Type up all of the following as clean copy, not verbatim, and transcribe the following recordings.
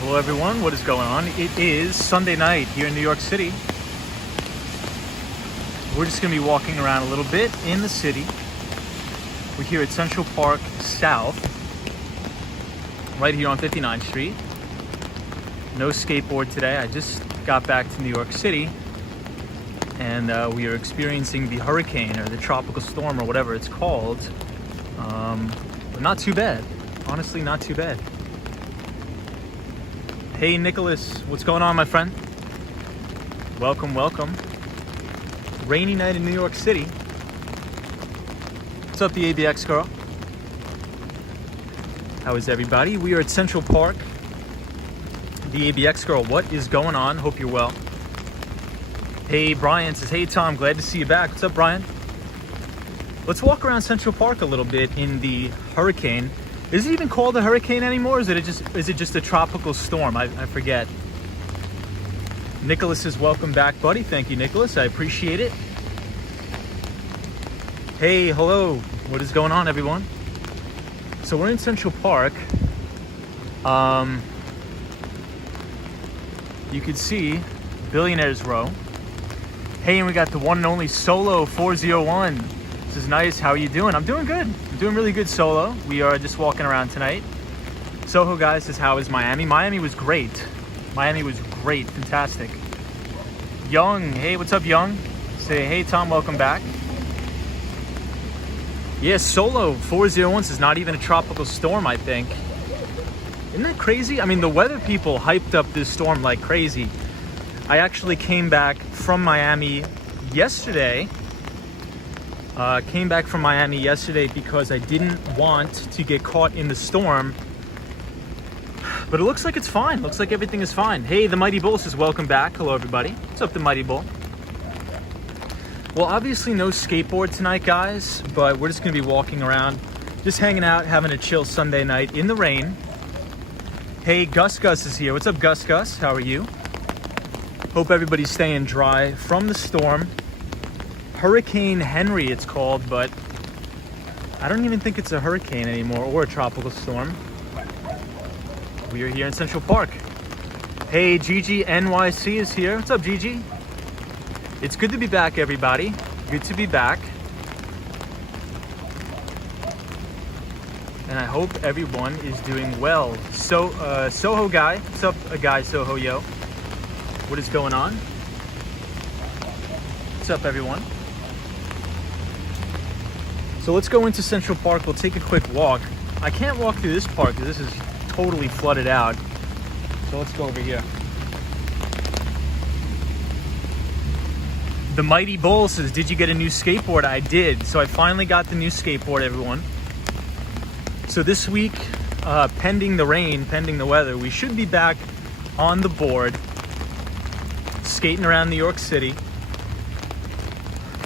Hello everyone, what is going on? It is Sunday night here in New York City. We're just going to be walking around a little bit in the city. We're here at Central Park South, right here on 59th Street. No skateboard today. I just got back to New York City and we are experiencing the hurricane or the tropical storm or whatever it's called. But not too bad. Honestly, not too bad. Hey Nicholas, what's going on, my friend? Welcome, welcome. Rainy night in New York City. What's up, the ABX girl? How is everybody? We are at Central Park. The ABX girl, what is going on? Hope you're well. Hey, Brian says, hey Tom, glad to see you back. What's up, Brian? Let's walk around Central Park a little bit in the hurricane. Is it even called a hurricane anymore? Or is it just a tropical storm? I forget. Nicholas says, welcome back, buddy. Thank you, Nicholas. I appreciate it. Hey, hello. What is going on, everyone? So we're in Central Park. You can see Billionaires Row. Hey, and we got the one and only Solo 401. This is nice. How are you doing? I'm doing good. I'm doing really good, Solo. We are just walking around tonight. Soho guy says, how is Miami? Miami was great. Miami was great. Fantastic. Young. Hey, what's up, Young? Say, hey, Tom, welcome back. Yeah, Solo 401 is not even a tropical storm, I think. Isn't that crazy? I mean, the weather people hyped up this storm like crazy. I actually came back from Miami yesterday. Came back from Miami yesterday because I didn't want to get caught in the storm. But it looks like it's fine. Looks like everything is fine. Hey, the Mighty Bull says, welcome back. Hello, everybody. What's up, the Mighty Bull? Well, obviously no skateboard tonight, guys. But we're just going to be walking around, just hanging out, having a chill Sunday night in the rain. Hey, Gus Gus is here. What's up, Gus Gus? How are you? Hope everybody's staying dry from the storm. Hurricane Henri, it's called, but I don't even think it's a hurricane anymore or a tropical storm. We are here in Central Park. Hey, Gigi NYC is here. What's up, Gigi? It's good to be back, everybody. Good to be back. And I hope everyone is doing well. So, Soho guy. What's up, guy Soho, yo? What is going on? What's up, everyone? So let's go into Central Park. We'll take a quick walk. I can't walk through this park because this is totally flooded out. So let's go over here. The Mighty Bull says, did you get a new skateboard? I did. So I finally got the new skateboard, everyone. So this week, pending the rain, pending the weather, we should be back on the board, skating around New York City.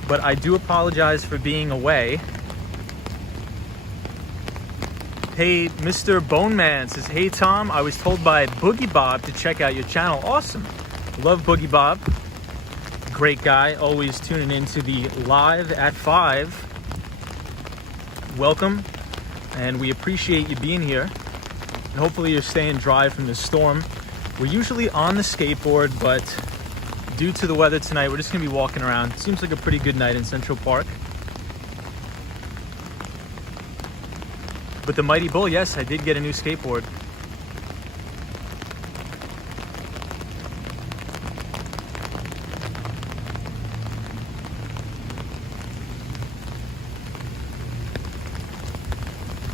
But I do apologize for being away. Hey, Mr. Bone Man says, hey Tom, I was told by Boogie Bob to check out your channel. Awesome. Love Boogie Bob. Great guy, always tuning into the live at 5. Welcome, and we appreciate you being here. And hopefully you're staying dry from the storm. We're usually on the skateboard, but due to the weather tonight, we're just gonna be walking around. Seems like a pretty good night in Central Park. But the Mighty Bull, yes, I did get a new skateboard.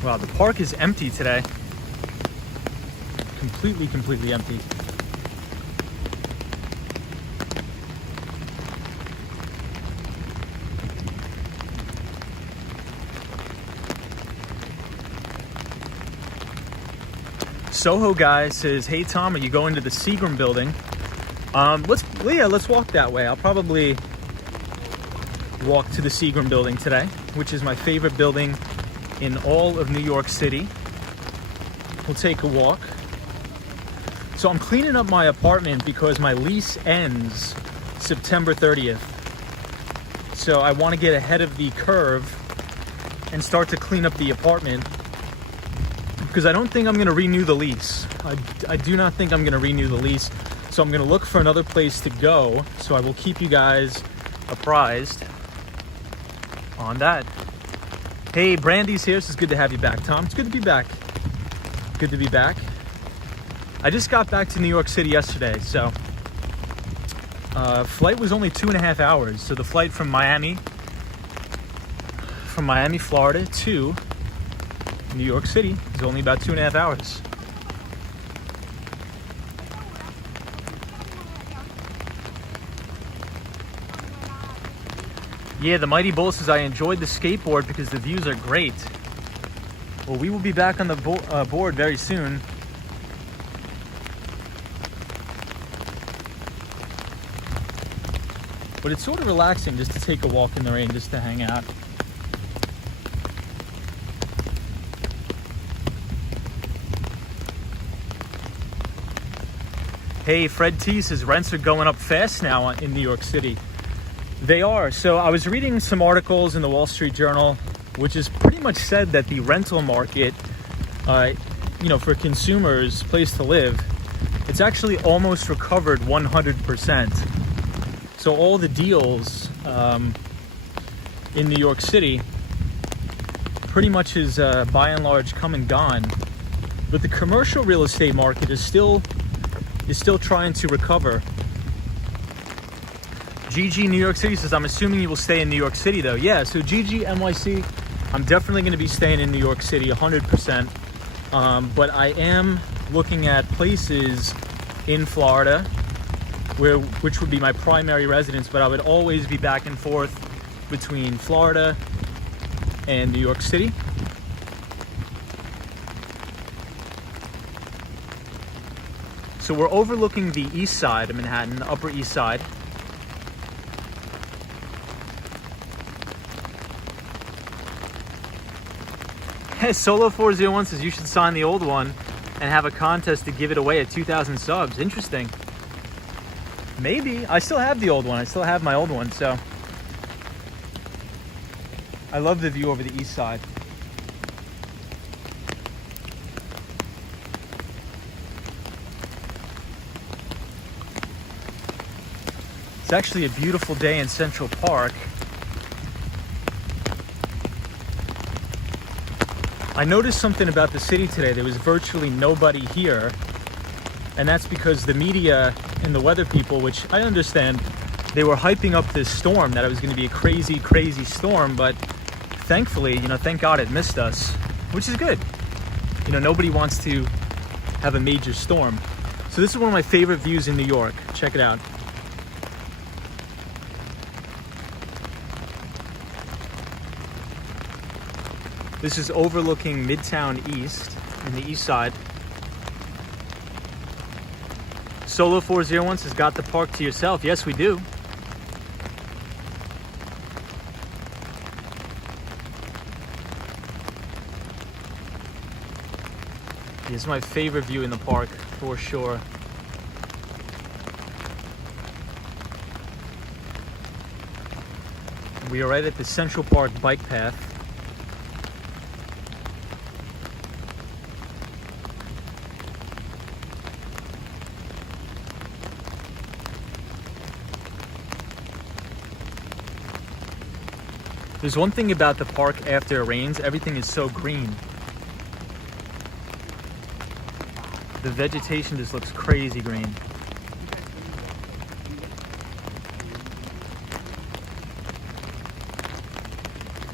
Wow, the park is empty today. Completely empty. Soho guy says, hey Tom, are you going to the Seagram building? Let's walk that way. I'll probably walk to the Seagram building today, which is my favorite building in all of New York City. We'll take a walk. So I'm cleaning up my apartment because my lease ends September 30th. So I want to get ahead of the curve and start to clean up the apartment because I don't think I'm going to renew the lease. I do not think I'm going to renew the lease. So I'm going to look for another place to go. So I will keep you guys apprised on that. Hey, Brandy's here. So it's good to have you back, Tom. It's good to be back. Good to be back. I just got back to New York City yesterday. So flight was only 2.5 hours. So the flight from Miami, Florida to New York City is only about 2.5 hours. Yeah, the Mighty Bull says, I enjoyed the skateboard because the views are great. Well, we will be back on the board very soon. But it's sort of relaxing just to take a walk in the rain, just to hang out. Hey, Fred T says rents are going up fast now in New York City. They are. So I was reading some articles in the Wall Street Journal, which has pretty much said that the rental market, for consumers, place to live, it's actually almost recovered 100%. So all the deals in New York City pretty much is by and large come and gone. But the commercial real estate market is still trying to recover. GG New York City says, I'm assuming you will stay in New York City though. Yeah, so GG NYC, I'm definitely going to be staying in New York City 100%. But I am looking at places in Florida, which would be my primary residence, but I would always be back and forth between Florida and New York City. So we're overlooking the east side of Manhattan, the Upper East Side. Solo 401 says you should sign the old one and have a contest to give it away at 2,000 subs. Interesting. Maybe. I still have the old one. I still have my old one, so. I love the view over the east side. It's actually a beautiful day in Central Park. I noticed something about the city today. There was virtually nobody here. And that's because the media and the weather people, which I understand, they were hyping up this storm, that it was going to be a crazy, crazy storm. But thankfully, thank God it missed us, which is good. Nobody wants to have a major storm. So this is one of my favorite views in New York. Check it out. This is overlooking Midtown East in the east side. Solo 401 says, got the park to yourself. Yes, we do. This is my favorite view in the park, for sure. We are right at the Central Park bike path. There's one thing about the park after it rains, everything is so green. The vegetation just looks crazy green.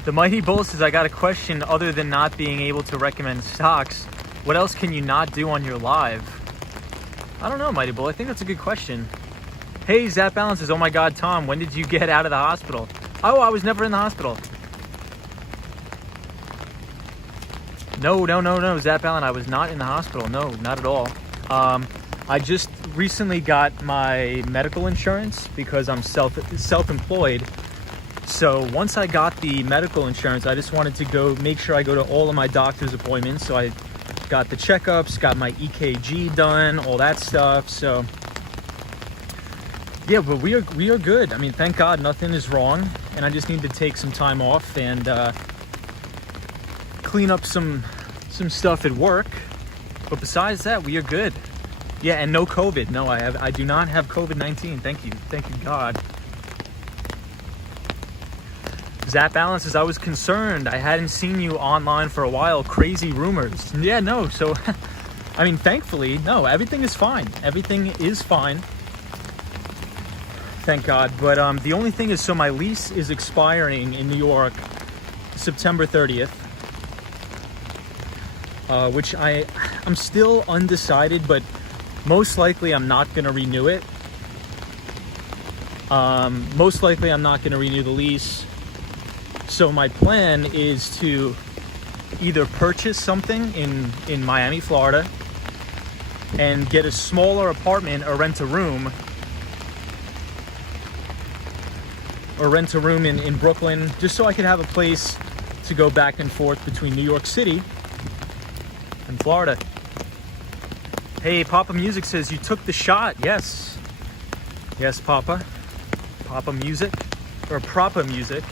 The Mighty Bull says, I got a question other than not being able to recommend stocks. What else can you not do on your live? I don't know, Mighty Bull. I think that's a good question. Hey, Zap Allen says, oh my God, Tom, when did you get out of the hospital? Oh, I was never in the hospital. No, Zap Allen, I was not in the hospital. No, not at all. I just recently got my medical insurance because I'm self-employed. So once I got the medical insurance, I just wanted to make sure I go to all of my doctor's appointments. So I got the checkups, got my EKG done, all that stuff. So yeah, but we are good. I mean, thank God nothing is wrong. And I just need to take some time off and clean up some some stuff at work, but besides that, we are good. Yeah, and no COVID. No, I do not have COVID-19. Thank you God. Zap Allen says, I was concerned. I hadn't seen you online for a while. Crazy rumors. Yeah, no. So, I mean, thankfully, no, everything is fine. Everything is fine. Thank God. But the only thing is, so my lease is expiring in New York September 30th, which I'm still undecided, but most likely I'm not going to renew it. Most likely I'm not going to renew the lease. So my plan is to either purchase something in Miami, Florida, and get a smaller apartment or rent a room in Brooklyn, just so I could have a place to go back and forth between New York City and Florida. Hey, Papa Music says, you took the shot. Yes, Papa Music, or Propa Music.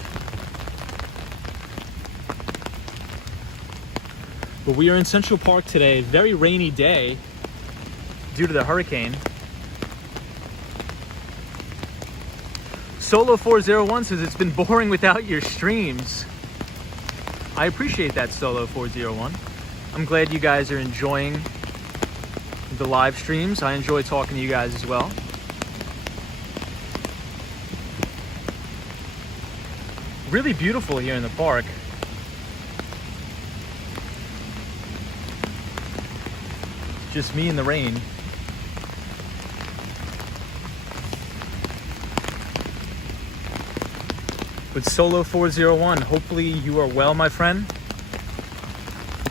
But we are in Central Park today, very rainy day due to the hurricane. Solo 401 says, it's been boring without your streams. I appreciate that, Solo 401. I'm glad you guys are enjoying the live streams. I enjoy talking to you guys as well. Really beautiful here in the park. Just me in the rain. But Solo 401, hopefully you are well, my friend.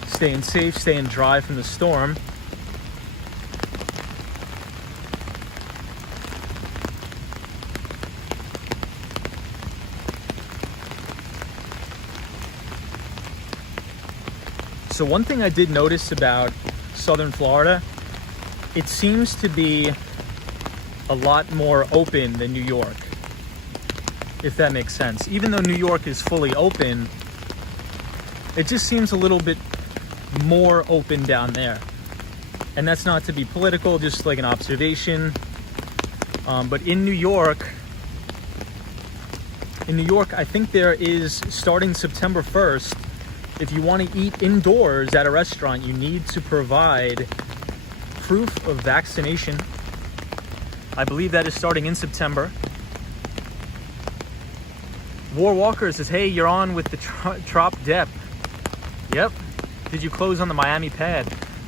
Staying safe, staying dry from the storm. So one thing I did notice about Southern Florida, it seems to be a lot more open than New York, if that makes sense. Even though New York is fully open, it just seems a little bit more open down there. And that's not to be political, just like an observation. But in New York, I think there is, starting September 1st, if you want to eat indoors at a restaurant, you need to provide proof of vaccination. I believe that is starting in September. War Walker says, hey, you're on with the Trop Dep. Yep. Did you close on the Miami pad?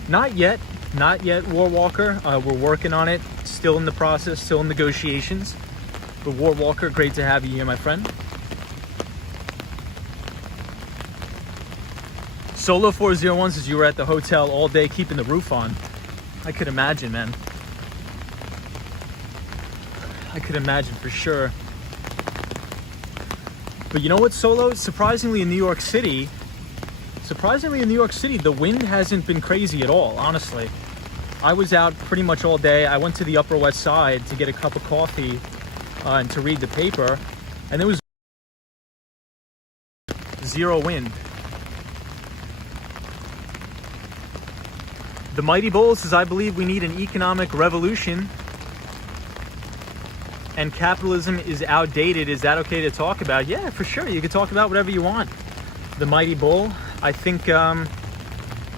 Not yet, War Walker. We're working on it. Still in the process, still in negotiations. But War Walker, great to have you here, my friend. Solo 401 says, you were at the hotel all day keeping the roof on. I could imagine, man. I could imagine for sure. But you know what, Solo? Surprisingly in New York City, the wind hasn't been crazy at all, honestly. I was out pretty much all day. I went to the Upper West Side to get a cup of coffee and to read the paper. And there was zero wind. The Mighty Bull says, I believe we need an economic revolution and capitalism is outdated. Is that okay to talk about? Yeah, for sure. You can talk about whatever you want. The Mighty Bull, I think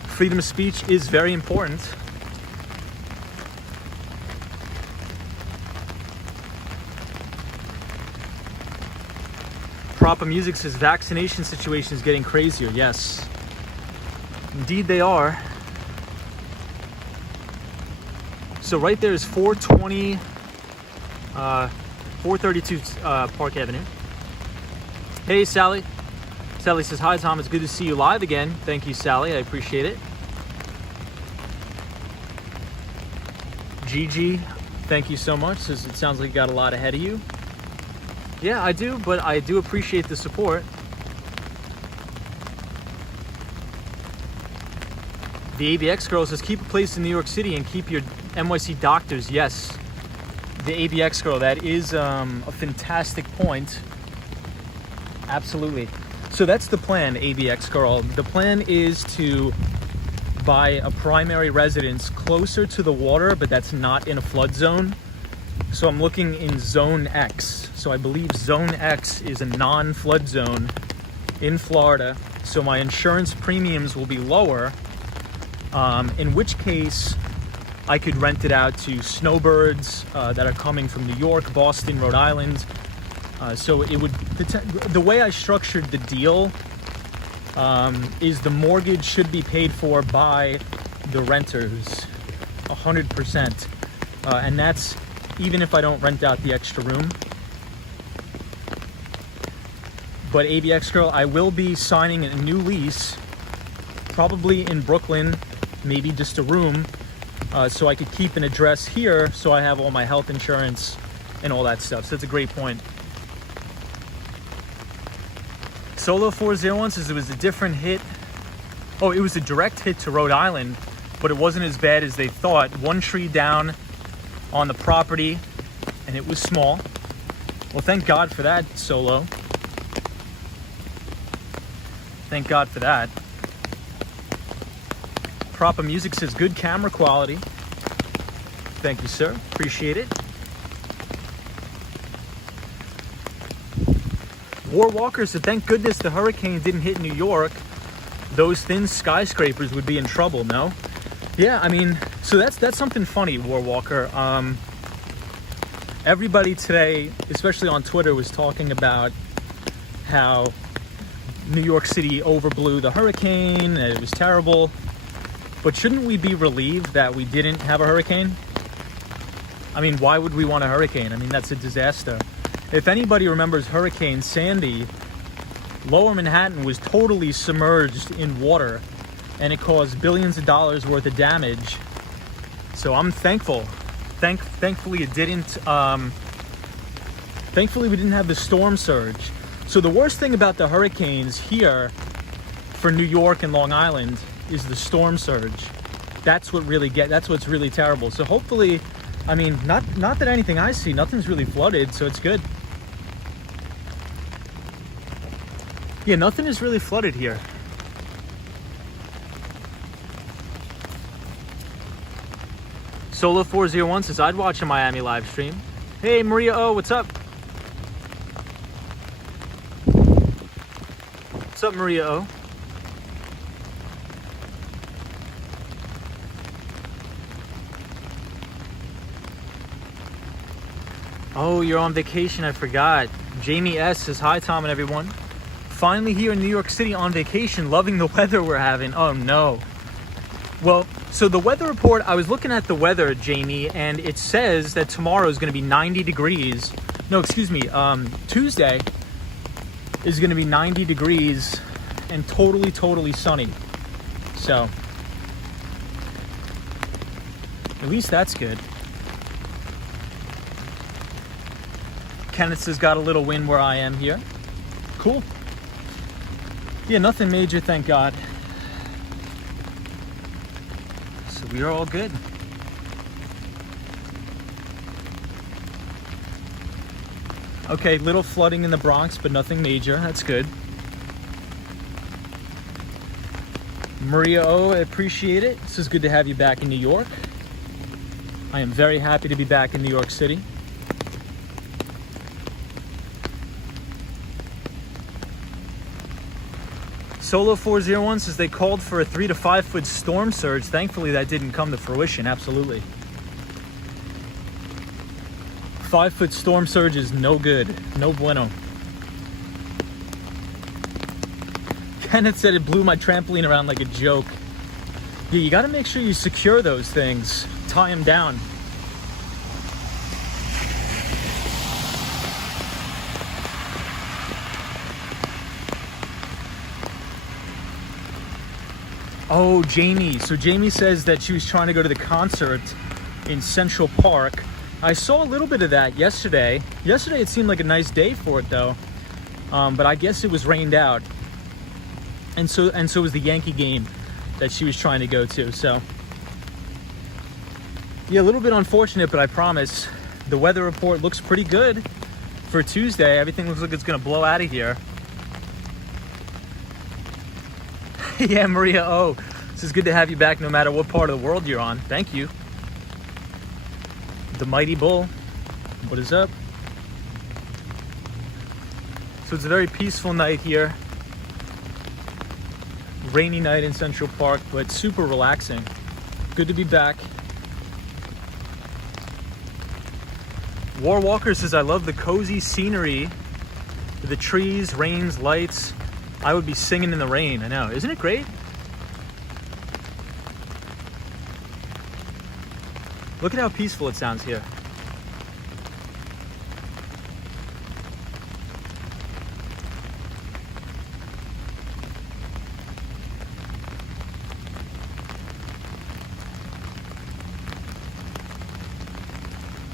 freedom of speech is very important. Propa Music says, vaccination situation is getting crazier. Yes, indeed they are. So right there is 432 Park Avenue. Hey, Sally. Sally says, hi, Tom. It's good to see you live again. Thank you, Sally. I appreciate it. Gigi, thank you so much. Says, it sounds like you got a lot ahead of you. Yeah, I do, but I do appreciate the support. The ABX girl says, keep a place in New York City and keep your NYC doctors. Yes, the ABX girl, that is a fantastic point. Absolutely. So that's the plan, ABX girl. The plan is to by a primary residence closer to the water, but that's not in a flood zone. So I'm looking in Zone X. So I believe Zone X is a non-flood zone in Florida. So my insurance premiums will be lower, in which case I could rent it out to snowbirds that are coming from New York, Boston, Rhode Island. So it would, the way I structured the deal is the mortgage should be paid for by the renters, 100%. And that's even if I don't rent out the extra room. But ABX Girl, I will be signing a new lease, probably in Brooklyn, maybe just a room, so I could keep an address here so I have all my health insurance and all that stuff. So that's a great point. Solo 401 says it was a different hit. Oh, it was a direct hit to Rhode Island, but it wasn't as bad as they thought. One tree down on the property, and it was small. Well, thank God for that, Solo. Thank God for that. Proper Music says good camera quality. Thank you, sir. Appreciate it. War Walker said, thank goodness the hurricane didn't hit New York. Those thin skyscrapers would be in trouble, no? Yeah, I mean, so that's something funny, War Walker. Everybody today, especially on Twitter, was talking about how New York City overblew the hurricane, and it was terrible. But shouldn't we be relieved that we didn't have a hurricane? I mean, why would we want a hurricane? I mean, that's a disaster. If anybody remembers Hurricane Sandy, Lower Manhattan was totally submerged in water, and it caused billions of dollars worth of damage. So I'm thankful. Thankfully it didn't. Thankfully we didn't have the storm surge. So the worst thing about the hurricanes here for New York and Long Island is the storm surge. That's what's really terrible. So hopefully, I mean, not that anything I see, nothing's really flooded, so it's good. Yeah, nothing is really flooded here. Solo 401 says, I'd watch a Miami live stream. Hey, Maria O, what's up? What's up, Maria O? Oh, you're on vacation, I forgot. Jamie S says, hi, Tom and everyone. Finally here in New York City on vacation, loving the weather we're having. Oh, no. Well, so the weather report, I was looking at the weather, Jamie, and it says that tomorrow is going to be 90 degrees. No, excuse me, Tuesday is going to be 90 degrees and totally sunny. So, at least that's good. Kenneth says, got a little wind where I am here. Cool. Yeah, nothing major, thank God. So we are all good. Okay, little flooding in the Bronx, but nothing major. That's good. Maria O, I appreciate it. This is good to have you back in New York. I am very happy to be back in New York City. Solo 401 says they called for a 3 to 5 foot storm surge. Thankfully, that didn't come to fruition. Absolutely. 5 foot storm surge is no good. No bueno. Kenneth said it blew my trampoline around like a joke. Yeah, you got to make sure you secure those things. Tie them down. Oh, Jamie. So Jamie says that she was trying to go to the concert in Central Park. I saw a little bit of that yesterday. Yesterday it seemed like a nice day for it though. But I guess it was rained out. And so was the Yankee game that she was trying to go to. So yeah, a little bit unfortunate, but I promise the weather report looks pretty good for Tuesday. Everything looks like it's gonna blow out of here. Yeah, Maria O. This Says good to have you back no matter what part of the world you're on. Thank you. The Mighty Bull. What is up? So it's a very peaceful night here. Rainy night in Central Park, but super relaxing. Good to be back. War Walker says, I love the cozy scenery, the trees, rains, lights. I would be singing in the rain. I know. Isn't it great? Look at how peaceful it sounds here.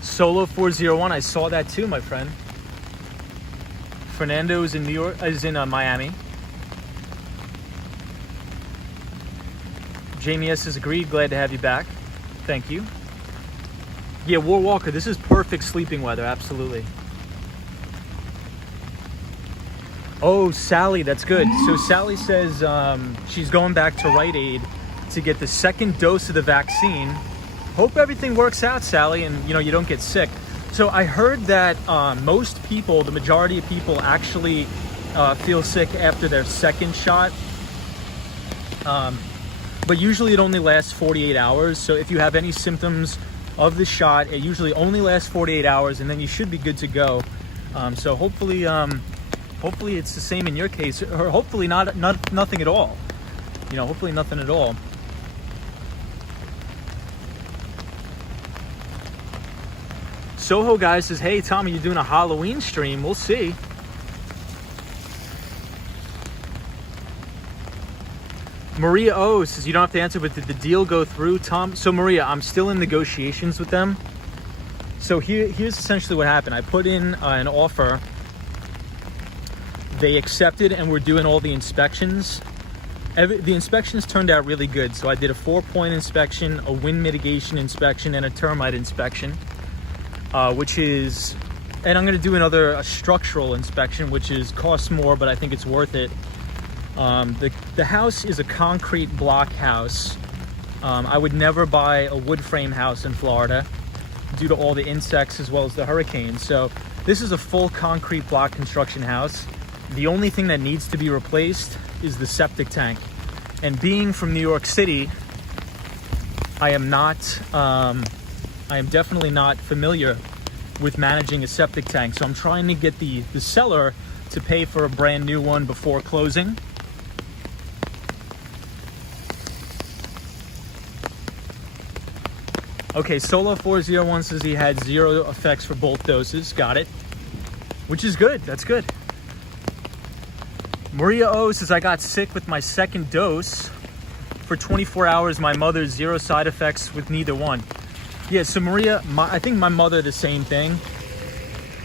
Solo 401, I saw that too, my friend. Fernando is in New York, is in Miami. Jamie S has agreed. Glad to have you back. Thank you. Yeah, War Walker, this is perfect sleeping weather. Absolutely. Oh, Sally, that's good. So Sally says she's going back to Rite Aid to get the second dose of the vaccine. Hope everything works out, Sally, and you don't get sick. So I heard that most people, the majority of people, actually feel sick after their second shot. But usually it only lasts 48 hours. So if you have any symptoms of the shot, it usually only lasts 48 hours, and then you should be good to go. So hopefully it's the same in your case, or hopefully nothing at all. Hopefully nothing at all. Soho guy says, hey, Tommy, you doing a Halloween stream? We'll see. Maria O says, you don't have to answer, but did the deal go through, Tom? So Maria, I'm still in negotiations with them. So here's essentially what happened. I put in an offer. They accepted, and we're doing all the inspections. The inspections turned out really good. So I did a 4-point inspection, a wind mitigation inspection, and a termite inspection. And I'm going to do a structural inspection, which costs more, but I think it's worth it. The house is a concrete block house. I would never buy a wood frame house in Florida due to all the insects as well as the hurricanes. So this is a full concrete block construction house. The only thing that needs to be replaced is the septic tank. And being from New York City, I am definitely not familiar with managing a septic tank. So I'm trying to get the seller to pay for a brand new one before closing. Okay, Solo 401 says he had 0 effects for both doses. Got it. Which is good. That's good. Maria O says, I got sick with my second dose. For 24 hours, my mother, 0 side effects with neither one. Yeah, so Maria, I think my mother, the same thing.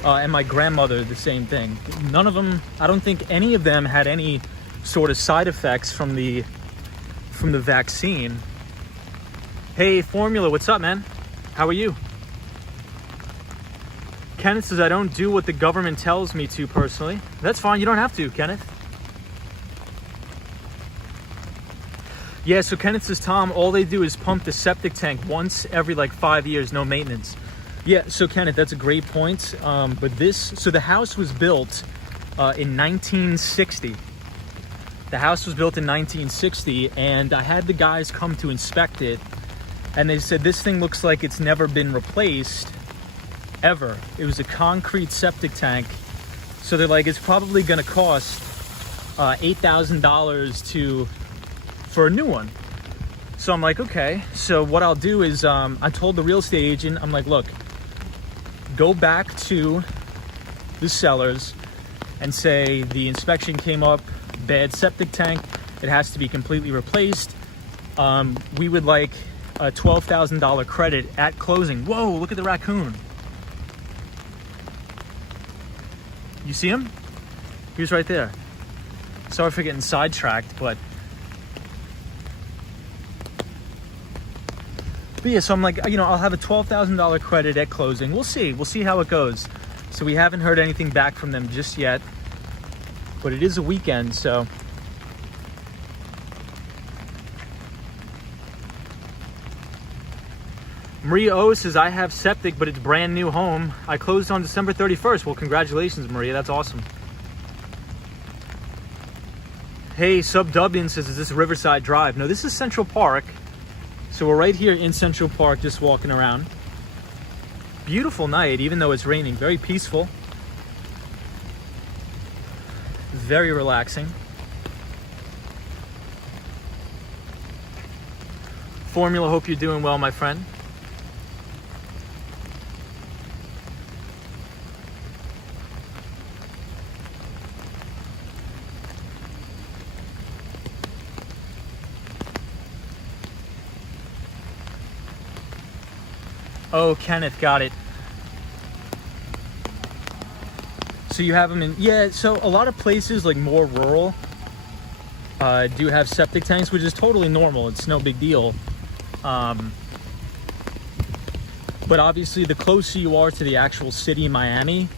And my grandmother, the same thing. None of them, I don't think any of them had any sort of side effects from the vaccine. Hey, Formula, what's up, man? How are you? Kenneth says, I don't do what the government tells me to personally. That's fine, you don't have to, Kenneth. Yeah, so Kenneth says, Tom, all they do is pump the septic tank once every 5 years, no maintenance. Yeah, so Kenneth, that's a great point. So the house was built in 1960. The house was built in 1960, and I had the guys come to inspect it, and they said, this thing looks like it's never been replaced, ever. It was a concrete septic tank. So they're like, it's probably gonna cost $8,000 for a new one. So I'm like, okay. So what I'll do is, I told the real estate agent, I'm like, look, go back to the sellers and say the inspection came up, bad septic tank, it has to be completely replaced. We would like a $12,000 credit at closing. Whoa, look at the raccoon. You see him? He was right there. Sorry for getting sidetracked, but yeah, so I'm like, I'll have a $12,000 credit at closing. We'll see how it goes. So we haven't heard anything back from them just yet, but it is a weekend, so Maria O says, I have septic, but it's brand new home. I closed on December 31st. Well, congratulations, Maria. That's awesome. Hey, Sub Dublin says, is this Riverside Drive? No, this is Central Park. So we're right here in Central Park, just walking around. Beautiful night, even though it's raining. Very peaceful. Very relaxing. Formula, hope you're doing well, my friend. Oh, Kenneth, got it. So you have them in, yeah, so a lot of places like more rural do have septic tanks, which is totally normal. It's no big deal. But obviously the closer you are to the actual city, Miami,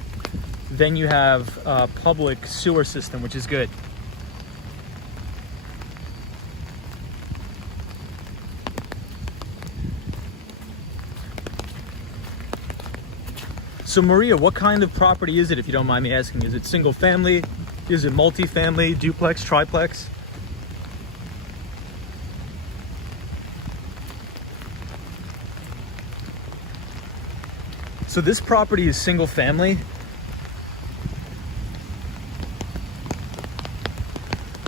then you have a public sewer system, which is good. So Maria, what kind of property is it, if you don't mind me asking? Is it single family? Is it multifamily, duplex, triplex? So this property is single family,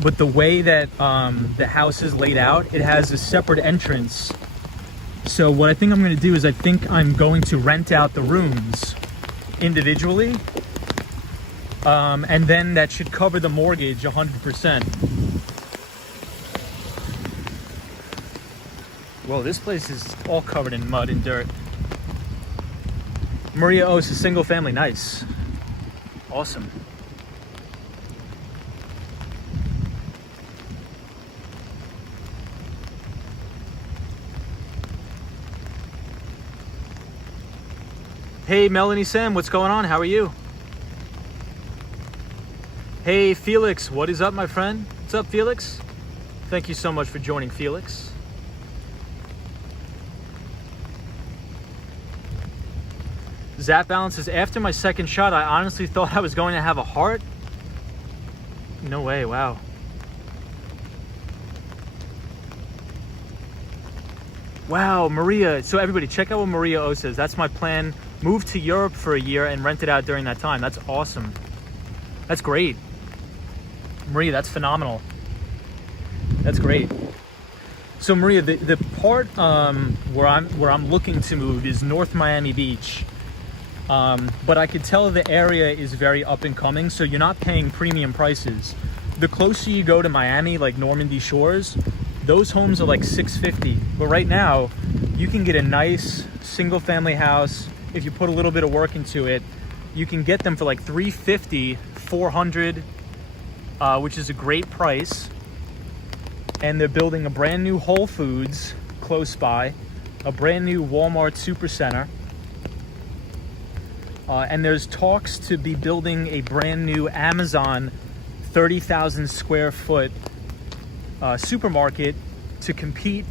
but the way that the house is laid out, it has a separate entrance. So what I think I'm going to do is I think I'm going to rent out the rooms individually, and then that should cover the mortgage 100%. Well, this place is all covered in mud and dirt. Maria O is a single family. Nice. Awesome. Hey, Melanie Sam, what's going on? How are you? Hey, Felix, what is up, my friend? What's up, Felix? Thank you so much for joining, Felix. Zap Balance says, after my second shot, I honestly thought I was going to have a heart. No way, wow. Wow, Maria. So everybody, check out what Maria O says. That's my plan. Move to Europe for a year and rent it out during that time. That's awesome. That's great. Maria, that's phenomenal. That's great. So Maria, the part where I'm looking to move is North Miami Beach. But I could tell the area is very up and coming, so you're not paying premium prices. The closer you go to Miami, like Normandy Shores, those homes are like $650. But right now, you can get a nice single family house. If you put a little bit of work into it, you can get them for like $350, $400, which is a great price. And they're building a brand new Whole Foods close by, a brand new Walmart Supercenter. And there's talks to be building a brand new Amazon 30,000 square foot supermarket to compete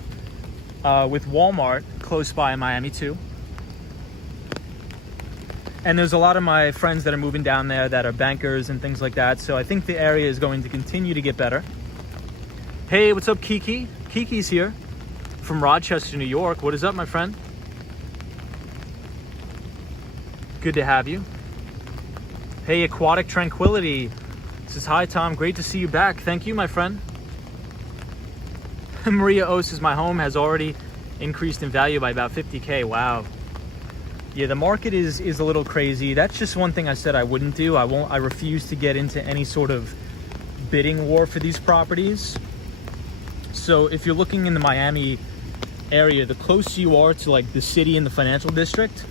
with Walmart close by in Miami too. And there's a lot of my friends that are moving down there that are bankers and things like that. So I think the area is going to continue to get better. Hey, what's up, Kiki? Kiki's here from Rochester, New York. What is up, my friend? Good to have you. Hey, Aquatic Tranquility says, hi, Tom. Great to see you back. Thank you, my friend. Maria O says, my home has already increased in value by about 50K. Wow. Yeah, the market is a little crazy. That's just one thing I said I wouldn't do. I refuse to get into any sort of bidding war for these properties. So if you're looking in the Miami area, the closer you are to like the city and the financial district,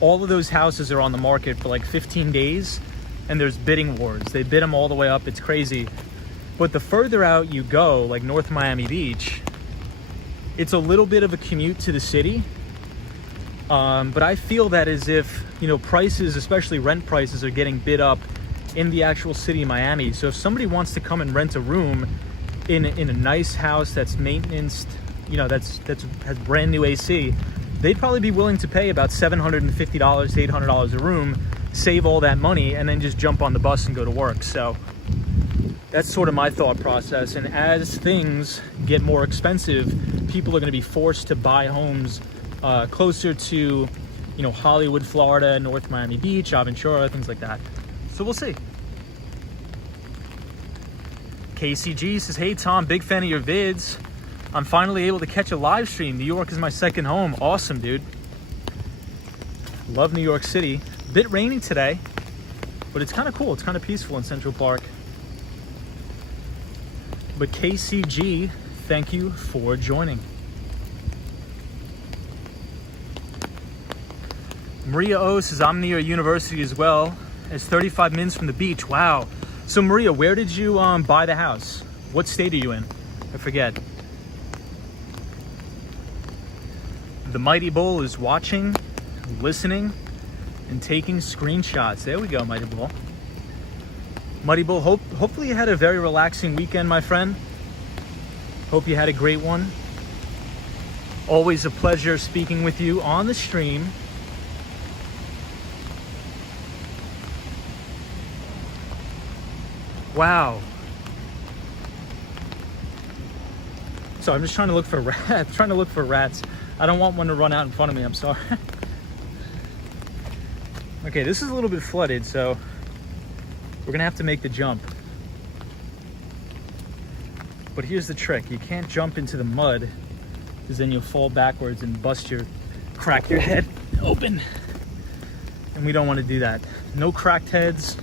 all of those houses are on the market for like 15 days and there's bidding wars. They bid them all the way up. It's crazy. But the further out you go, like North Miami Beach, it's a little bit of a commute to the city. But I feel that as if, prices, especially rent prices, are getting bid up in the actual city of Miami. So if somebody wants to come and rent a room in a nice house that's maintenanced, has brand new AC, they'd probably be willing to pay about $750 to $800 a room, save all that money, and then just jump on the bus and go to work. So that's sort of my thought process. And as things get more expensive, people are going to be forced to buy homes closer to, Hollywood, Florida, North Miami Beach, Aventura, things like that. So we'll see. KCG says, hey Tom, big fan of your vids. I'm finally able to catch a live stream. New York is my second home. Awesome, dude. Love New York City. Bit rainy today, but it's kind of cool. It's kind of peaceful in Central Park. But KCG, thank you for joining. Maria O says, I'm near a university as well. It's 35 minutes from the beach. Wow. So Maria, where did you buy the house? What state are you in? I forget. The Mighty Bull is watching, listening, and taking screenshots. There we go, Mighty Bull. Mighty Bull, hopefully you had a very relaxing weekend, my friend. Hope you had a great one. Always a pleasure speaking with you on the stream. Wow. So I'm just trying to look for rats. I don't want one to run out in front of me. I'm sorry. Okay, this is a little bit flooded, so we're gonna have to make the jump. But here's the trick. You can't jump into the mud because then you'll fall backwards and crack your head open. And we don't want to do that. No cracked heads.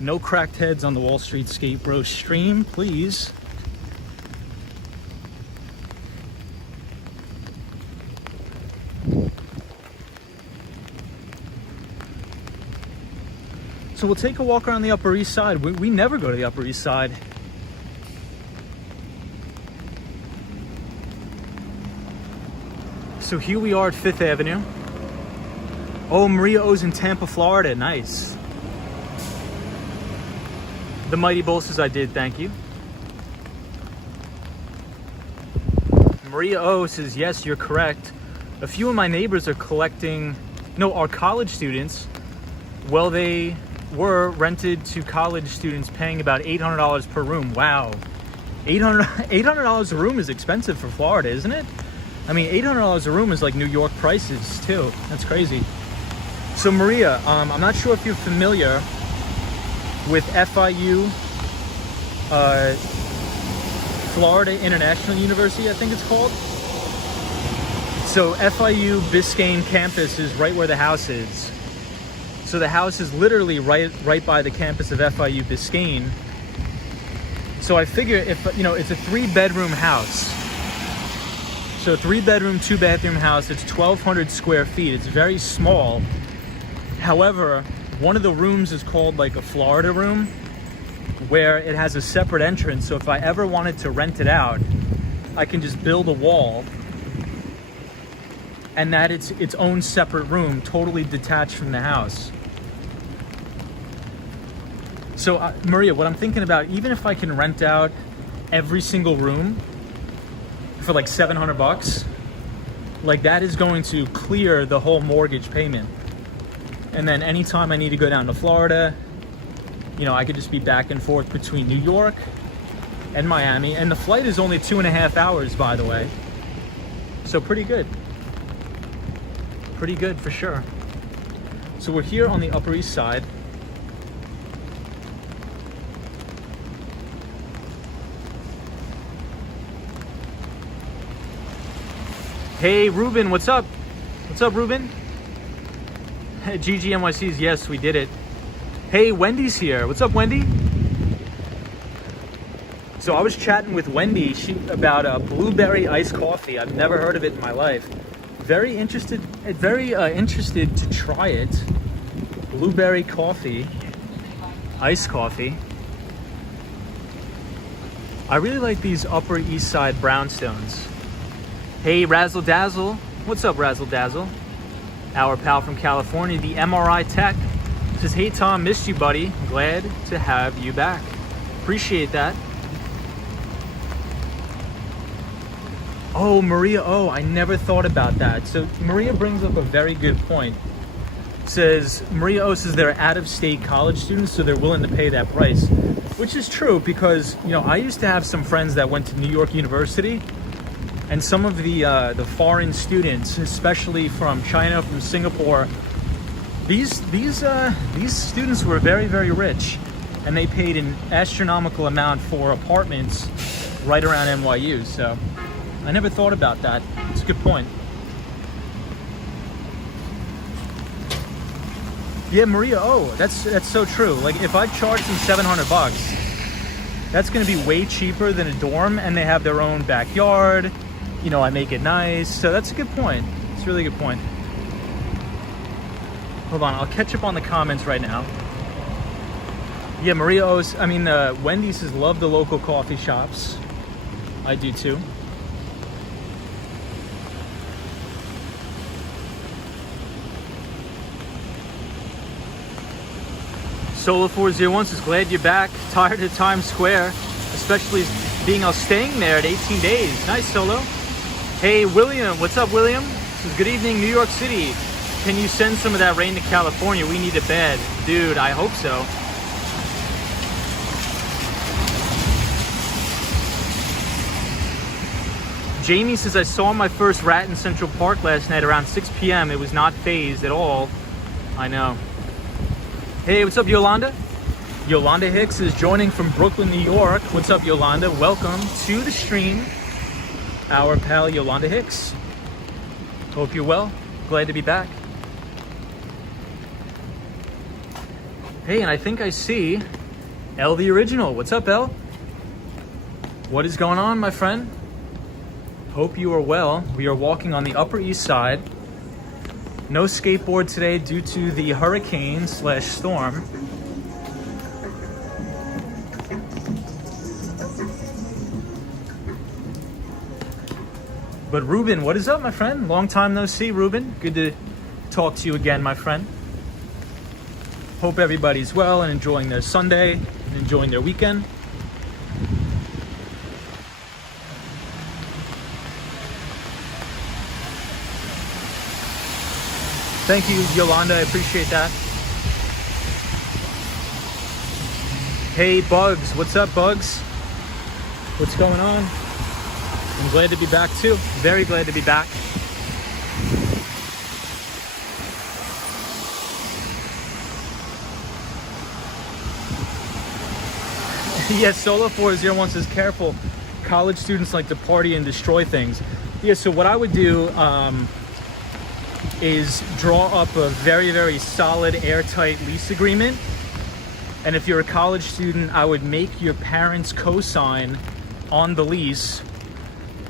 No cracked heads on the Wall Street Skate Bro stream, please. So we'll take a walk around the Upper East Side. We never go to the Upper East Side. So here we are at 5th Avenue. Oh, Maria O's in Tampa, Florida. Nice. The Mighty Bull says I did, thank you. Maria O says, yes, you're correct. A few of my neighbors are are college students. Well, they were rented to college students paying about $800 per room. Wow. $800 a room is expensive for Florida, isn't it? I mean, $800 a room is like New York prices too. That's crazy. So Maria, I'm not sure if you're familiar with FIU, Florida International University, I think it's called. So FIU Biscayne campus is right where the house is. So the house is literally right by the campus of FIU Biscayne. So I figure if, it's a 3-bedroom house. So 3-bedroom, 2-bathroom house, it's 1,200 square feet. It's very small. However, one of the rooms is called like a Florida room, where it has a separate entrance. So if I ever wanted to rent it out, I can just build a wall and that it's its own separate room, totally detached from the house. So Maria, what I'm thinking about, even if I can rent out every single room for like $700, like that is going to clear the whole mortgage payment. And then anytime I need to go down to Florida, I could just be back and forth between New York and Miami. And the flight is only 2.5 hours, by the way. So pretty good. Pretty good for sure. So we're here on the Upper East Side. Hey, Ruben, what's up? What's up, Ruben? GG NYC's, yes, we did it. Hey, Wendy's here. What's up, Wendy? So I was chatting with Wendy about a blueberry iced coffee. I've never heard of it in my life. Very interested to try it. Blueberry coffee, iced coffee. I really like these Upper East Side brownstones. Hey, Razzle Dazzle. What's up, Razzle Dazzle? Our pal from California, the MRI Tech, says, hey Tom, missed you, buddy. Glad to have you back. Appreciate that. Oh, Maria. Oh, I never thought about that. So Maria brings up a very good point. Says Maria O says they're out-of-state college students, so they're willing to pay that price, which is true because I used to have some friends that went to New York University, and some of the foreign students, especially from China, from Singapore, these students were very, very rich, and they paid an astronomical amount for apartments right around NYU. So I never thought about that. It's a good point. Yeah, Maria. Oh, that's so true. Like if I charge them $700, that's going to be way cheaper than a dorm, and they have their own backyard. I make it nice. So that's a good point. It's a really good point. Hold on, I'll catch up on the comments right now. Yeah, Maria O's. Wendy's says love the local coffee shops. I do too. Solo 401 says glad you're back. Tired of Times Square, especially being staying there at 18 days. Nice, Solo. Hey, William. What's up, William? Says good evening, New York City. Can you send some of that rain to California? We need a bed. Dude, I hope so. Jamie says, I saw my first rat in Central Park last night around 6 p.m. It was not phased at all. I know. Hey, what's up, Yolanda? Yolanda Hicks is joining from Brooklyn, New York. What's up, Yolanda? Welcome to the stream. Our pal, Yolanda Hicks. Hope you're well. Glad to be back. Hey, and I think I see El the Original. What's up, El? What is going on, my friend? Hope you are well. We are walking on the Upper East Side. No skateboard today due to the hurricane/storm. But Ruben, what is up, my friend? Long time no see, Ruben. Good to talk to you again, my friend. Hope everybody's well and enjoying their Sunday and enjoying their weekend. Thank you, Yolanda. I appreciate that. Hey, Bugs. What's up, Bugs? What's going on? I'm glad to be back, too. Very glad to be back. Yes, Solo 401 says, careful. College students like to party and destroy things. Yeah, so what I would do is draw up a very, very solid, airtight lease agreement. And if you're a college student, I would make your parents co-sign on the lease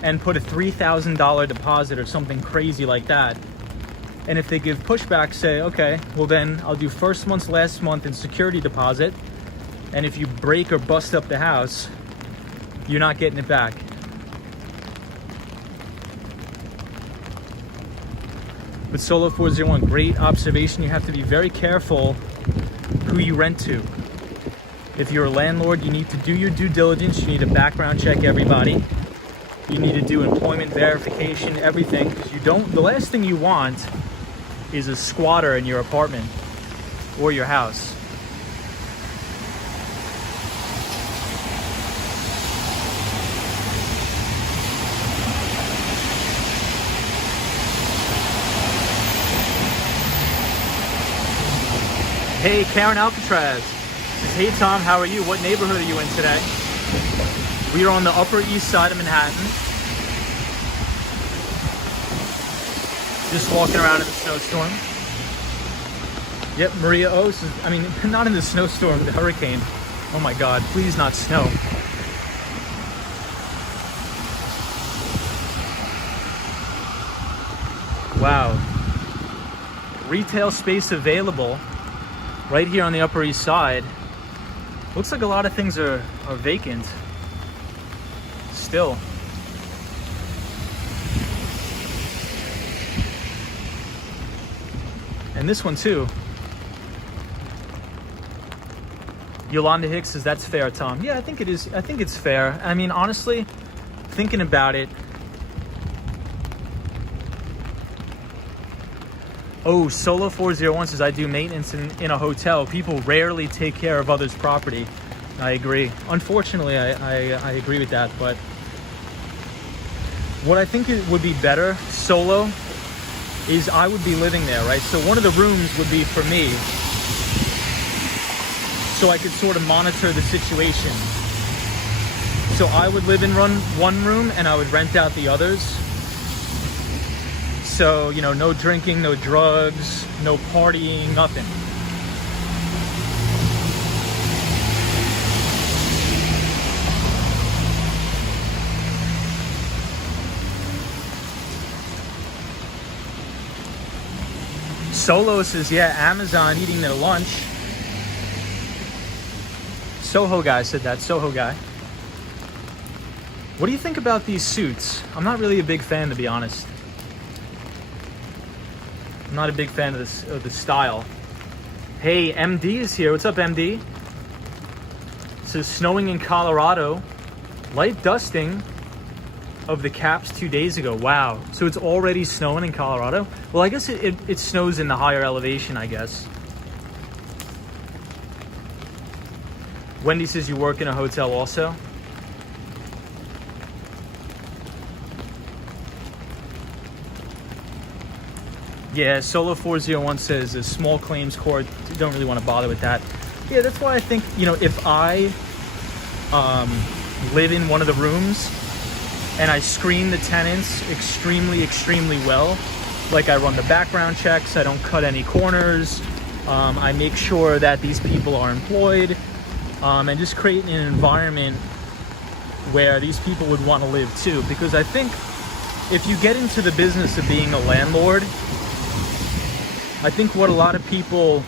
and put a $3,000 deposit or something crazy like that. And if they give pushback, say, okay, well then I'll do first month's last month in security deposit. And if you break or bust up the house, you're not getting it back. But Solo 401, great observation. You have to be very careful who you rent to. If you're a landlord, you need to do your due diligence. You need to background check everybody. You need to do employment verification, everything. Because the last thing you want is a squatter in your apartment or your house. Hey, Karen Alcatraz. Hey, Tom, how are you? What neighborhood are you in today? We are on the Upper East Side of Manhattan. Just walking around in the snowstorm. Yep, Maria O says, not in the snowstorm, the hurricane. Oh my God, please not snow. Wow. Retail space available. Right here on the Upper East Side. Looks like a lot of things are vacant still. And this one too. Yolanda Hicks says that's fair, Tom. Yeah, I think it is. I think it's fair. Honestly, thinking about it, Oh, Solo 401 says, I do maintenance in a hotel. People rarely take care of others' property. I agree. Unfortunately, I agree with that. But what I think it would be better, Solo, is I would be living there, right? So one of the rooms would be for me, so I could sort of monitor the situation. So I would live in one room and I would rent out the others. So, you know, no drinking, no drugs, no partying, nothing. Solo says, yeah, Amazon eating their lunch. Soho guy said that, Soho guy. What do you think about these suits? I'm not really a big fan, to be honest. I'm not a big fan of the style. Hey, MD is here. What's up, MD? It says, snowing in Colorado. Light dusting of the caps 2 days ago. Wow. So it's already snowing in Colorado? Well, I guess it snows in the higher elevation, I guess. Wendy says you work in a hotel also. Yeah, Solo 401 says a small claims court, don't really want to bother with that. Yeah, that's why I think, you know, if I live in one of the rooms and I screen the tenants extremely, extremely well, like I run the background checks, I don't cut any corners, I make sure that these people are employed, and just create an environment where these people would want to live too. Because I think if you get into the business of being a landlord, I think what a lot of people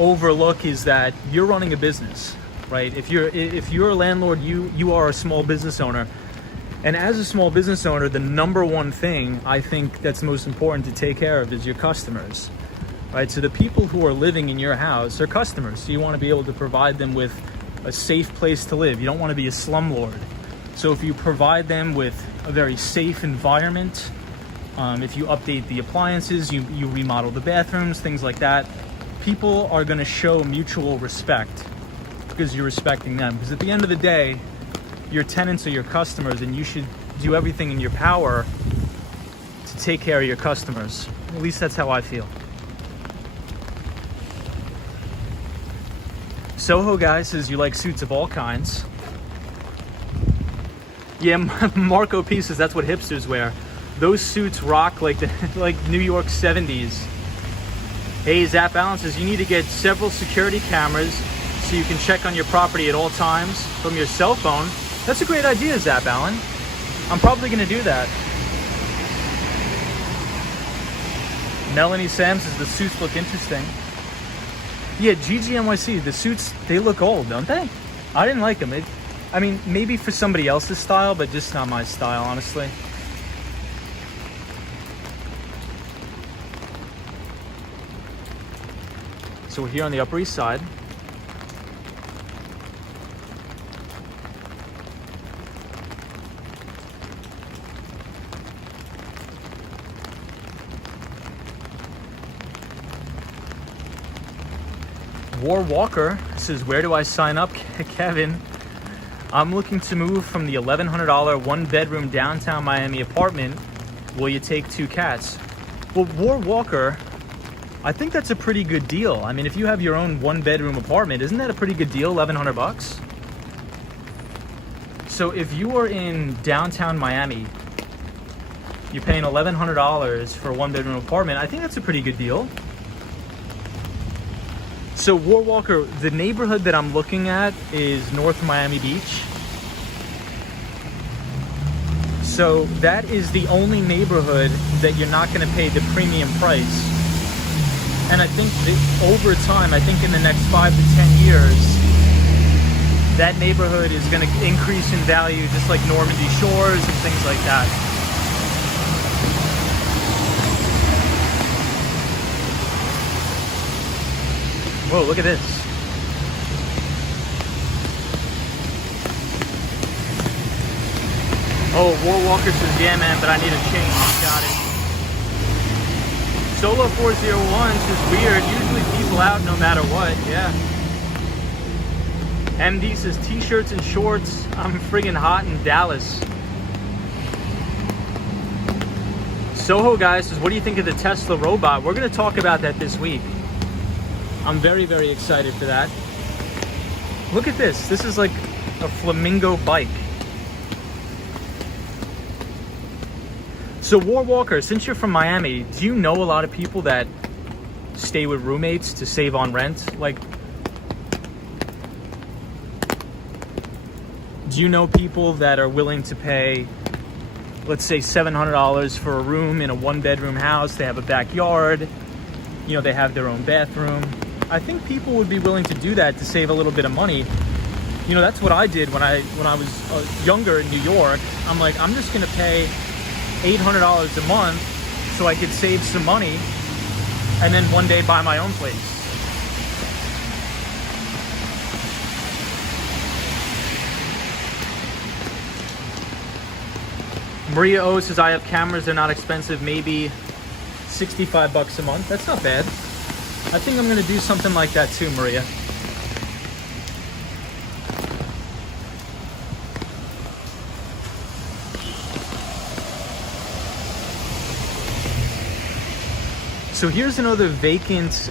overlook is that you're running a business, right? If you're a landlord, you are a small business owner. And as a small business owner, the number one thing I think that's most important to take care of is your customers, right? So the people who are living in your house are customers. So you want to be able to provide them with a safe place to live. You don't want to be a slumlord. So if you provide them with a very safe environment, if you update the appliances, you remodel the bathrooms, things like that, people are going to show mutual respect because you're respecting them. Because at the end of the day, your tenants are your customers, and you should do everything in your power to take care of your customers. At least that's how I feel. Soho guy says you like suits of all kinds. Yeah, Marco P says that's what hipsters wear. Those suits rock like like New York 70s. Hey, Zap Allen says you need to get several security cameras so you can check on your property at all times from your cell phone. That's a great idea, Zap Allen. I'm probably going to do that. Melanie Sam says the suits look interesting. Yeah, GGNYC, the suits, they look old, don't they? I didn't like them. I mean, maybe for somebody else's style, but just not my style, honestly. So we're here on the Upper East Side. War Walker says, where do I sign up, Kevin? I'm looking to move from the $1,100 one-bedroom downtown Miami apartment. Will you take 2 cats? Well, War Walker, I think that's a pretty good deal. I mean, if you have your own one-bedroom apartment, isn't that a pretty good deal, $1,100? So if you are in downtown Miami, you're paying $1,100 for a one-bedroom apartment, I think that's a pretty good deal. So War Walker, the neighborhood that I'm looking at is North Miami Beach. So that is the only neighborhood that you're not going to pay the premium price. And I think that over time, I think in the next 5 to 10 years, that neighborhood is going to increase in value, just like Normandy Shores and things like that. Whoa, look at this. Oh, War Walker says, yeah, man, but I need a change. Got it. Solo 401s is weird. Usually people out no matter what. Yeah. MD says t-shirts and shorts. I'm friggin' hot in Dallas. Soho guy says, what do you think of the Tesla robot? We're going to talk about that this week. I'm very, very excited for that. Look at this. This is like a flamingo bike. So War Walker, since you're from Miami, do you know a lot of people that stay with roommates to save on rent? Like, do you know people that are willing to pay, let's say $700 for a room in a one-bedroom house? They have a backyard, you know, they have their own bathroom. I think people would be willing to do that to save a little bit of money. You know, that's what I did when I was younger in New York. I'm like, I'm just gonna pay $800 a month so I could save some money and then one day buy my own place. Maria O says, I have cameras, they're not expensive, maybe $65 a month. That's not bad. I think I'm gonna do something like that too, Maria. So here's another vacant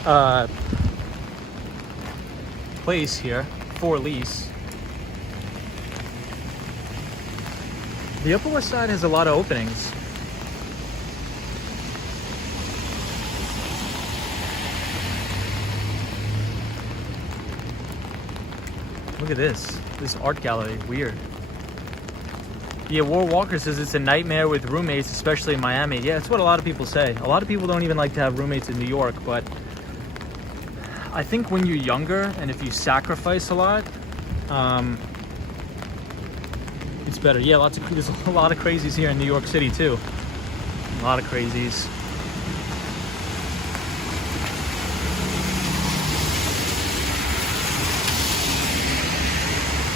place here for lease. The Upper West Side has a lot of openings. Look at this art gallery, weird. Yeah, War Walker says it's a nightmare with roommates, especially in Miami. Yeah, that's what a lot of people say. A lot of people don't even like to have roommates in New York, but I think when you're younger and if you sacrifice a lot, it's better. Yeah, there's a lot of crazies here in New York City too. A lot of crazies.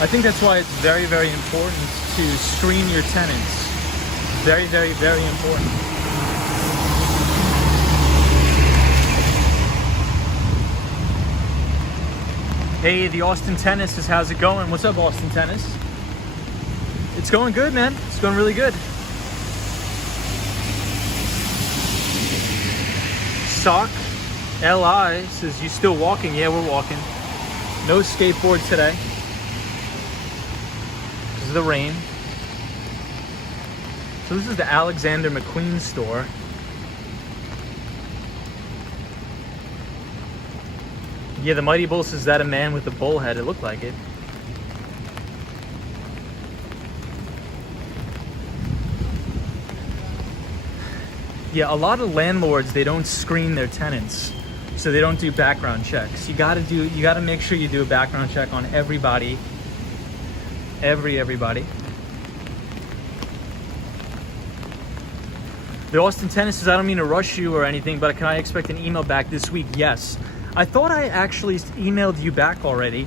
I think that's why it's very, very important to screen your tenants. Very, very, very important. Hey, the Austin Tennis says, how's it going? What's up, Austin Tennis? It's going good, man. It's going really good. Sock LI says, you still walking? Yeah, we're walking. No skateboard today. The rain. So this is the Alexander McQueen store. Yeah, the Mighty Bull says, that a man with a bull head? It looked like it. Yeah, a lot of landlords, they don't screen their tenants, so they don't do background checks. You gotta make sure you do a background check on everybody. Everybody. The Austin Tennis says, I don't mean to rush you or anything, but can I expect an email back this week? Yes. I thought I actually emailed you back already.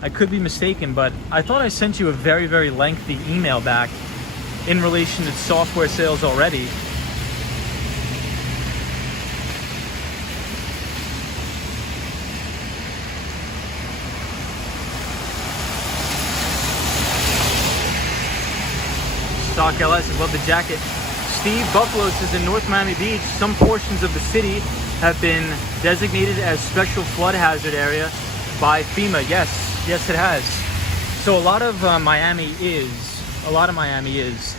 I could be mistaken, but I thought I sent you a very, very lengthy email back in relation to software sales already. Stock LS says, love the jacket. Steve Buffalo says, in North Miami Beach, some portions of the city have been designated as special flood hazard area by FEMA. Yes, it has. So a lot of Miami is.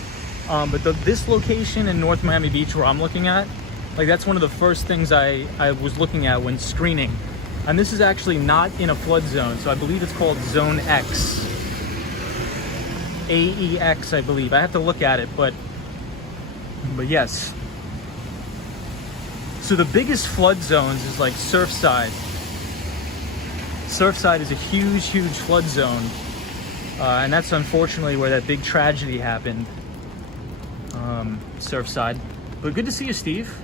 But this location in North Miami Beach where I'm looking at, like that's one of the first things I was looking at when screening. And this is actually not in a flood zone. So I believe it's called Zone X. AEX, I believe. I have to look at it, but yes. So the biggest flood zones is like Surfside. Surfside is a huge flood zone. And that's unfortunately where that big tragedy happened. Surfside. But good to see you, Steve.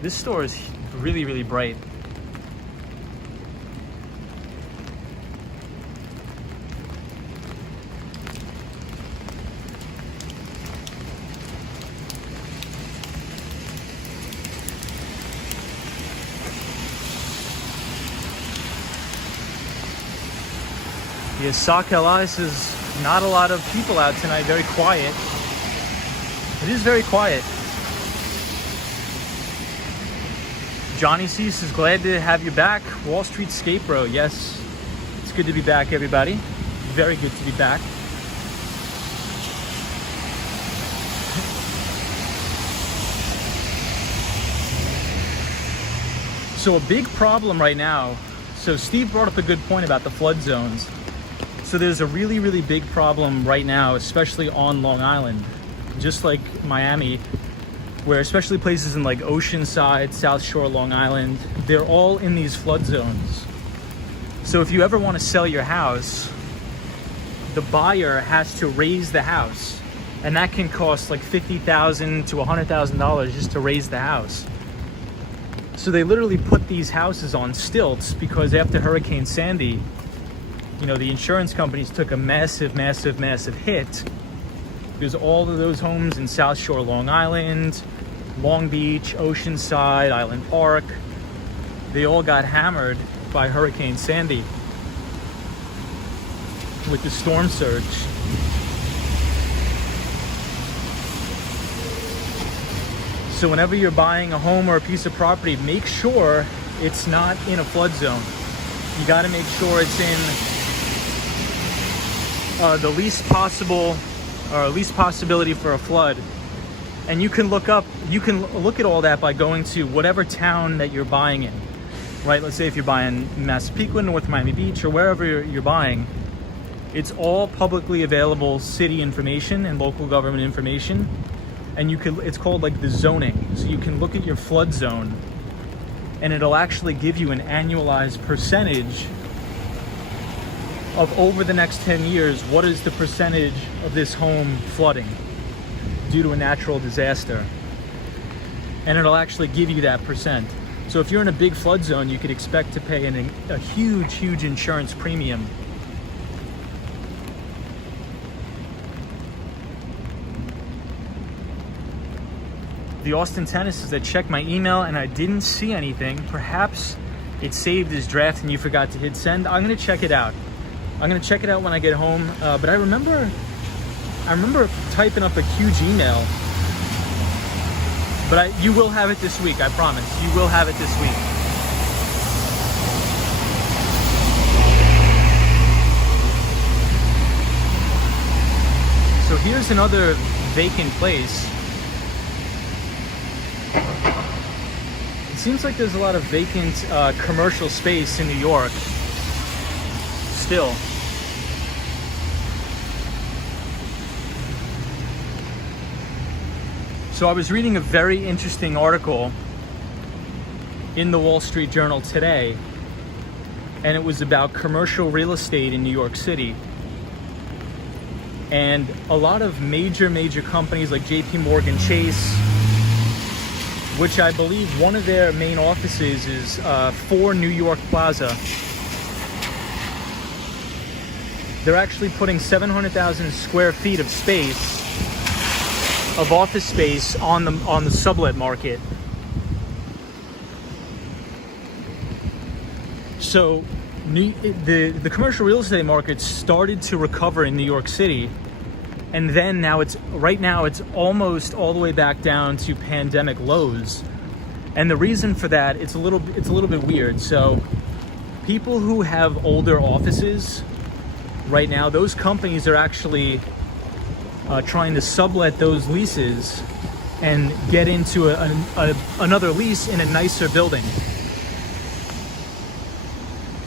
This store is really, really bright. Yeah, Sakelice is not a lot of people out tonight. Very quiet. It is very quiet. Johnny Cease is glad to have you back. Wall Street Skate Bro. Yes, it's good to be back, everybody. Very good to be back. So a big problem right now. So Steve brought up a good point about the flood zones. So there's a really, really big problem right now, especially on Long Island, just like Miami, where especially places in like Oceanside, South Shore, Long Island, they're all in these flood zones. So if you ever want to sell your house, the buyer has to raise the house, and that can cost like $50,000 to $100,000 just to raise the house. So they literally put these houses on stilts because after Hurricane Sandy, you know, the insurance companies took a massive, massive, massive hit because all of those homes in South Shore, Long Island, Long Beach, Oceanside, Island Park, they all got hammered by Hurricane Sandy with the storm surge. So whenever you're buying a home or a piece of property, make sure it's not in a flood zone. You got to make sure it's in the least possible or least possibility for a flood. And you can look at all that by going to whatever town that you're buying in, right? Let's say if you're buying Massapequa, North Miami Beach, or wherever you're buying, it's all publicly available city information and local government information. And it's called like the zoning. So you can look at your flood zone and it'll actually give you an annualized percentage of over the next 10 years, what is the percentage of this home flooding due to a natural disaster? And it'll actually give you that percent. So if you're in a big flood zone, you could expect to pay a huge, huge insurance premium. The Austin Tennis says, I checked my email and I didn't see anything. Perhaps it saved as draft and you forgot to hit send. I'm gonna check it out. I'm gonna check it out when I get home. But I remember typing up a huge email. But you will have it this week, I promise. You will have it this week. So here's another vacant place. It seems like there's a lot of vacant commercial space in New York still. So I was reading a very interesting article in the Wall Street Journal today, and it was about commercial real estate in New York City. And a lot of major companies like JP Morgan Chase, which I believe one of their main offices is 4 New York Plaza. They're actually putting 700,000 square feet of space, of office space on the sublet market. So the commercial real estate market started to recover in New York City, and then right now it's almost all the way back down to pandemic lows. And the reason for that, it's a little bit weird. So people who have older offices right now, those companies are actually trying to sublet those leases and get into another lease in a nicer building.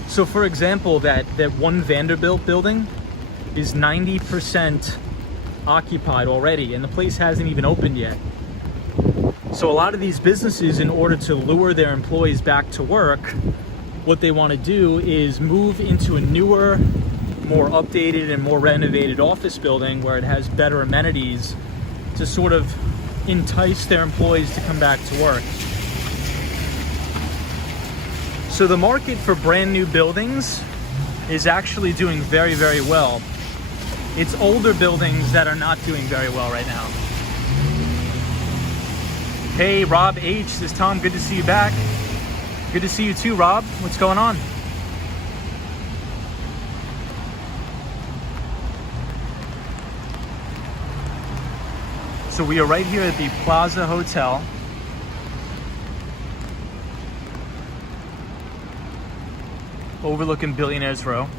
So for example, that one Vanderbilt building is 90% occupied already, and the place hasn't even opened yet. So a lot of these businesses, in order to lure their employees back to work, what they want to do is move into a newer, more updated and more renovated office building where it has better amenities to sort of entice their employees to come back to work. So the market for brand new buildings is actually doing very, very well. It's older buildings that are not doing very well right now. Hey, Rob H says, Tom, good to see you back. Good to see you too, Rob. What's going on? So we are right here at the Plaza Hotel. Overlooking Billionaires Row.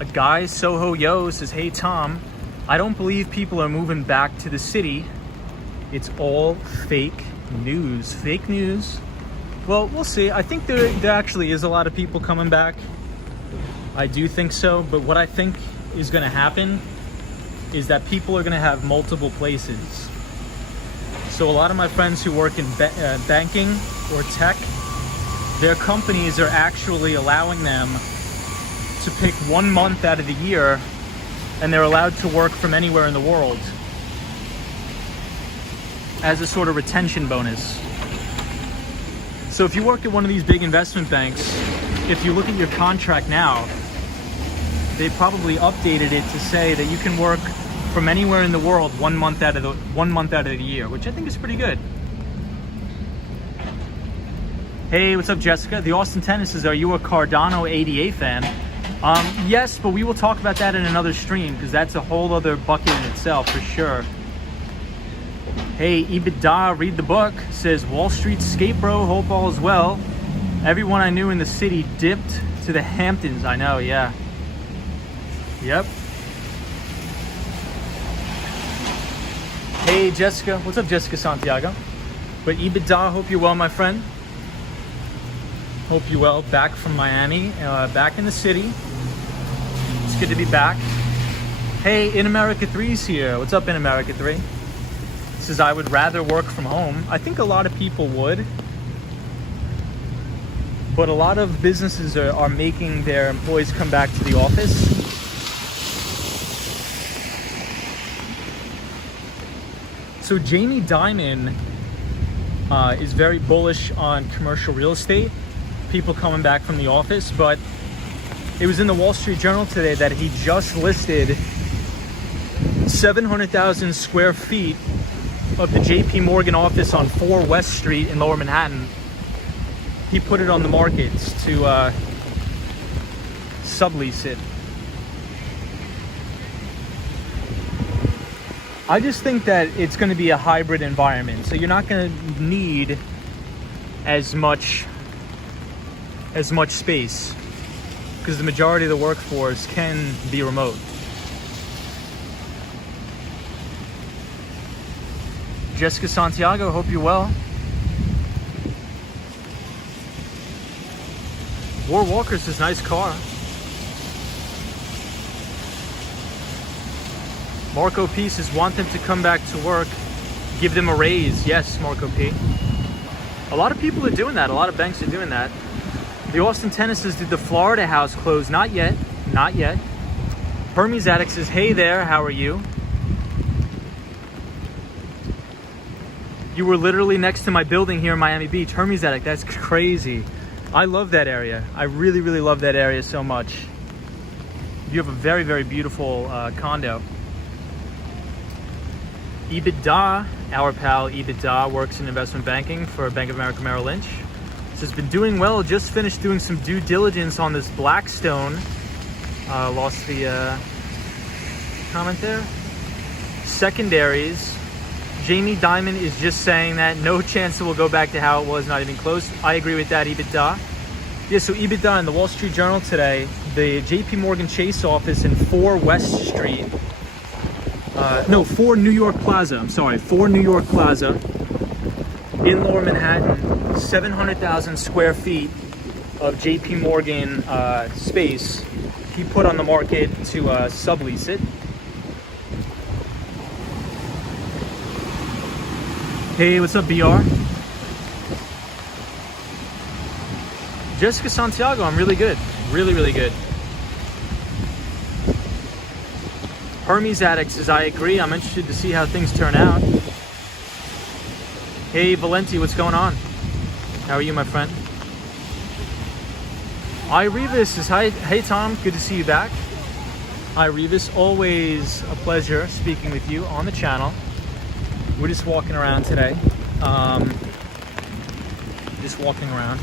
A guy, Soho Yo, says, hey Tom, I don't believe people are moving back to the city. It's all fake news. Fake news? Well, we'll see. I think there actually is a lot of people coming back. I do think so, but what I think is going to happen is that people are going to have multiple places. So a lot of my friends who work in banking or tech, their companies are actually allowing them to pick 1 month out of the year, and they're allowed to work from anywhere in the world as a sort of retention bonus. So if you work at one of these big investment banks, if you look at your contract now, they probably updated it to say that you can work from anywhere in the world 1 month out of the year, which I think is pretty good. Hey, what's up, Jessica? The Austin Tennis says, are you a Cardano ADA fan? Yes, but we will talk about that in another stream because that's a whole other bucket in itself for sure. Hey, EBITDA, read the book, says Wall Street skate bro, hope all is well. Everyone I knew in the city dipped to the Hamptons. I know, yeah. Yep. Hey, Jessica. What's up, Jessica Santiago? But EBITDA, hope you're well, my friend. Hope you're well. Back from Miami, back in the city. It's good to be back. Hey, In America 3's here. What's up, In America 3? Says, I would rather work from home. I think a lot of people would. But a lot of businesses are making their employees come back to the office. So Jamie Dimon is very bullish on commercial real estate, people coming back from the office, but it was in the Wall Street Journal today that he just listed 700,000 square feet of the JP Morgan office on 4 West Street in Lower Manhattan. He put it on the market to sublease it. I just think that it's going to be a hybrid environment, so you're not going to need as much space because the majority of the workforce can be remote. Jessica Santiago, hope you're well. War Walker says, nice car. Marco P says, want them to come back to work, give them a raise. Yes, Marco P. A lot of people are doing that. A lot of banks are doing that. The Austin Tennis says, did the Florida house close? Not yet. Not yet. Hermes Addict says, hey there, how are you? You were literally next to my building here in Miami Beach. Hermes Addict, that's crazy. I love that area. I really, really love that area so much. You have a very, very beautiful condo. EBITDA, our pal EBITDA, works in investment banking for Bank of America Merrill Lynch. Says, been doing well, just finished doing some due diligence on this Blackstone. Lost the comment there. Secondaries. Jamie Dimon is just saying that no chance it will go back to how it was, not even close. I agree with that, EBITDA. Yeah, so EBITDA in the Wall Street Journal today, the JP Morgan Chase office in 4 West Street. 4 New York Plaza, I'm sorry, 4 New York Plaza in Lower Manhattan, 700,000 square feet of JP Morgan space. He put on the market to sublease it. Hey, what's up, BR? Jessica Santiago, I'm really good. Really, really good. Hermes Addict says, I agree. I'm interested to see how things turn out. Hey, Valenti, what's going on? How are you, my friend? Revis says, hi, hey, Tom. Good to see you back. Revis, always a pleasure speaking with you on the channel. We're just walking around today. Just walking around.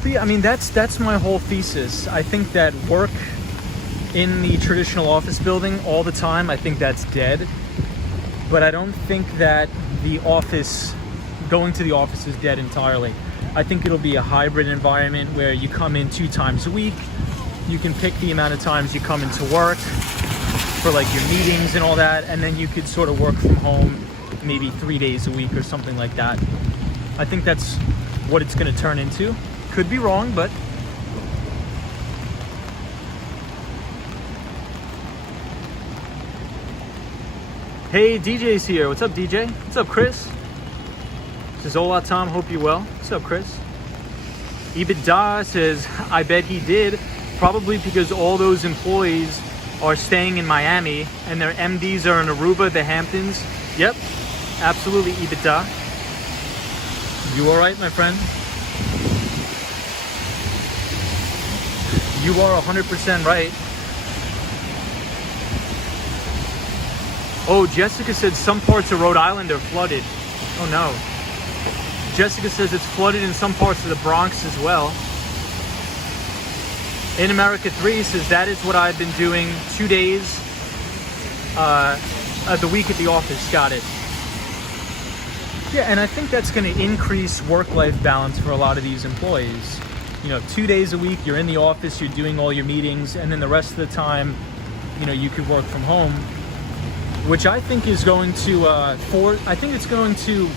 But yeah, I mean, that's my whole thesis. I think that work in the traditional office building all the time, I think that's dead. But I don't think that going to the office is dead entirely. I think it'll be a hybrid environment where you come in 2 times a week. You can pick the amount of times you come into work for like your meetings and all that, and then you could sort of work from home maybe 3 days a week or something like that. I think that's what it's going to turn into. Could be wrong, but hey, DJ's here. What's up, DJ? What's up, Chris? This is Hola Tom. Hope you're well. What's up, Chris? EBITDA says, I bet he did. Probably because all those employees are staying in Miami and their MDs are in Aruba, the Hamptons. Yep, absolutely, EBITDA. You all right, my friend? You are 100% right. Oh, Jessica said some parts of Rhode Island are flooded. Oh no. Jessica says it's flooded in some parts of the Bronx as well. In America 3 says that is what I've been doing 2 days of the week at the office. Got it. Yeah, and I think that's going to increase work-life balance for a lot of these employees. 2 days a week, you're in the office, you're doing all your meetings, and then the rest of the time, you could work from home, which I think is going to, I think it's going to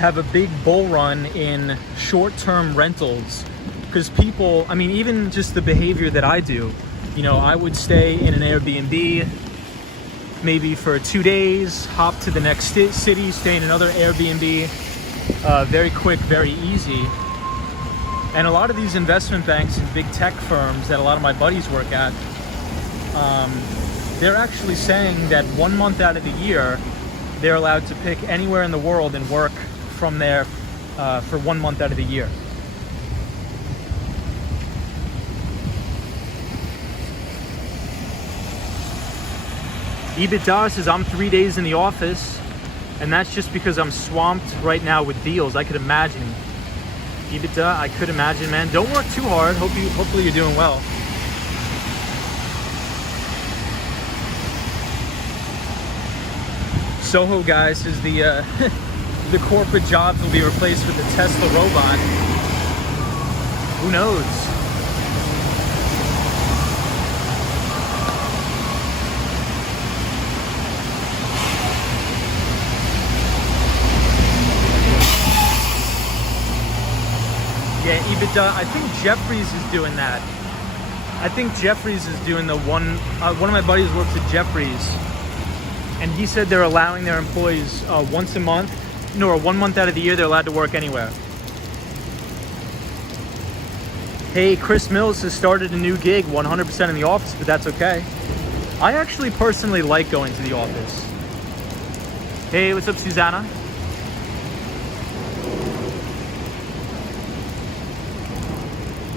have a big bull run in short-term rentals. Because people, even just the behavior that I do, I would stay in an Airbnb maybe for 2 days, hop to the next city, stay in another Airbnb, very quick, very easy. And a lot of these investment banks and big tech firms that a lot of my buddies work at, they're actually saying that 1 month out of the year, they're allowed to pick anywhere in the world and work from there for 1 month out of the year. EBITDA says I'm 3 days in the office, and that's just because I'm swamped right now with deals. I could imagine. EBITDA, I could imagine, man. Don't work too hard. Hopefully you're doing well. Soho guy says the the corporate jobs will be replaced with the Tesla robot. Who knows? Yeah, EBITDA, I think Jeffries is doing that. I think Jeffries is doing the one of my buddies works at Jeffries, and he said they're allowing their employees once a month, or 1 month out of the year, they're allowed to work anywhere. Hey, Chris Mills has started a new gig, 100% in the office, but that's okay. I actually personally like going to the office. Hey, what's up, Susanna?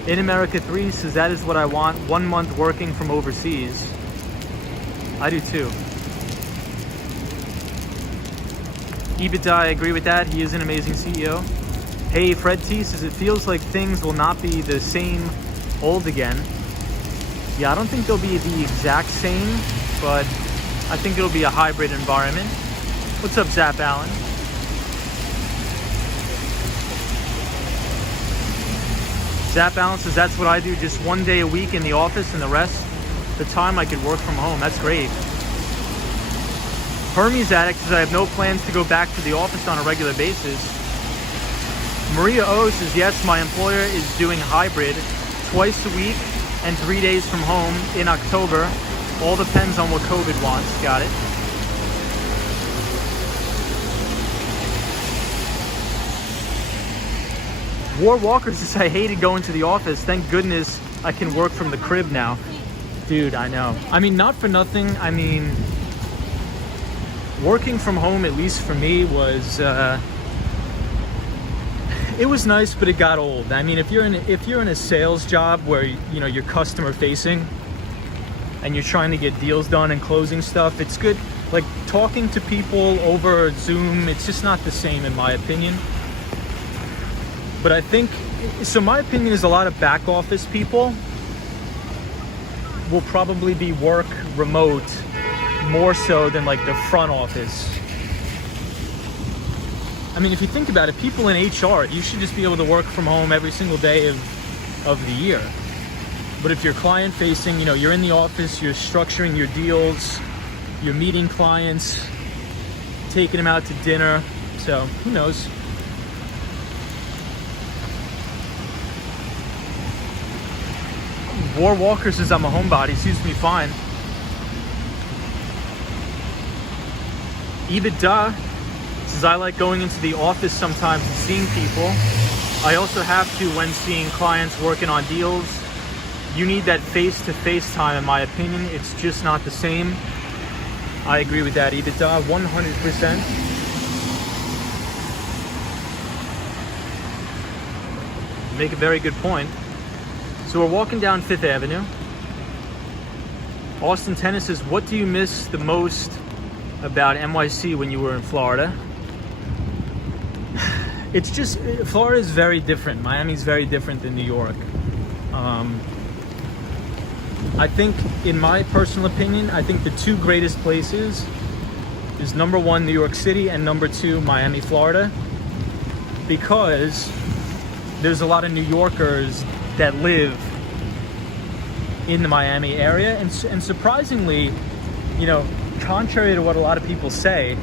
In America 3 says that is what I want, 1 month working from overseas. I do too. EBITDA, I agree with that. He is an amazing CEO. Hey, Fred T says it feels like things will not be the same old again. Yeah, I don't think they'll be the exact same, but I think it'll be a hybrid environment. What's up, Zap Allen? Zap Allen says that's what I do, just 1 day a week in the office, and the rest of the time I could work from home. That's great. Hermes Addict says I have no plans to go back to the office on a regular basis. Maria O says yes, my employer is doing hybrid, twice a week and 3 days from home in October. All depends on what COVID wants. Got it. War Walker says I hated going to the office. Thank goodness I can work from the crib now. Dude, I know. Not for nothing. Working from home, at least for me, was it was nice, but it got old. If you're in a sales job where you're customer facing and you're trying to get deals done and closing stuff, it's good. Like talking to people over Zoom, it's just not the same in my opinion. But I think, so my opinion is a lot of back office people, will probably be work remote more so than like the front office. I mean, if you think about it, people in HR, you should just be able to work from home every single day of the year. But if you're client facing, you know, you're in the office, you're structuring your deals, you're meeting clients, taking them out to dinner. So who knows? War Walker says I'm a homebody, suits me fine. EBITDA says I like going into the office sometimes and seeing people. I also have to when seeing clients working on deals. You need that face-to-face time, in my opinion. It's just not the same. I agree with that, EBITDA, 100%. Make a very good point. So we're walking down 5th Avenue. Austin Tennis says, what do you miss the most about NYC when you were in Florida? It's just, Florida is very different. Miami's very different than New York. I think, in my personal opinion, I think the two greatest places is number one, New York City, and number two, Miami, Florida. Because there's a lot of New Yorkers that live in the Miami area. And surprisingly, you know, contrary to what a lot of people say,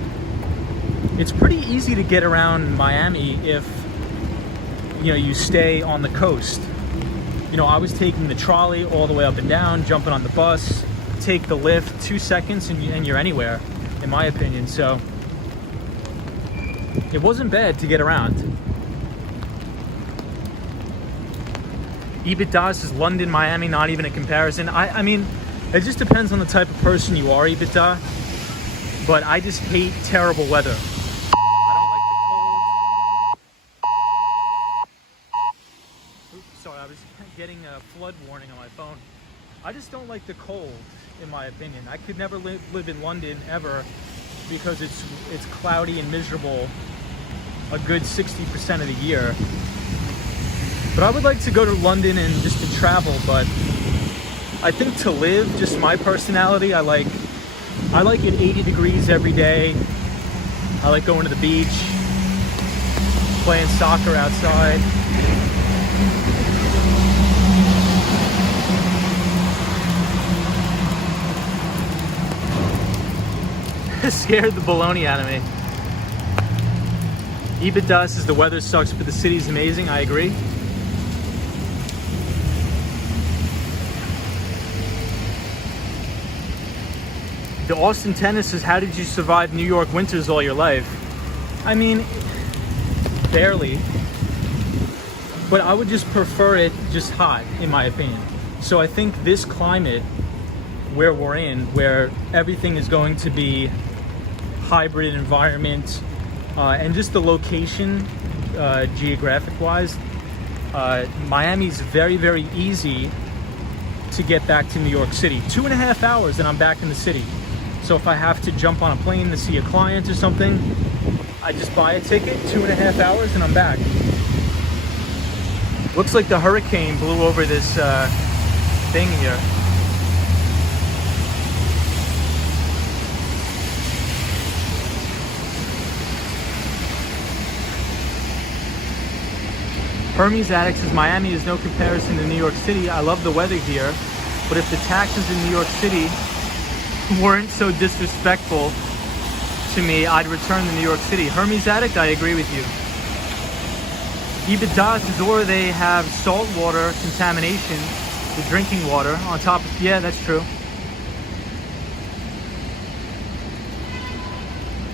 it's pretty easy to get around Miami if, you know, you stay on the coast. You know, I was taking the trolley all the way up and down, jumping on the bus, take the lift, 2 seconds and you're anywhere, in my opinion. So it wasn't bad to get around. EBITDA says London, Miami, not even a comparison. I mean, it just depends on the type of person you are, EBITDA. But I just hate terrible weather. I don't like the cold. Oops, sorry, I was getting a flood warning on my phone. I just don't like the cold, in my opinion. I could never live in London ever because it's cloudy and miserable a good 60% of the year. But I would like to go to London and just to travel, but I think to live, just my personality, I like it 80 degrees every day. I like going to the beach, playing soccer outside. Scared the baloney out of me. EBITDA says the weather sucks, but the city's amazing. I agree. The Austin Tennis says, how did you survive New York winters all your life? I mean, barely. But I would just prefer it just hot, in my opinion. So I think this climate where we're in, where everything is going to be hybrid environment, and just the location, geographic-wise, Miami's very, very easy to get back to New York City. 2.5 hours and I'm back in the city. So if I have to jump on a plane to see a client or something, I just buy a ticket, 2.5 hours, and I'm back. Looks like the hurricane blew over this thing here. Hermes Addict says, Miami is no comparison to New York City. I love the weather here, but if the taxes in New York City weren't so disrespectful to me, I'd return to New York City. Hermes Addict, I agree with you. EBITDA says, or they have saltwater contamination with drinking water on top of, yeah, that's true.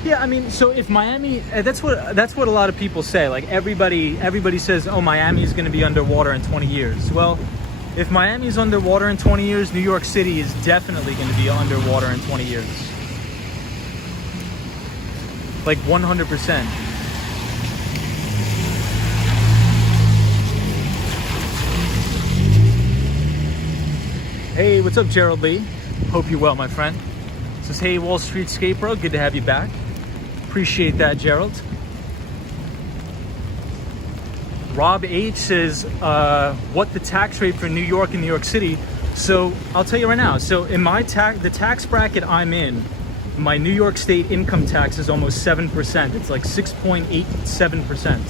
Yeah, I mean, so if Miami, that's what a lot of people say. Like everybody says, oh, Miami is going to be underwater in 20 years. Well, if Miami is underwater in 20 years, New York City is definitely going to be underwater in 20 years. Like 100%. Hey, what's up, Gerald Lee? Hope you're well, my friend. Says, hey, Wall Street Skate Bro, good to have you back. Appreciate that, Gerald. Rob H says, what the tax rate for New York and New York City? So I'll tell you right now. So in the tax bracket I'm in, my New York State income tax is almost 7%. It's like 6.87%.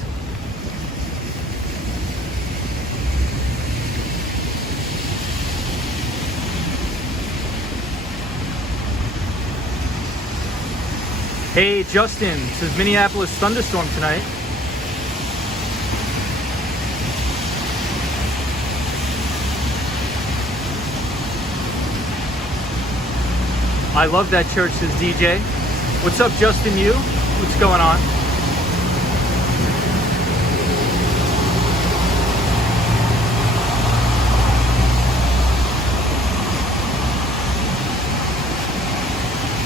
Hey Justin, says Minneapolis thunderstorm tonight. I love that church, says DJ. What's up, Justin? You? What's going on?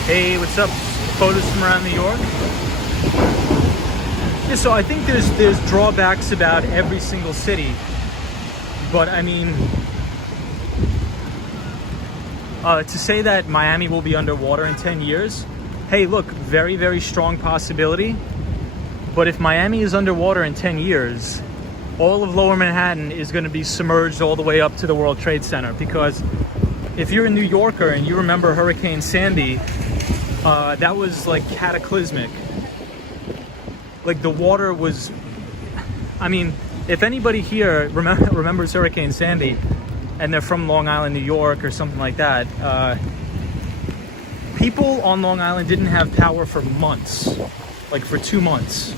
Hey, what's up? Photos from around New York. Yeah, so I think there's drawbacks about every single city, but I mean, to say that Miami will be underwater in 10 years, hey, look, very, very strong possibility. But if Miami is underwater in 10 years, all of Lower Manhattan is going to be submerged all the way up to the World Trade Center. Because if you're a New Yorker and you remember Hurricane Sandy, that was like cataclysmic. Like the water was, I mean, if anybody here remembers Hurricane Sandy and they're from Long Island, New York or something like that, people on Long Island didn't have power for months, like for 2 months.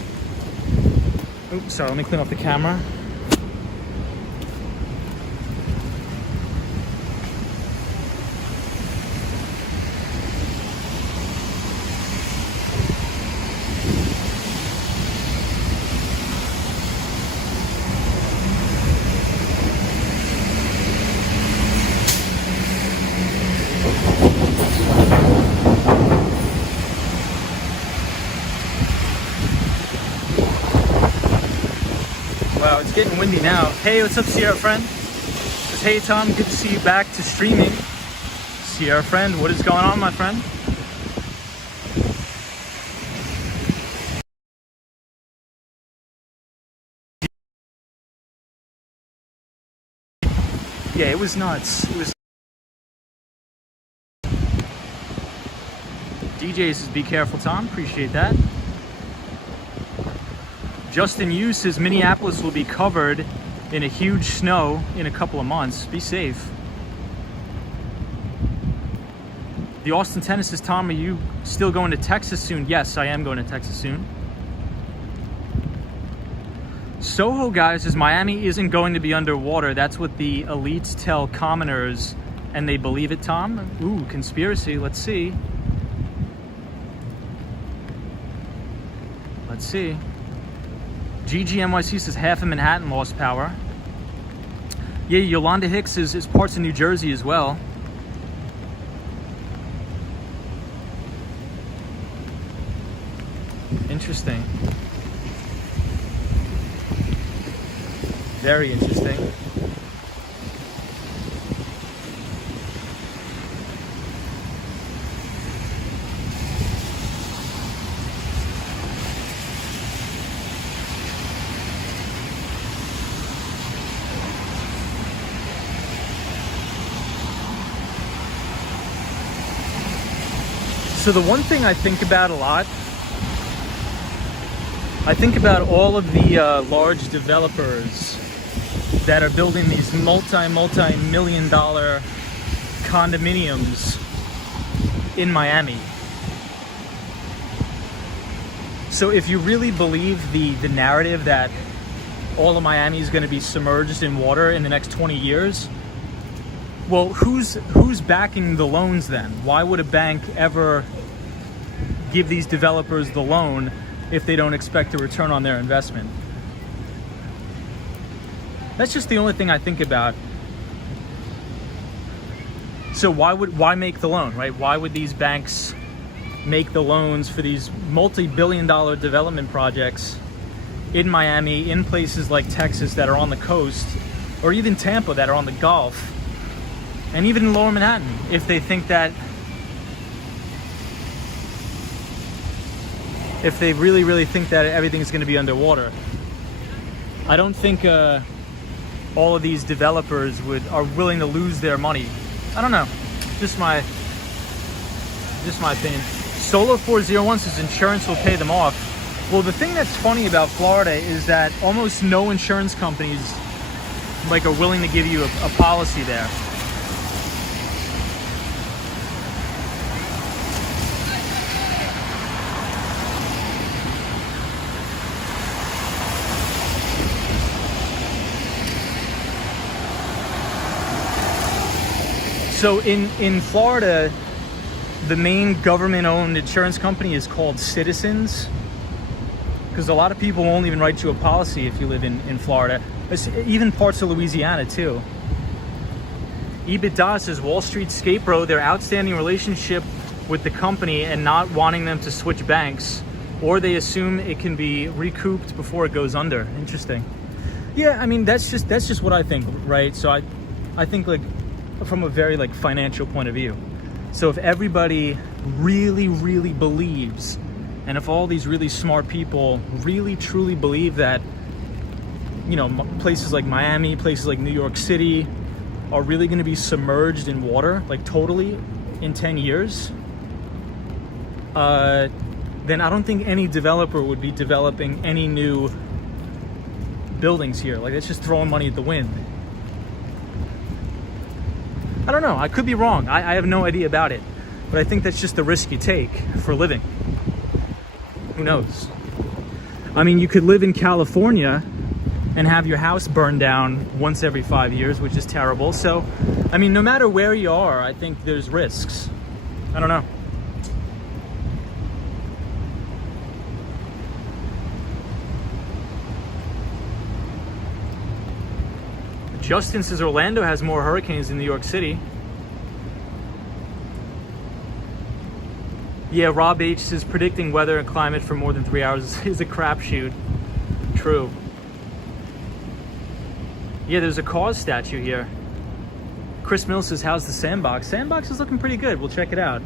Oops, sorry, let me clean off the camera. Wow, it's getting windy now. Hey, what's up, Sierra friend? Says, hey Tom, good to see you back to streaming. Sierra friend, what is going on, my friend? Yeah, it was nuts. It was. DJ says, be careful, Tom. Appreciate that. Justin Yu says Minneapolis will be covered in a huge snow in a couple of months. Be safe. The Austin Tennis says, Tom, are you still going to Texas soon? Yes, I am going to Texas soon. Soho guys says Miami isn't going to be underwater. That's what the elites tell commoners, and they believe it, Tom. Ooh, conspiracy. Let's see. Let's see. GGNYC says half of Manhattan lost power. Yeah, Yolanda Hicks is parts of New Jersey as well. Interesting. Very interesting. So the one thing I think about a lot, I think about all of the large developers that are building these multi-million dollar condominiums in Miami. So if you really believe the narrative that all of Miami is going to be submerged in water in the next 20 years, well, who's backing the loans then? Why would a bank ever give these developers the loan if they don't expect a return on their investment? That's just the only thing I think about. So why make the loan, right? Why would these banks make the loans for these multi-billion-dollar development projects in Miami, in places like Texas that are on the coast, or even Tampa that are on the Gulf, and even in Lower Manhattan, if they think that, if they really think that everything's going to be underwater? I don't think all of these developers are willing to lose their money. I don't know. Just my opinion. Solo 401 says insurance will pay them off. Well, the thing that's funny about Florida is that almost no insurance companies like are willing to give you a policy there. So in Florida, the main government-owned insurance company is called Citizens, because a lot of people won't even write you a policy if you live in Florida. Even parts of Louisiana too. EBITDA says Wall Street scapegoat their outstanding relationship with the company and not wanting them to switch banks, or they assume it can be recouped before it goes under. Interesting. Yeah, I mean that's just what I think, right? So I think like from a very like financial point of view. So if everybody really, really believes, and if all these really smart people really, truly believe that, you know, places like Miami, places like New York City are really going to be submerged in water, like totally, in 10 years, then I don't think any developer would be developing any new buildings here. Like, it's just throwing money at the wind. I don't know. I could be wrong. I have no idea about it. But I think that's just the risk you take for a living. Who knows? I mean, you could live in California and have your house burned down once every 5 years, which is terrible. So, I mean, no matter where you are, I think there's risks. I don't know. Justin says Orlando has more hurricanes than New York City. Yeah, Rob H says predicting weather and climate for more than 3 hours is a crapshoot. True. Yeah, there's a cause statue here. Chris Mills says, how's the sandbox? Sandbox is looking pretty good. We'll check it out.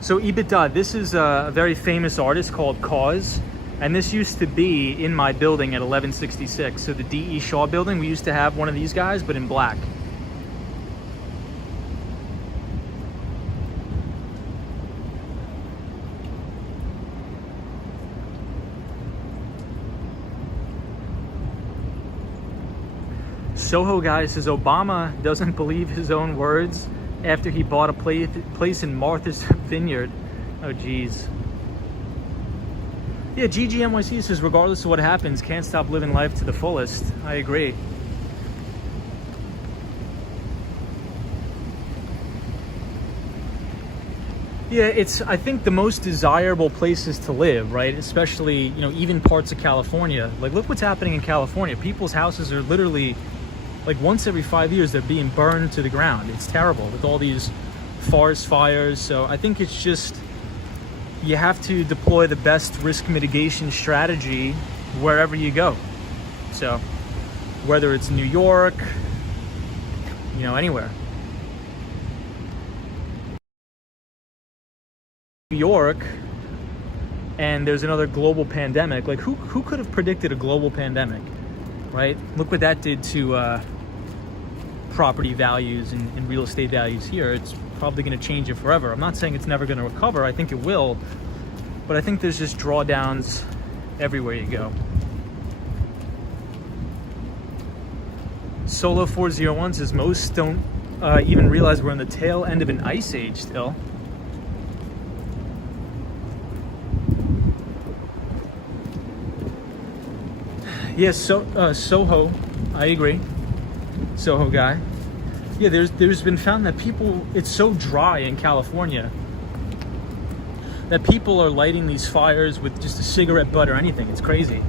So EBITDA, this is a very famous artist called Cause. And this used to be in my building at 1166. So the D.E. Shaw building, we used to have one of these guys, but in black. Soho guy says Obama doesn't believe his own words after he bought a place in Martha's Vineyard. Oh, geez. Yeah, GGNYC says, regardless of what happens, can't stop living life to the fullest. I agree. Yeah, it's, I think, the most desirable places to live, right? Especially, you know, even parts of California. Like, look what's happening in California. People's houses are literally, like, once every 5 years, they're being burned to the ground. It's terrible with all these forest fires. So I think it's just, you have to deploy the best risk mitigation strategy wherever you go. So whether it's New York, you know, anywhere. New York, and there's another global pandemic. Like, who could have predicted a global pandemic, right? Look what that did to property values and real estate values here. It's probably going to change it forever. I'm not saying it's never going to recover. I think it will, but I think there's just drawdowns everywhere you go. Solo 401 says most don't even realize we're in the tail end of an ice age still. Yes, Soho, I agree. Soho guy. Yeah, there's been found that people, it's so dry in California that people are lighting these fires with just a cigarette butt or anything. It's crazy.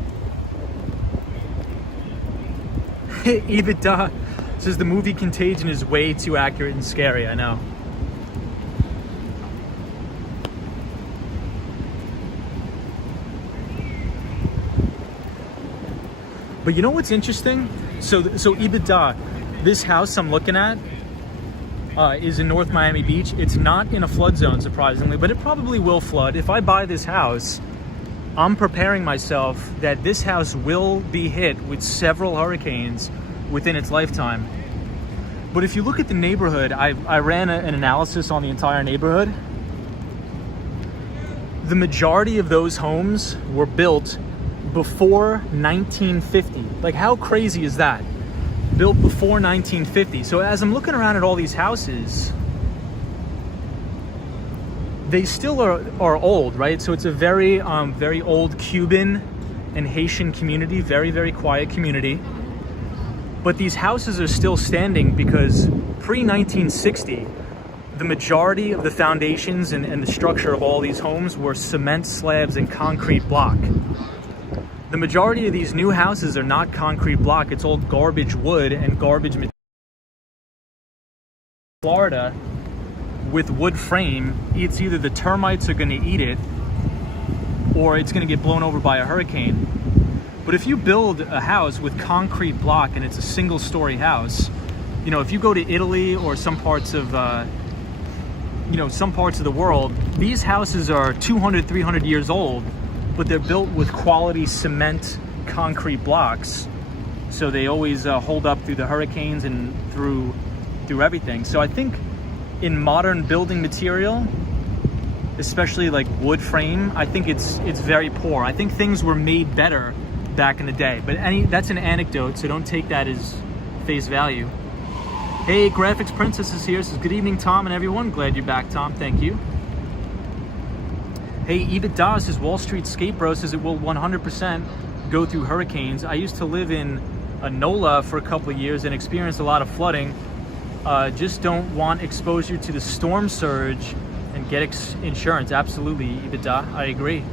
EBITDA says the movie Contagion is way too accurate and scary. I know. But you know what's interesting? So EBITDA, this house I'm looking at is in North Miami Beach. It's not in a flood zone, surprisingly, but it probably will flood. If I buy this house, I'm preparing myself that this house will be hit with several hurricanes within its lifetime. But if you look at the neighborhood, I ran an analysis on the entire neighborhood. The majority of those homes were built before 1950. Like, how crazy is that? Built before 1950. So as I'm looking around at all these houses, they still are old, right? So it's a very old Cuban and Haitian community, very, very quiet community. But these houses are still standing because pre-1960, the majority of the foundations and the structure of all these homes were cement slabs and concrete block. The majority of these new houses are not concrete block, it's old garbage wood and garbage material. Florida, with wood frame, it's either the termites are going to eat it or it's going to get blown over by a hurricane. But if you build a house with concrete block and it's a single story house, you know, if you go to Italy or some parts of the world, these houses are 200, 300 years old, but they're built with quality cement concrete blocks. So they always hold up through the hurricanes and through everything. So I think in modern building material, especially like wood frame, I think it's very poor. I think things were made better back in the day, but that's an anecdote, so don't take that as face value. Hey, Graphics Princess is here. Says good evening, Tom and everyone. Glad you're back, Tom. Thank you. Hey, EBITDA says Wall Street Skate Bro says it will 100% go through hurricanes. I used to live in NOLA for a couple of years and experienced a lot of flooding. Just don't want exposure to the storm surge and get insurance. Absolutely, EBITDA. I agree.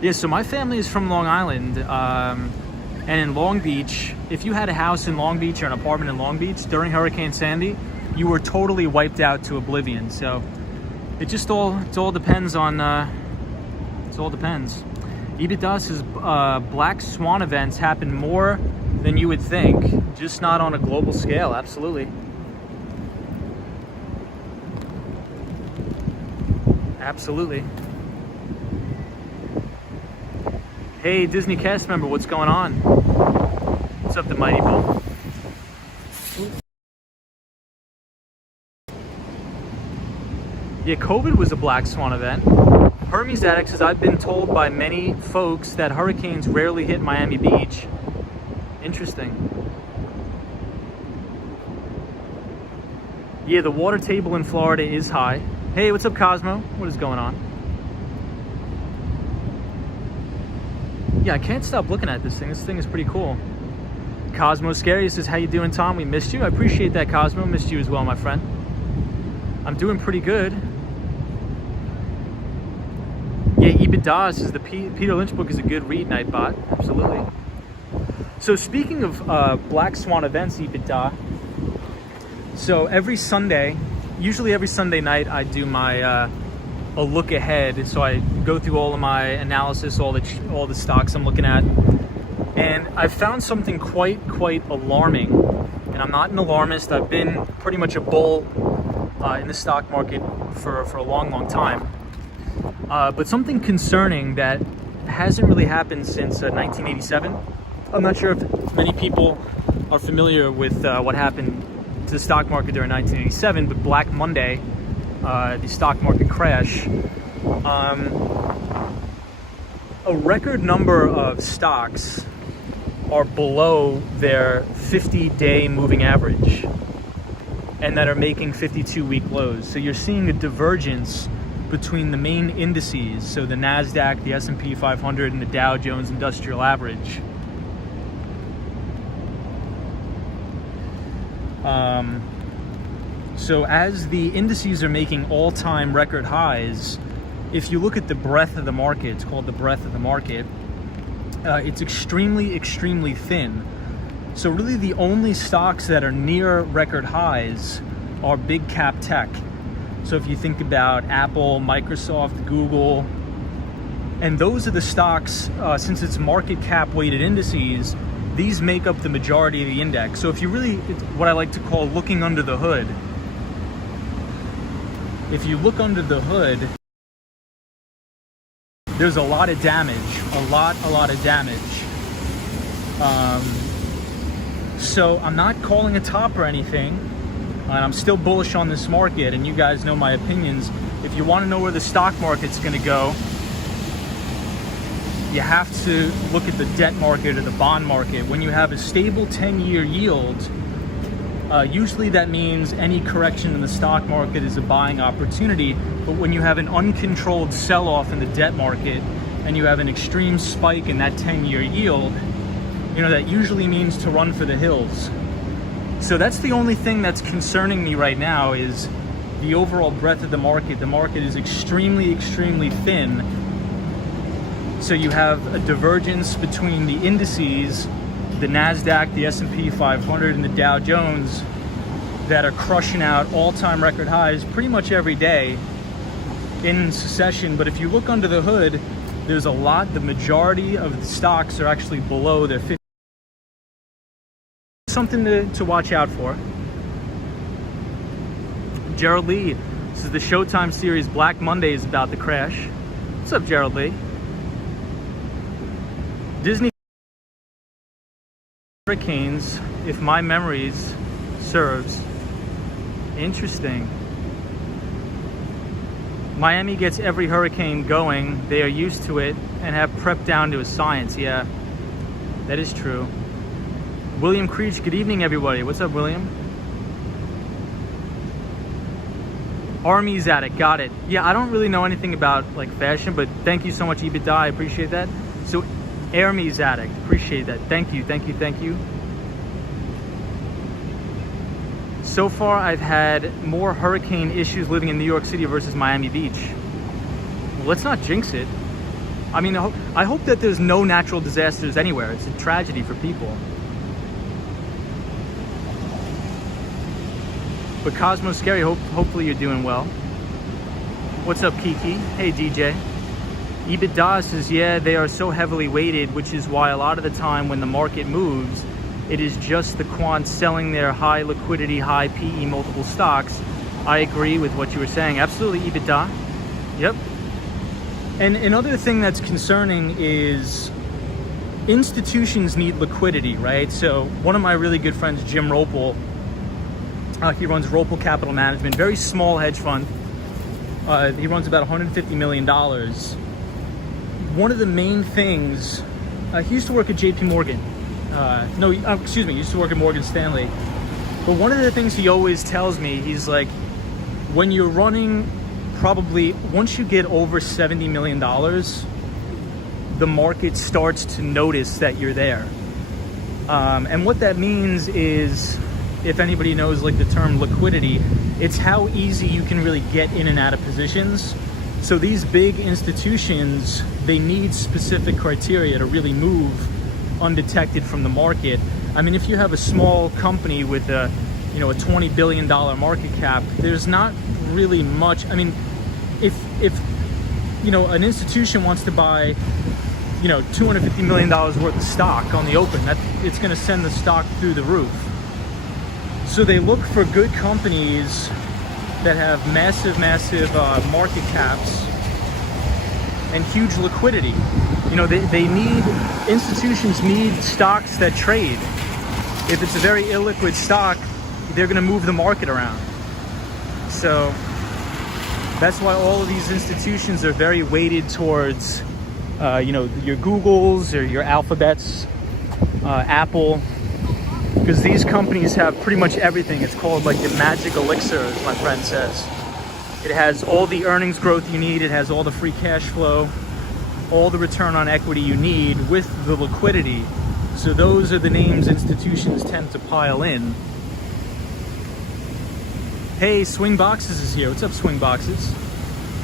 Yeah, so my family is from Long Island, and in Long Beach, if you had a house in Long Beach or an apartment in Long Beach during Hurricane Sandy, you were totally wiped out to oblivion. So it all depends on, it all depends. EBITDA says black swan events happen more than you would think, just not on a global scale. Absolutely. Absolutely. Hey, Disney cast member, what's going on? What's up, the Mighty Bull? Yeah, COVID was a black swan event. Hermes Addict says, I've been told by many folks that hurricanes rarely hit Miami Beach. Interesting. Yeah, the water table in Florida is high. Hey, what's up, Cosmo? What is going on? Yeah, I can't stop looking at this thing. This thing is pretty cool. Cosmo Scary says, how you doing, Tom? We missed you. I appreciate that, Cosmo. Missed you as well, my friend. I'm doing pretty good. Yeah, EBITDA says the Peter Lynch book is a good read, Nightbot. Absolutely. So speaking of Black Swan events, EBITDA, so every Sunday, usually every Sunday night, I do my a look ahead. So I go through all of my analysis, all the stocks I'm looking at, and I've found something quite alarming. And I'm not an alarmist. I've been pretty much a bull in the stock market for a long time. But something concerning that hasn't really happened since 1987. I'm not sure if many people are familiar with what happened to the stock market during 1987, but Black Monday, the stock market crash, a record number of stocks are below their 50-day moving average and that are making 52-week lows. So you're seeing a divergence between the main indices, so the NASDAQ, the S&P 500, and the Dow Jones Industrial Average. So as the indices are making all-time record highs, if you look at the breadth of the market, it's called the breadth of the market, it's extremely thin. So really the only stocks that are near record highs are big cap tech. So if you think about Apple, Microsoft, Google, and those are the stocks, since it's market cap weighted indices, these make up the majority of the index. So if you really, what I like to call looking under the hood, if you look under the hood, there's a lot of damage, a lot of damage. So I'm not calling a top or anything, and I'm still bullish on this market, and you guys know my opinions. If you want to know where the stock market's going to go, you have to look at the debt market or the bond market. When you have a stable 10-year yield, usually that means any correction in the stock market is a buying opportunity. But when you have an uncontrolled sell-off in the debt market and you have an extreme spike in that 10-year yield, you know, that usually means to run for the hills. So that's the only thing that's concerning me right now, is the overall breadth of the market. The market is extremely thin. So you have a divergence between the indices, the NASDAQ, the S&P 500, and the Dow Jones, that are crushing out all-time record highs pretty much every day in succession. But if you look under the hood, there's the majority of the stocks are actually below their 50. Something to watch out for. Gerald Lee, this is the Showtime series Black Monday is about to crash. What's up, Gerald Lee? Disney hurricanes, if my memories serves. Interesting. Miami gets every hurricane going. They are used to it and have prepped down to a science. Yeah, that is true. William Creech, good evening, everybody. What's up, William? Army's at it, got it. Yeah, I don't really know anything about like fashion, but thank you so much, EBITDA. I appreciate that. So, Army's addict, appreciate that. Thank you. So far, I've had more hurricane issues living in New York City versus Miami Beach. Well, let's not jinx it. I mean, I hope that there's no natural disasters anywhere. It's a tragedy for people. But Cosmo Scary, hopefully you're doing well. What's up, Kiki? Hey, DJ. EBITDA says, yeah, they are so heavily weighted, which is why a lot of the time when the market moves, it is just the quants selling their high liquidity, high PE multiple stocks. I agree with what you were saying. Absolutely, EBITDA. Yep. And another thing that's concerning is institutions need liquidity, right? So one of my really good friends, Jim Ropel, he runs Ropel Capital Management, very small hedge fund. He runs about $150 million. One of the main things, he used to work at JP Morgan. He used to work at Morgan Stanley. But one of the things he always tells me, he's like, when you're running, probably once you get over $70 million, the market starts to notice that you're there. And what that means is, if anybody knows like the term liquidity, it's how easy you can really get in and out of positions. So these big institutions, they need specific criteria to really move undetected from the market. I mean, if you have a small company with a $20 billion market cap, there's not really much. I mean, if an institution wants to buy $250 million worth of stock on the open, that it's going to send the stock through the roof. So they look for good companies that have massive market caps and huge liquidity. Institutions need stocks that trade. If it's a very illiquid stock, they're going to move the market around. So that's why all of these institutions are very weighted towards, your Googles or your Alphabets, Apple, because these companies have pretty much everything. It's called like the magic elixir, as my friend says. It has all the earnings growth you need. It has all the free cash flow, all the return on equity you need with the liquidity. So those are the names institutions tend to pile in. Hey, Swing Boxes is here. What's up, Swing Boxes?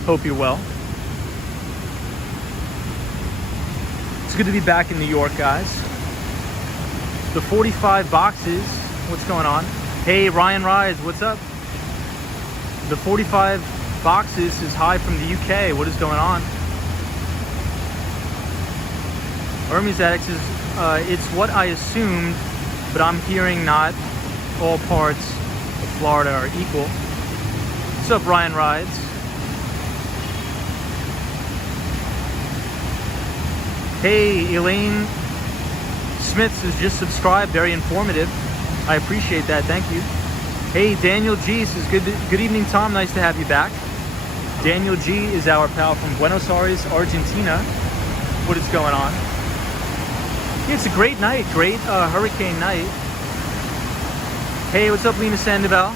Hope you're well. It's good to be back in New York, guys. The 45 boxes, what's going on? Hey, Ryan Rides, what's up? The 45 boxes is high from the UK. What is going on? Hermes Addicts is, it's what I assumed, but I'm hearing not all parts of Florida are equal. What's up, Ryan Rides? Hey, Elaine Smiths has just subscribed. Very informative. I appreciate that. Thank you. Hey, Daniel G says, good evening, Tom. Nice to have you back. Daniel G is our pal from Buenos Aires, Argentina. What is going on? Yeah, it's a great night. Great hurricane night. Hey, what's up, Lena Sandoval?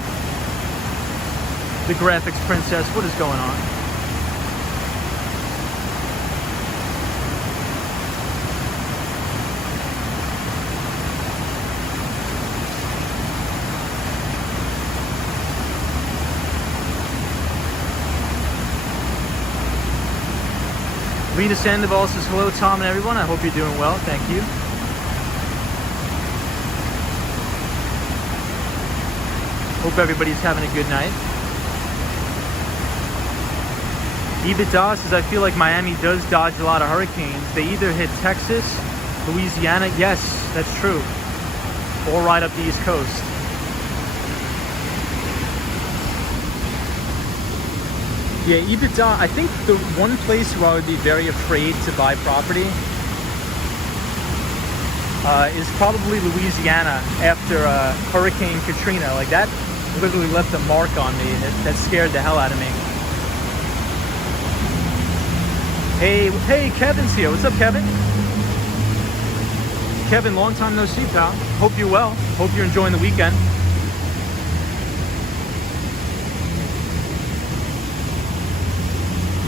The graphics princess. What is going on? Lena Sandoval says, hello, Tom and everyone. I hope you're doing well. Thank you. Hope everybody's having a good night. Ibida says, I feel like Miami does dodge a lot of hurricanes. They either hit Texas, Louisiana. Yes, that's true. Or right up the East Coast. Yeah, Ibida, I think the one place where I would be very afraid to buy property is probably Louisiana after Hurricane Katrina. Like, that literally left a mark on me. That scared the hell out of me. Hey, Kevin's here. What's up, Kevin? Kevin, long time no see, pal. Hope you're well. Hope you're enjoying the weekend.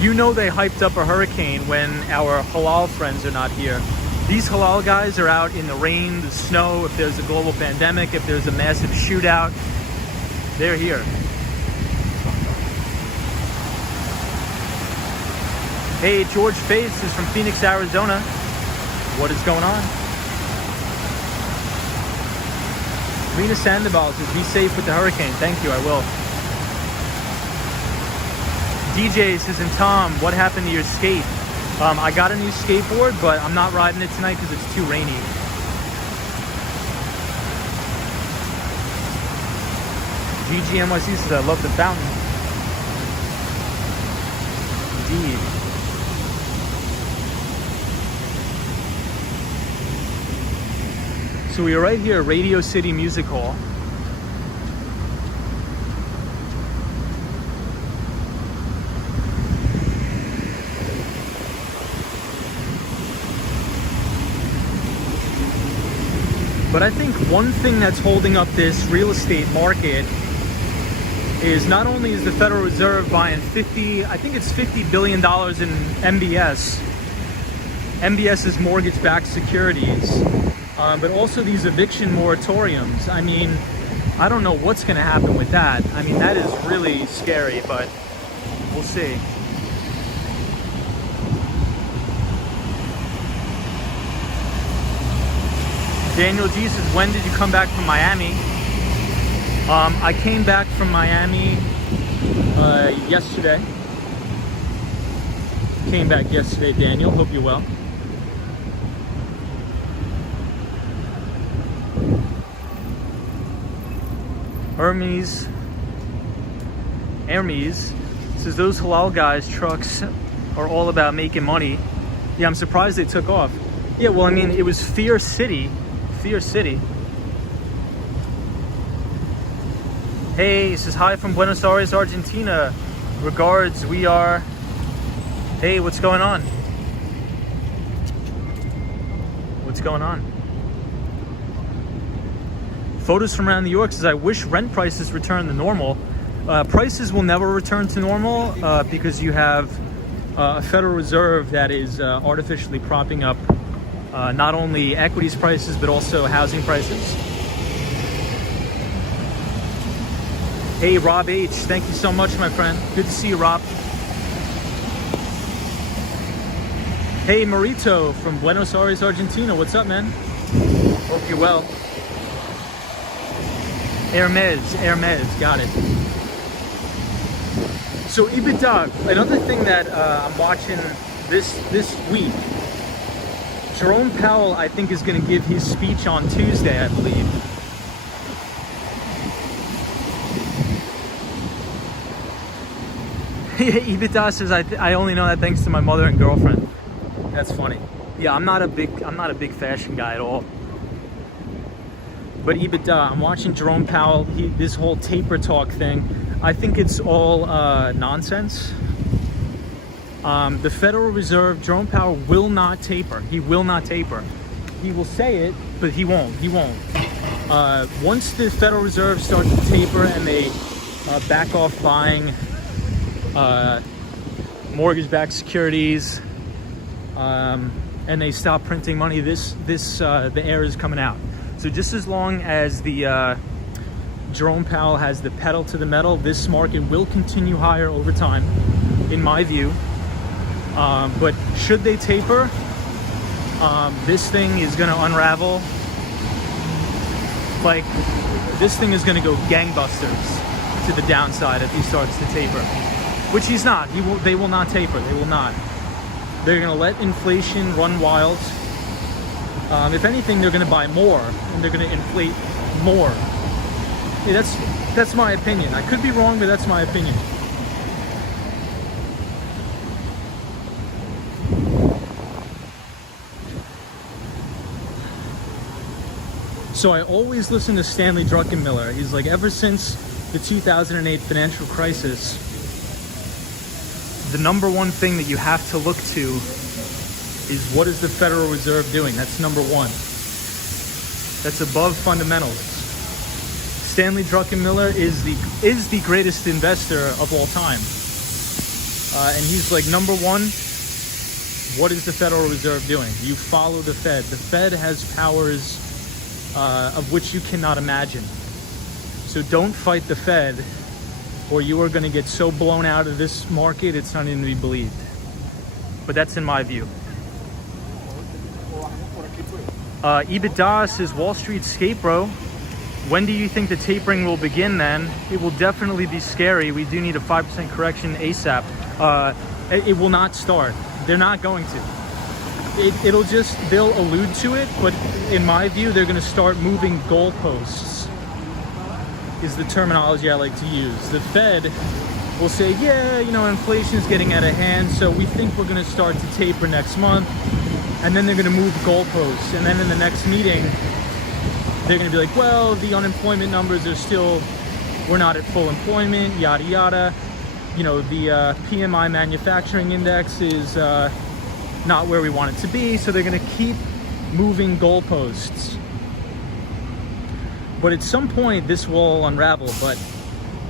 You know they hyped up a hurricane when our halal friends are not here. These halal guys are out in the rain, the snow, if there's a global pandemic, if there's a massive shootout, they're here. Hey, George Faith is from Phoenix, Arizona. What is going on? Lena Sandoval says, be safe with the hurricane. Thank you, I will. DJ says, and Tom, what happened to your skate? I got a new skateboard, but I'm not riding it tonight because it's too rainy. GGNYC says, I love the fountain. Indeed. So we are right here at Radio City Music Hall. But I think one thing that's holding up this real estate market is not only is the Federal Reserve buying $50 billion in MBS. MBS is mortgage-backed securities, but also these eviction moratoriums. I mean, I don't know what's going to happen with that. I mean, that is really scary, but we'll see. Daniel G says, when did you come back from Miami? I came back from Miami yesterday. Came back yesterday, Daniel. Hope you're well. Hermes says, those halal guys' trucks are all about making money. Yeah, I'm surprised they took off. Yeah, well, I mean, it was Fear City. Fear City. Hey, it says, hi from Buenos Aires, Argentina. Regards, we are... Hey, what's going on? What's going on? Photos from around New York says, I wish rent prices return to normal. Prices will never return to normal because you have a Federal Reserve that is artificially propping up not only equities prices, but also housing prices. Hey, Rob H, thank you so much, my friend. Good to see you, Rob. Hey, Marito from Buenos Aires, Argentina. What's up, man? Hope you're well. Hermes, got it. So Ibida, another thing that I'm watching this week, Jerome Powell, I think, is going to give his speech on Tuesday, I believe. Ibida says, I only know that thanks to my mother and girlfriend. That's funny. Yeah, I'm not a big fashion guy at all. But EBITDA, I'm watching Jerome Powell, this whole taper talk thing. I think it's all nonsense. The Federal Reserve, Jerome Powell will not taper. He will not taper. He will say it, but he won't. He won't. Once the Federal Reserve starts to taper and they back off buying mortgage-backed securities, and they stop printing money, the air is coming out. So just as long as the Jerome Powell has the pedal to the metal, this market will continue higher over time, in my view. But should they taper, this thing is going to unravel. Like, this thing is going to go gangbusters to the downside if he starts to taper, which he's not. They will not taper. They will not. They're going to let inflation run wild. If anything, they're going to buy more and they're going to inflate more. Yeah, that's my opinion. I could be wrong, but that's my opinion. So I always listen to Stanley Druckenmiller. He's like, ever since the 2008 financial crisis, the number one thing that you have to look to is what is the Federal Reserve doing? That's number one. That's above fundamentals. Stanley Druckenmiller is the greatest investor of all time. And he's like, number one, what is the Federal Reserve doing? You follow the Fed. The Fed has powers of which you cannot imagine. So don't fight the Fed, or you are going to get so blown out of this market, it's not even to be believed. But that's in my view. EBITDA says, Wall Street skate, bro. When do you think the tapering will begin then? It will definitely be scary. We do need a 5% correction ASAP. It will not start. They're not going to. They'll allude to it, but in my view, they're going to start moving goalposts, is the terminology I like to use. The Fed will say, yeah, inflation is getting out of hand, so we think we're going to start to taper next month. And then they're going to move goalposts. And then in the next meeting, they're going to be like, well, the unemployment numbers are still, we're not at full employment, yada, yada. The PMI manufacturing index is not where we want it to be. So they're going to keep moving goalposts. But at some point, this will unravel, but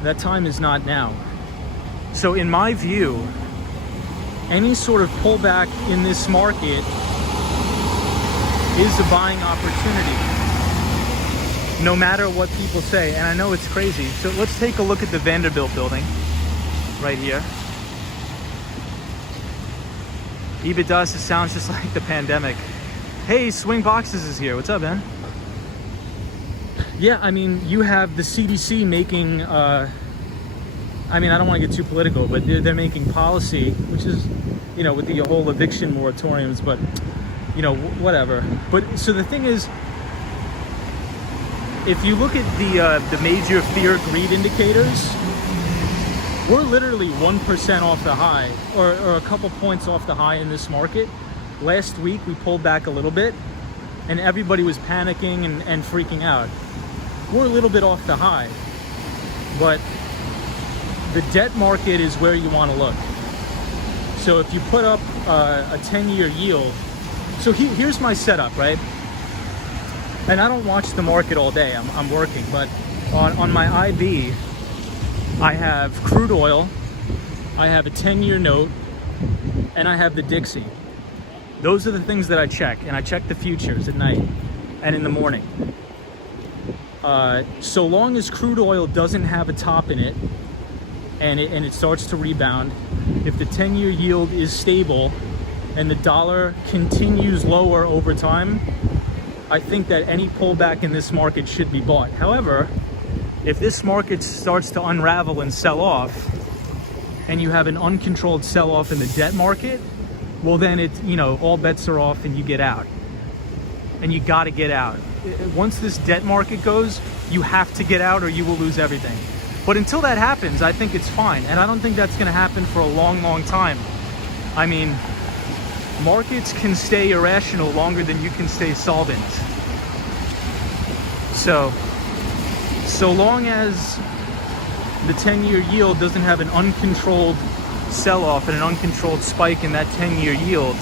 that time is not now. So in my view, any sort of pullback in this market is a buying opportunity, no matter what people say. And I know it's crazy. So let's take a look at the Vanderbilt building right here. EBITDA sounds just like the pandemic. Hey, Swing Boxes is here. What's up, man? Yeah, I mean, you have the CDC making, I don't want to get too political, but they're making policy, which is, with the whole eviction moratoriums, but whatever. But so the thing is, if you look at the major fear greed indicators, we're literally 1% off the high, or a couple points off the high in this market. Last week we pulled back a little bit and everybody was panicking and freaking out. We're a little bit off the high, but the debt market is where you want to look. So if you put up a 10-year yield, so here's my setup, right? And I don't watch the market all day, I'm working, but on my IB, I have crude oil, I have a 10-year note, and I have the Dixie. Those are the things that I check, and I check the futures at night and in the morning. So long as crude oil doesn't have a top in it, and it starts to rebound, if the 10-year yield is stable and the dollar continues lower over time, I think that any pullback in this market should be bought. However, if this market starts to unravel and sell off, and you have an uncontrolled sell-off in the debt market, well then all bets are off and you get out. And you gotta get out. Once this debt market goes, you have to get out or you will lose everything. But until that happens, I think it's fine. And I don't think that's gonna happen for a long, long time. I mean, markets can stay irrational longer than you can stay solvent. So long as the 10-year yield doesn't have an uncontrolled sell-off and an uncontrolled spike in that 10-year yield,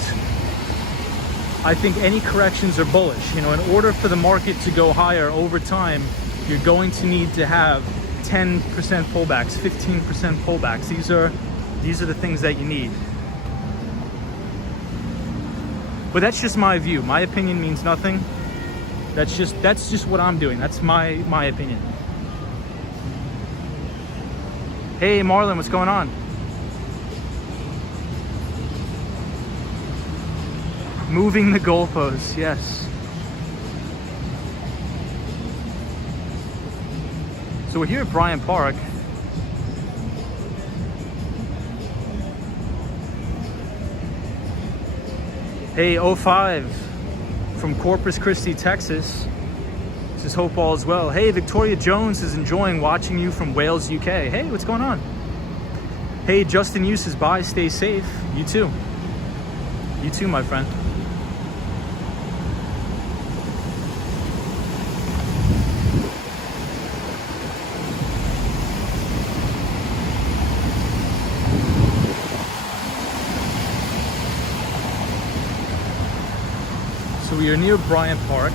I think any corrections are bullish. You know, in order for the market to go higher over time, you're going to need to have 10% pullbacks, 15% pullbacks. These are the things that you need. But that's just my view. My opinion means nothing. That's just what I'm doing. That's my opinion. Hey Marlon, what's going on? Moving the goalposts, yes. So we're here at Bryant Park. Hey, 05 from Corpus Christi, Texas. This is Hope all is well. Hey, Victoria Jones is enjoying watching you from Wales, UK. Hey, what's going on? Hey, Justin Hughes says bye, stay safe. You too. You too, my friend. So we are near Bryant Park.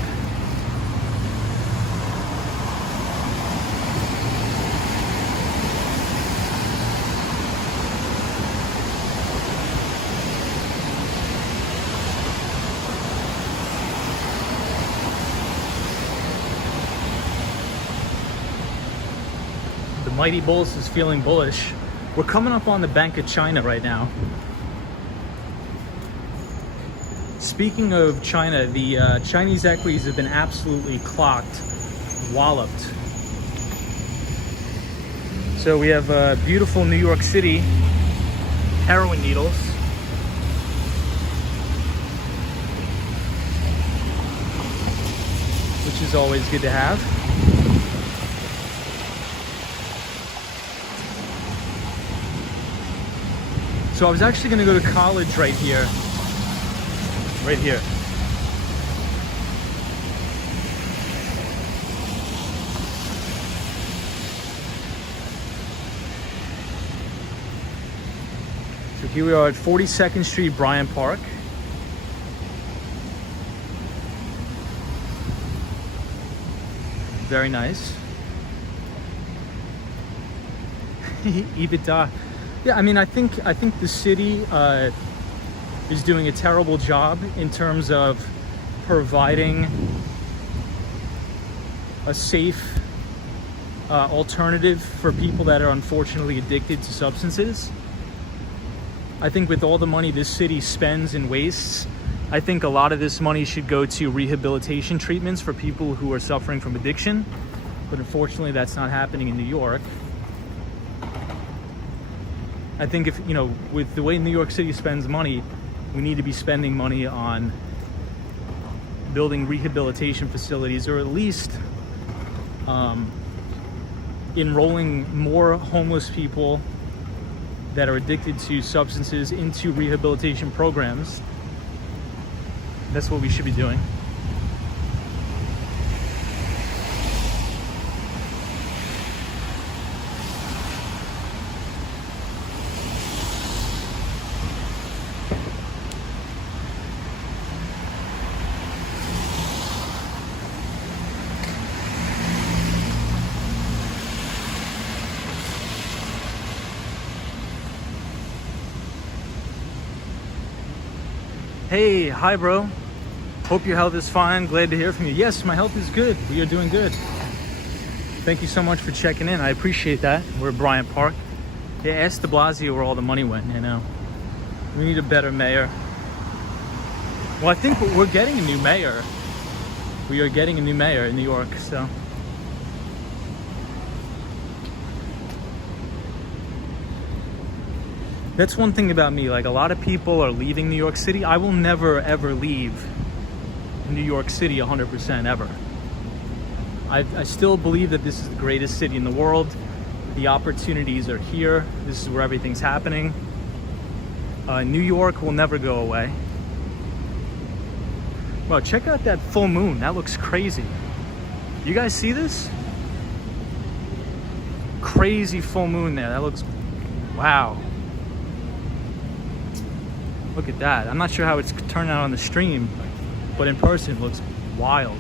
The Mighty Bulls is feeling bullish. We're coming up on the Bank of China right now. Speaking of China, the Chinese equities have been absolutely clocked, walloped. So we have beautiful New York City heroin needles. Which is always good to have. So I was actually going to go to college right here. Right here. So here we are at 42nd Street, Bryant Park. Very nice. EBITDA. Yeah, I mean, I think the city is doing a terrible job in terms of providing a safe alternative for people that are unfortunately addicted to substances. I think with all the money this city spends and wastes, I think a lot of this money should go to rehabilitation treatments for people who are suffering from addiction. But unfortunately, that's not happening in New York. I think if, you know, with the way New York City spends money, we need to be spending money on building rehabilitation facilities, or at least enrolling more homeless people that are addicted to substances into rehabilitation programs. That's what we should be doing. Hey, hi bro. Hope your health is fine. Glad to hear from you. Yes, my health is good. We are doing good. Thank you so much for checking in. I appreciate that. We're at Bryant Park. Yeah, ask de Blasio where all the money went, you know. We need a better mayor. Well, I think we're getting a new mayor. We are getting a new mayor in New York, so. That's one thing about me. Like, a lot of people are leaving New York City. I will never, ever leave New York City 100% ever. I still believe that this is the greatest city in the world. The opportunities are here. This is where everything's happening. New York will never go away. Wow, check out that full moon. That looks crazy. You guys see this? Crazy full moon there. That looks, wow. Look at that. I'm not sure how it's turning out on the stream, but in person it looks wild.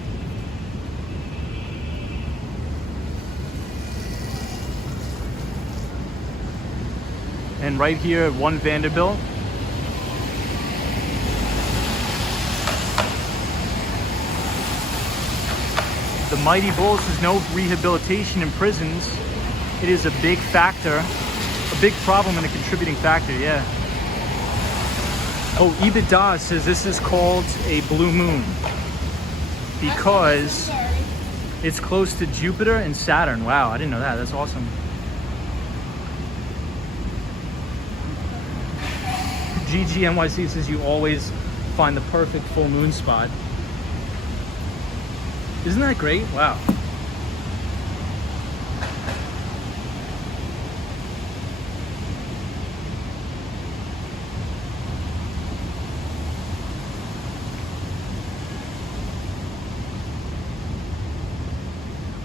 And right here at 1 Vanderbilt, the Mighty Bulls has no rehabilitation in prisons. It is a big factor, a big problem and a contributing factor, yeah. Oh, EBITDA says this is called a blue moon because it's close to Jupiter and Saturn. Wow, I didn't know that. That's awesome. NYC says you always find the perfect full moon spot. Isn't that great? Wow.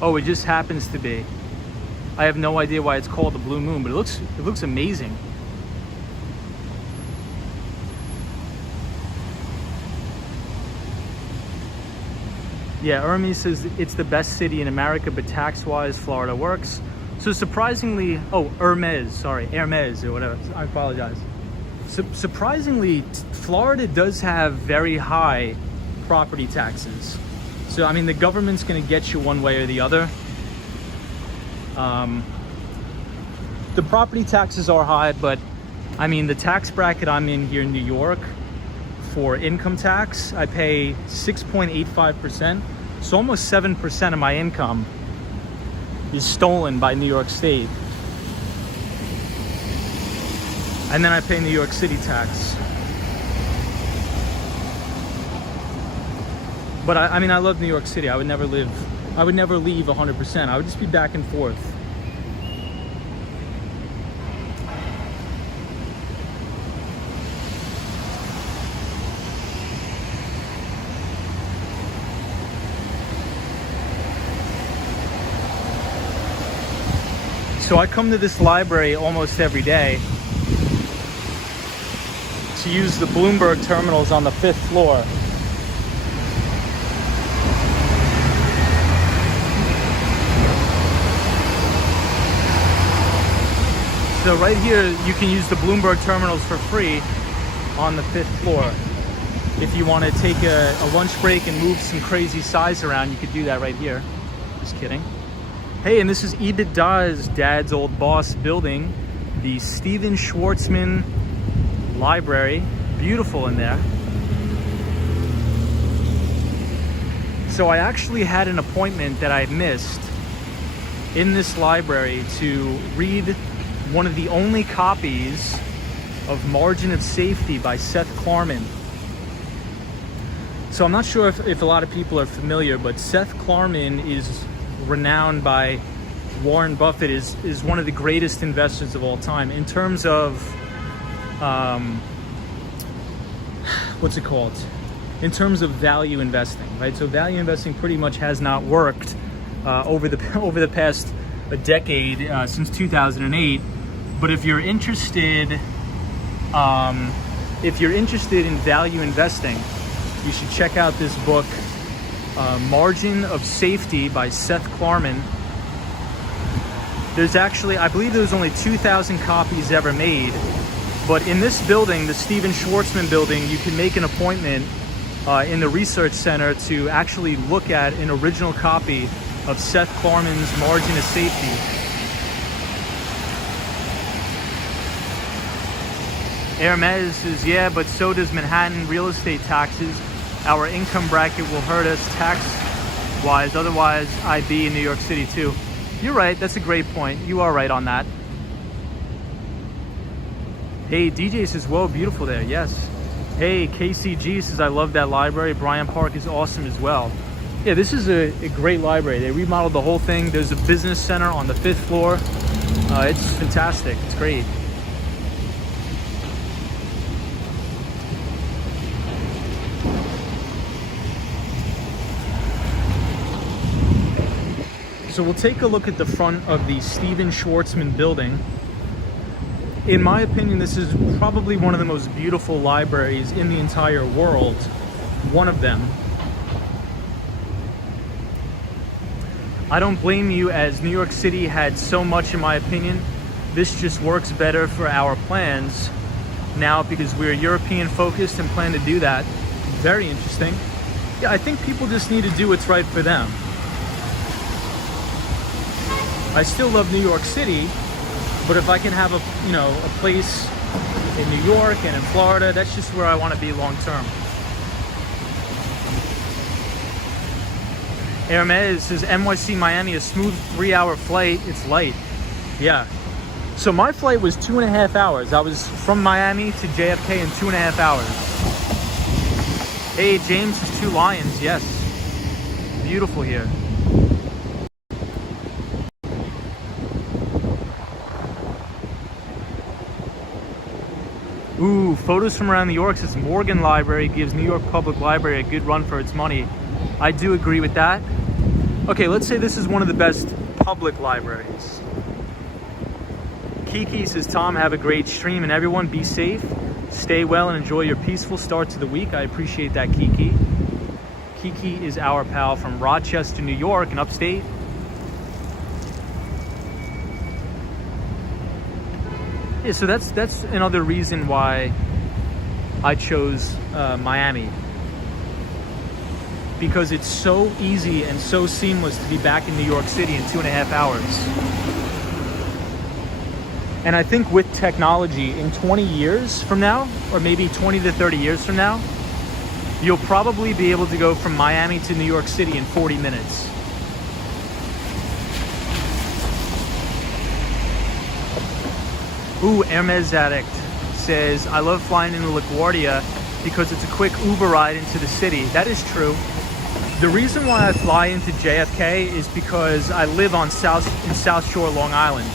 Oh, it just happens to be. I have no idea why it's called the blue moon, but it looks amazing. Yeah, Hermes says it's the best city in America, but tax-wise, Florida works. So surprisingly, oh, Hermes or whatever, I apologize. Surprisingly, Florida does have very high property taxes. So, I mean, the government's gonna get you one way or the other. The property taxes are high, but I mean, the tax bracket I'm in here in New York for income tax, I pay 6.85%. So almost 7% of my income is stolen by New York State. And then I pay New York City tax. But I mean, I love New York City. I would never leave 100%. I would just be back and forth. So I come to this library almost every day to use the Bloomberg terminals on the 5th floor. So right here, you can use the Bloomberg terminals for free on the 5th floor. If you want to take a lunch break and move some crazy size around, you could do that right here. Just kidding. Hey, and this is EBITDA's dad's old boss building, the Stephen Schwarzman Library. Beautiful in there. So I actually had an appointment that I missed in this library to read one of the only copies of Margin of Safety by Seth Klarman. So I'm not sure if a lot of people are familiar, but Seth Klarman is renowned by Warren Buffett is one of the greatest investors of all time in terms of what's it called? In terms of value investing, right? So value investing pretty much has not worked over the past decade since 2008. But if you're interested in value investing, you should check out this book, Margin of Safety by Seth Klarman. There's actually, I believe there's only 2,000 copies ever made, but in this building, the Stephen Schwarzman building, you can make an appointment in the research center to actually look at an original copy of Seth Klarman's Margin of Safety. Hermes says, yeah, but so does Manhattan real estate taxes. Our income bracket will hurt us tax-wise. Otherwise, I'd be in New York City too. You're right. That's a great point. You are right on that. Hey, DJ says, whoa, beautiful there. Yes. Hey, KCG says, I love that library. Bryant Park is awesome as well. Yeah, this is a great library. They remodeled the whole thing. There's a business center on the 5th floor. It's fantastic. It's great. So we'll take a look at the front of the Stephen Schwarzman building. In my opinion, this is probably one of the most beautiful libraries in the entire world. One of them. I don't blame you, as New York City had so much, in my opinion. This just works better for our plans now because we're European focused and plan to do that. Very interesting. Yeah, I think people just need to do what's right for them. I still love New York City, but if I can have a place in New York and in Florida, that's just where I want to be long term. Hermes says NYC Miami, a smooth 3-hour flight. It's light. Yeah. So my flight was 2.5 hours. I was from Miami to JFK in 2.5 hours. Hey, James is 2 lions. Yes. Beautiful here. Ooh, photos from around New York says Morgan Library gives New York Public Library a good run for its money. I do agree with that. Okay, let's say this is one of the best public libraries. Kiki says, Tom, have a great stream, and everyone be safe, stay well, and enjoy your peaceful start to the week. I appreciate that, Kiki. Kiki is our pal from Rochester, New York, and upstate. Yeah, so that's another reason why I chose Miami, because it's so easy and so seamless to be back in New York City in 2.5 hours. And I think with technology, in 20 years from now, or maybe 20 to 30 years from now, you'll probably be able to go from Miami to New York City in 40 minutes. Ooh, Hermes Addict says, I love flying into LaGuardia because it's a quick Uber ride into the city. That is true. The reason why I fly into JFK is because I live in South Shore, Long Island.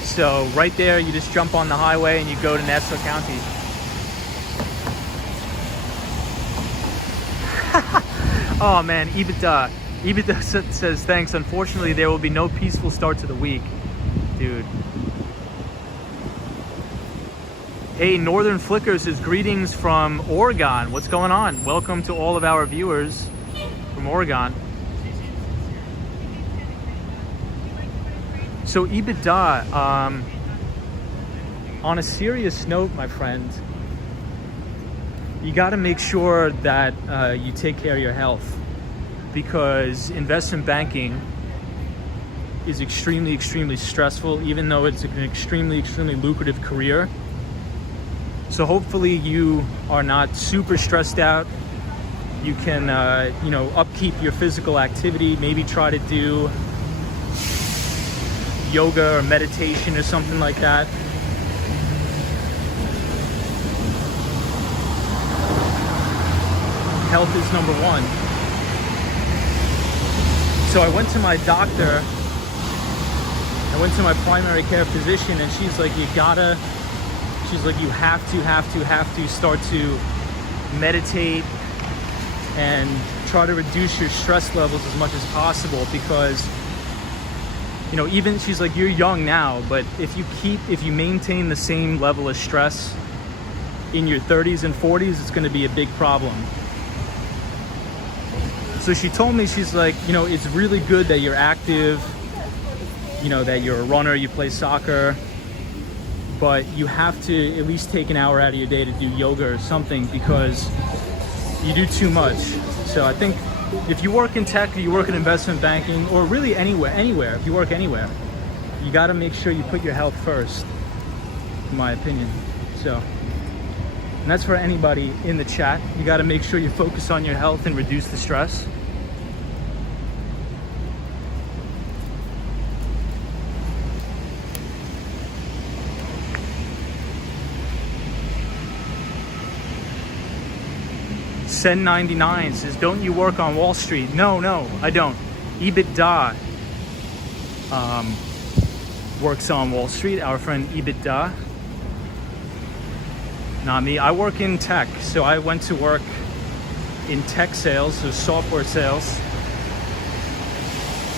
So right there, you just jump on the highway and you go to Nassau County. Oh man, EBITDA says, thanks. Unfortunately, there will be no peaceful start to the week. Dude. Hey, Northern Flicker says, greetings from Oregon. What's going on? Welcome to all of our viewers from Oregon. So EBITDA, on a serious note, my friend, you got to make sure that you take care of your health, because investment banking is extremely, extremely stressful, even though it's an extremely, extremely lucrative career. So hopefully you are not super stressed out. You can, upkeep your physical activity, maybe try to do yoga or meditation or something like that. Health is number one. So I went to my doctor, I went to my primary care physician, and she's like, you have to start to meditate and try to reduce your stress levels as much as possible, because even she's like, you're young now, but if you maintain the same level of stress in your 30s and 40s, it's going to be a big problem. So she told me, she's like, it's really good that you're active, that you're a runner, you play soccer, but you have to at least take an hour out of your day to do yoga or something, because you do too much. So I think if you work in tech, or you work in investment banking, or really anywhere, if you work anywhere, you got to make sure you put your health first, in my opinion. So, and that's for anybody in the chat. You got to make sure you focus on your health and reduce the stress. Sen99 says, don't you work on Wall Street? No, I don't. EBITDA works on Wall Street. Our friend EBITDA. Not me. I work in tech. So I went to work in tech sales, so software sales.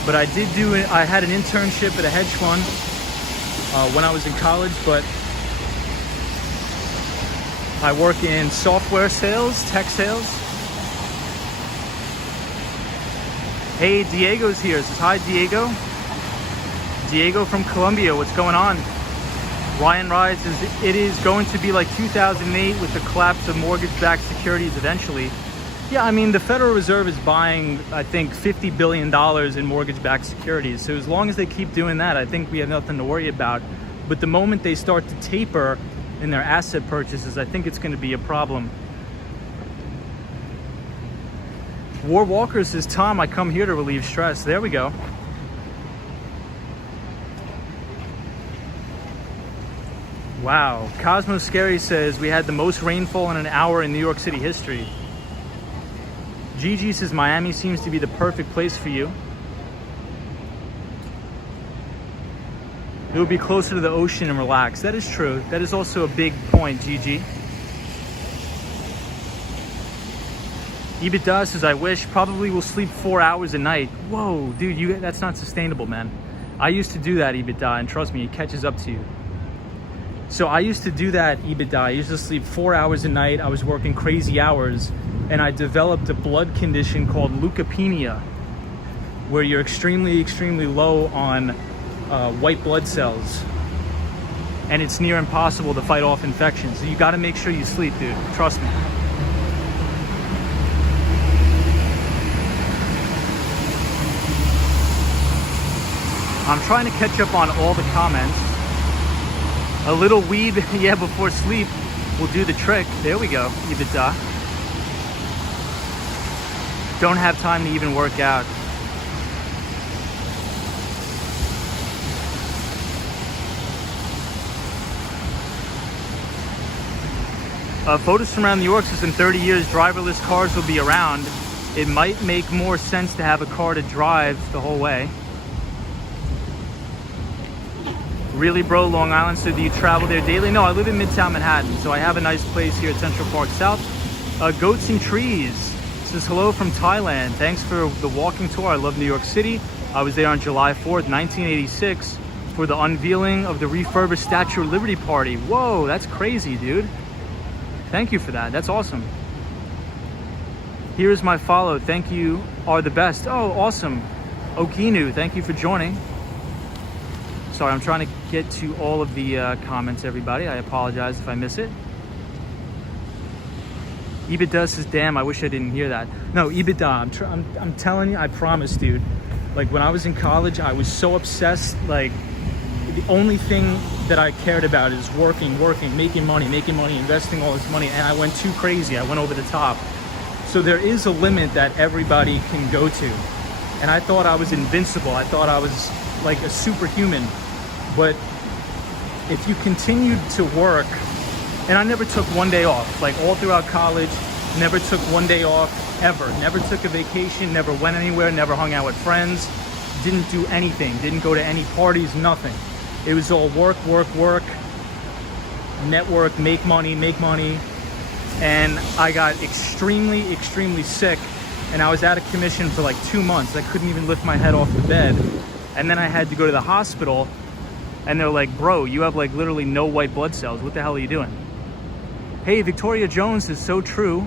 But I had an internship at a hedge fund when I was in college, but I work in software sales, tech sales. Hey, Diego's here. Says hi, Diego. Diego from Colombia, what's going on? Ryan Rise says it is going to be like 2008 with the collapse of mortgage-backed securities eventually. Yeah, I mean, the Federal Reserve is buying, I think, $50 billion in mortgage-backed securities. So as long as they keep doing that, I think we have nothing to worry about. But the moment they start to taper in their asset purchases, I think it's going to be a problem. War Walker says, Tom, I come here to relieve stress. There we go. Wow. Cosmo Scary says, we had the most rainfall in an hour in New York City history. Gigi says, Miami seems to be the perfect place for you. It would be closer to the ocean and relax. That is true. That is also a big point, Gigi. EBITDA says, I wish. Probably will sleep 4 hours a night. Whoa, dude, that's not sustainable, man. I used to do that, EBITDA, and trust me, it catches up to you. So I used to do that, EBITDA. I used to sleep 4 hours a night. I was working crazy hours, and I developed a blood condition called leukopenia, where you're extremely, extremely low on white blood cells, and it's near impossible to fight off infections. So you got to make sure you sleep, dude. Trust me. I'm trying to catch up on all the comments. A little weed, yeah, before sleep will do the trick. There we go, EBITDA. Don't have time to even work out. Photos from around New York says in 30 years, driverless cars will be around. It might make more sense to have a car to drive the whole way. Really, bro, Long Island, so do you travel there daily? No, I live in Midtown Manhattan, so I have a nice place here at Central Park South. Goats and Trees says, hello from Thailand. Thanks for the walking tour. I love New York City. I was there on July 4th, 1986 for the unveiling of the refurbished Statue of Liberty party. Whoa, that's crazy, dude. Thank you for that. That's awesome. Here is my follow. Thank you, are the best. Oh, awesome. Okinu, thank you for joining. Sorry, I'm trying to get to all of the comments, everybody. I apologize if I miss it. EBITDA says, damn, I wish I didn't hear that. No, EBITDA, I'm telling you, I promise, dude. Like, when I was in college, I was so obsessed. Like, the only thing that I cared about is working, making money, investing all this money. And I went too crazy. I went over the top. So there is a limit that everybody can go to. And I thought I was invincible. I thought I was like a superhuman. But if you continued to work, and I never took one day off, like all throughout college, never took one day off ever. Never took a vacation, never went anywhere, never hung out with friends, didn't do anything, didn't go to any parties, nothing. It was all work, network, make money. And I got extremely, extremely sick, and I was out of commission for like 2 months. I couldn't even lift my head off the bed. And then I had to go to the hospital, and they're like, bro, you have like literally no white blood cells. What the hell are you doing? Hey, Victoria Jones is so true.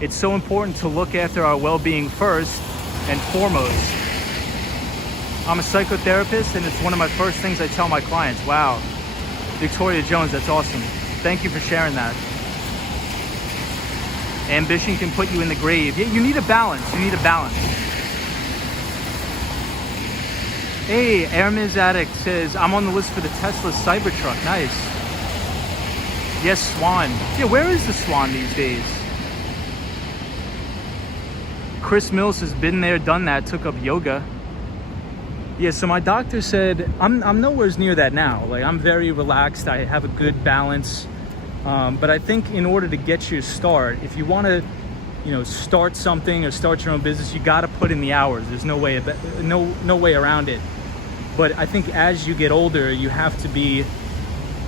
It's so important to look after our well-being first and foremost. I'm a psychotherapist, and it's one of my first things I tell my clients. Wow. Victoria Jones, that's awesome. Thank you for sharing that. Ambition can put you in the grave. Yeah, you need a balance. Hey, Hermes Addict says, I'm on the list for the Tesla Cybertruck. Nice. Yes, Swan. Yeah, where is the Swan these days? Chris Mills has been there, done that, took up yoga. Yeah, so my doctor said, I'm nowhere near that now. Like, I'm very relaxed. I have a good balance. But I think in order to get you a start, if you want to, start something or start your own business, you got to put in the hours. There's no way around it. But I think as you get older, you have to be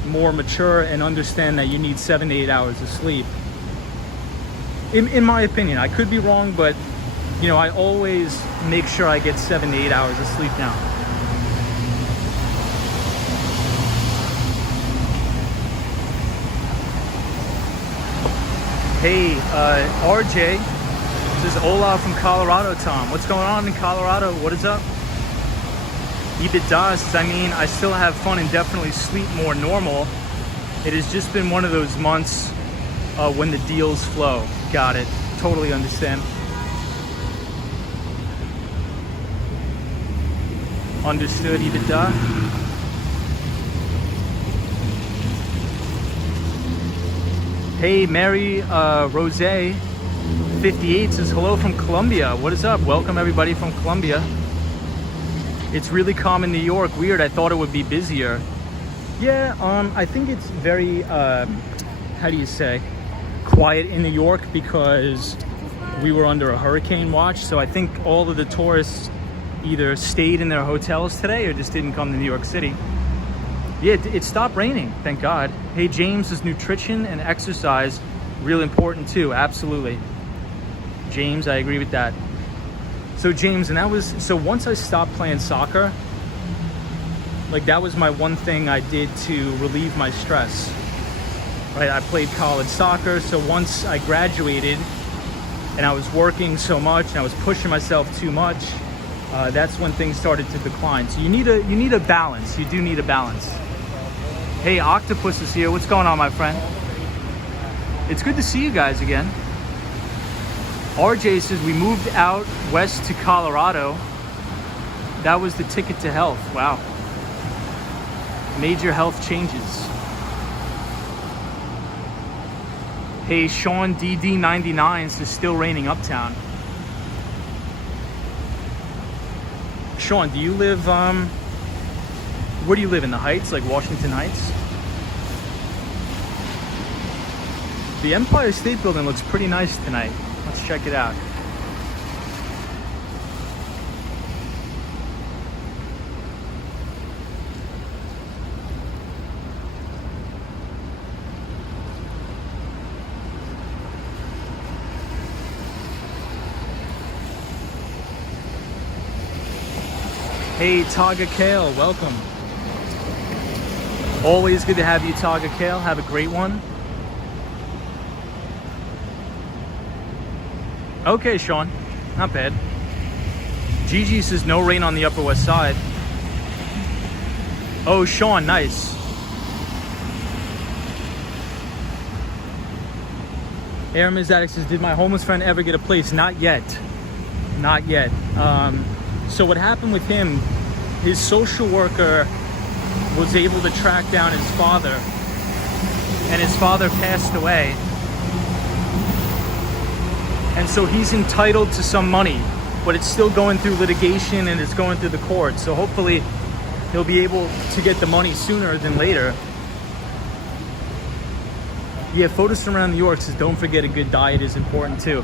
more mature and understand that you need 7 to 8 hours of sleep. In my opinion, I could be wrong, but You know, I always make sure I get 7 to 8 hours of sleep now. Hey, RJ, this is Olaf from Colorado, Tom. What's going on in Colorado? What is up? EBITDA says, I mean, I still have fun and definitely sleep more normal. It has just been one of those months when the deals flow. Got it. Totally understand. Understood, EBITDA. Hey, Mary Rose 58 says, hello from Colombia. What is up? Welcome everybody from Colombia. It's really calm in New York. Weird, I thought it would be busier. Yeah, I think it's very, how do you say, quiet in New York because we were under a hurricane watch. So I think all of the tourists either stayed in their hotels today or just didn't come to New York City. Yeah, it stopped raining, thank God. Hey, James, is nutrition and exercise real important too? Absolutely. James, I agree with that. So James, and that was, so once I stopped playing soccer, like that was my one thing I did to relieve my stress, right? I played college soccer, so once I graduated and I was working so much and I was pushing myself too much, that's when things started to decline. So you need a balance. You do need a balance. Hey, Octopus is here. What's going on, my friend? It's good to see you guys again. RJ says, we moved out west to Colorado. That was the ticket to health. Wow. Major health changes. Hey, Sean DD99 says, still raining uptown. Sean, do you live, where do you live, in the Heights, like Washington Heights? The Empire State Building looks pretty nice tonight. Let's check it out. Hey, Taga Kale, welcome. Always good to have you, Taga Kale. Have a great one. Okay, Sean, not bad. Gigi says no rain on the Upper West Side. Oh, Sean, nice. Airman's Addict says, did my homeless friend ever get a place? Not yet. Not yet. So what happened with him, his social worker was able to track down his father, and his father passed away. And so he's entitled to some money, but it's still going through litigation and it's going through the court. So hopefully he'll be able to get the money sooner than later. Yeah, photos from around New York says, don't forget a good diet is important too.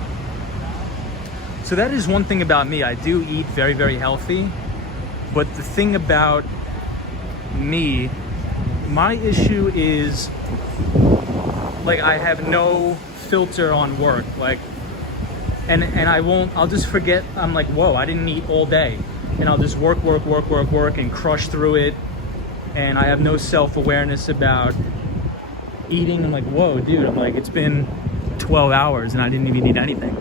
So that is one thing about me. I do eat very, very healthy. But the thing about me, my issue is, like, I have no filter on work. Like, and I'll just forget. I'm like, whoa, I didn't eat all day. And I'll just work and crush through it. And I have no self-awareness about eating. I'm like, whoa, dude, I'm like, it's been 12 hours and I didn't even eat anything.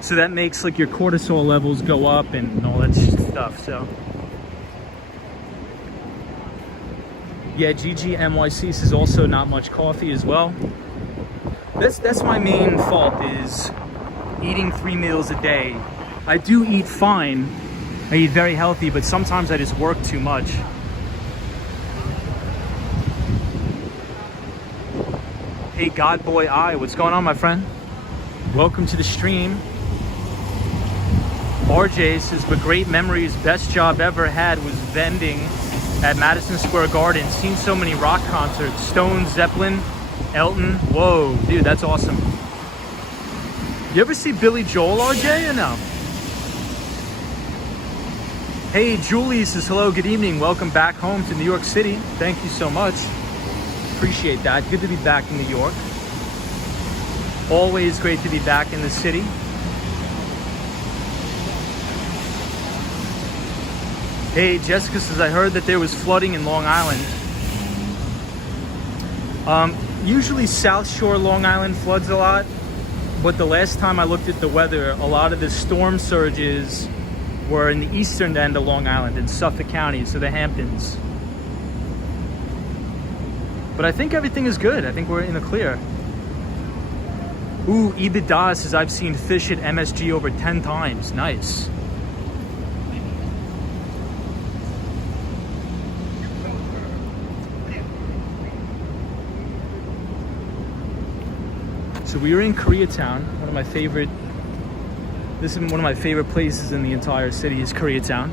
So that makes like your cortisol levels go up and all that stuff. So yeah, GG NYC says also not much coffee as well. That's my main fault, is eating 3 meals a day. I do eat fine. I eat very healthy, but sometimes I just work too much. Hey, Godboy I, what's going on, my friend? Welcome to the stream. RJ says, but great memories, best job ever had was vending at Madison Square Garden. Seen so many rock concerts, Stones, Zeppelin, Elton. Whoa, dude, that's awesome. You ever see Billy Joel, RJ, or no? Hey, Julie says, hello, good evening. Welcome back home to New York City. Thank you so much. Appreciate that. Good to be back in New York. Always great to be back in the city. Hey, Jessica says, I heard that there was flooding in Long Island. Usually South Shore Long Island floods a lot, but the last time I looked at the weather, a lot of the storm surges were in the eastern end of Long Island, in Suffolk County, so the Hamptons. But I think everything is good. I think we're in the clear. Ooh, EBITDA says, I've seen fish at MSG over 10 times. Nice. So we were in Koreatown, one of my favorite, this is one of my favorite places in the entire city is Koreatown.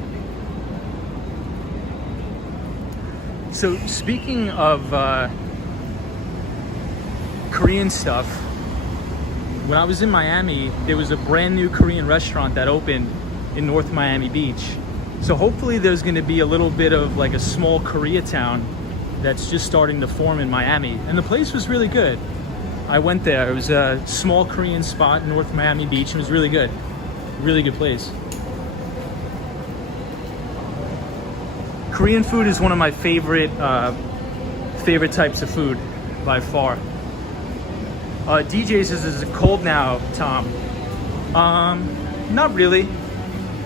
So speaking of Korean stuff, when I was in Miami, there was a brand new Korean restaurant that opened in North Miami Beach. So hopefully there's gonna be a little bit of like a small Koreatown that's just starting to form in Miami. And the place was really good. I went there. It was a small Korean spot in North Miami Beach. It was really good. Really good place. Korean food is one of my favorite types of food by far. DJ says, is it cold now, Tom? Not really.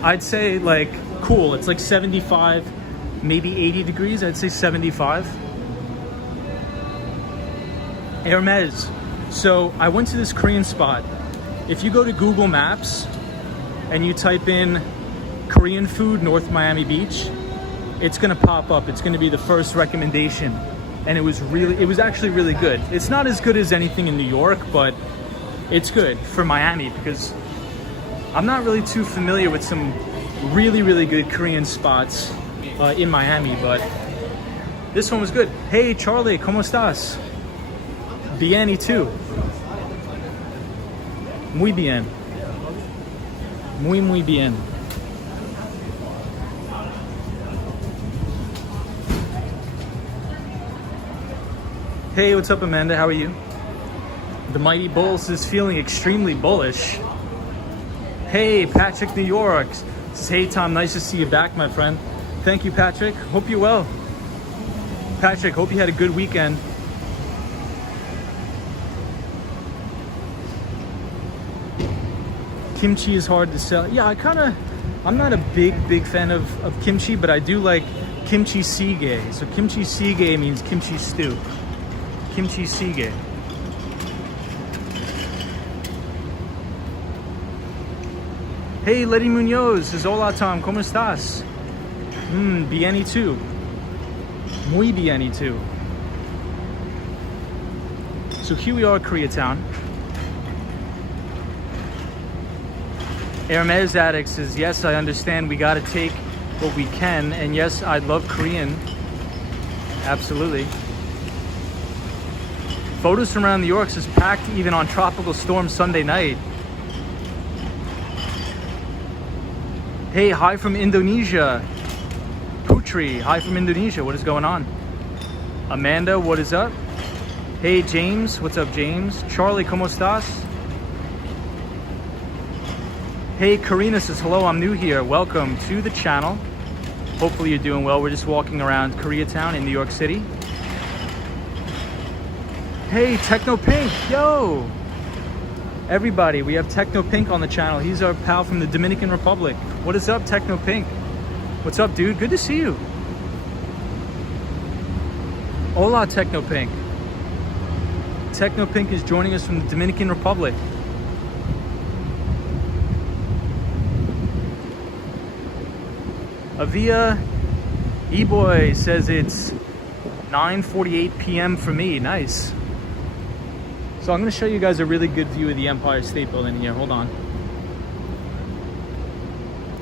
I'd say like cool. It's like 75, maybe 80 degrees. I'd say 75. Hermes. So I went to this Korean spot. If you go to Google Maps and you type in Korean food, North Miami Beach, it's gonna pop up. It's gonna be the first recommendation. And it was actually really good. It's not as good as anything in New York, but it's good for Miami because I'm not really too familiar with some really, really good Korean spots in Miami, but this one was good. Hey, Charlie, ¿cómo estás? Bien, y tú? Muy bien. Muy, muy bien. Hey, what's up, Amanda? How are you? The Mighty Bulls is feeling extremely bullish. Hey, Patrick, New York. Says, hey, Tom, nice to see you back, my friend. Thank you, Patrick. Hope you're well. Patrick, hope you had a good weekend. Kimchi is hard to sell. Yeah, I'm not a big fan of kimchi, but I do like kimchi sige. So kimchi sige means kimchi stew. Kimchi sige. Hey, Letty Munoz says, hola Tom, ¿cómo estás? Bien y tú? Muy bien y tú? So here we are, Koreatown. Hermes Addict says, yes, I understand. We got to take what we can. And yes, I love Korean. Absolutely. Photos from around New York says, packed even on Tropical Storm Sunday night. Hey, hi from Indonesia. Putri, hi from Indonesia. What is going on? Amanda, what is up? Hey, James. What's up, James? Charlie, ¿cómo estás? Hey, Karina says, hello, I'm new here. Welcome to the channel. Hopefully you're doing well. We're just walking around Koreatown in New York City. Hey, Techno Pink, yo! Everybody, we have Techno Pink on the channel. He's our pal from the Dominican Republic. What is up, Techno Pink? What's up, dude? Good to see you. Hola, Techno Pink. Techno Pink is joining us from the Dominican Republic. Avia E-Boy says it's 9:48 p.m. for me. Nice. So I'm going to show you guys a really good view of the Empire State Building here. Hold on.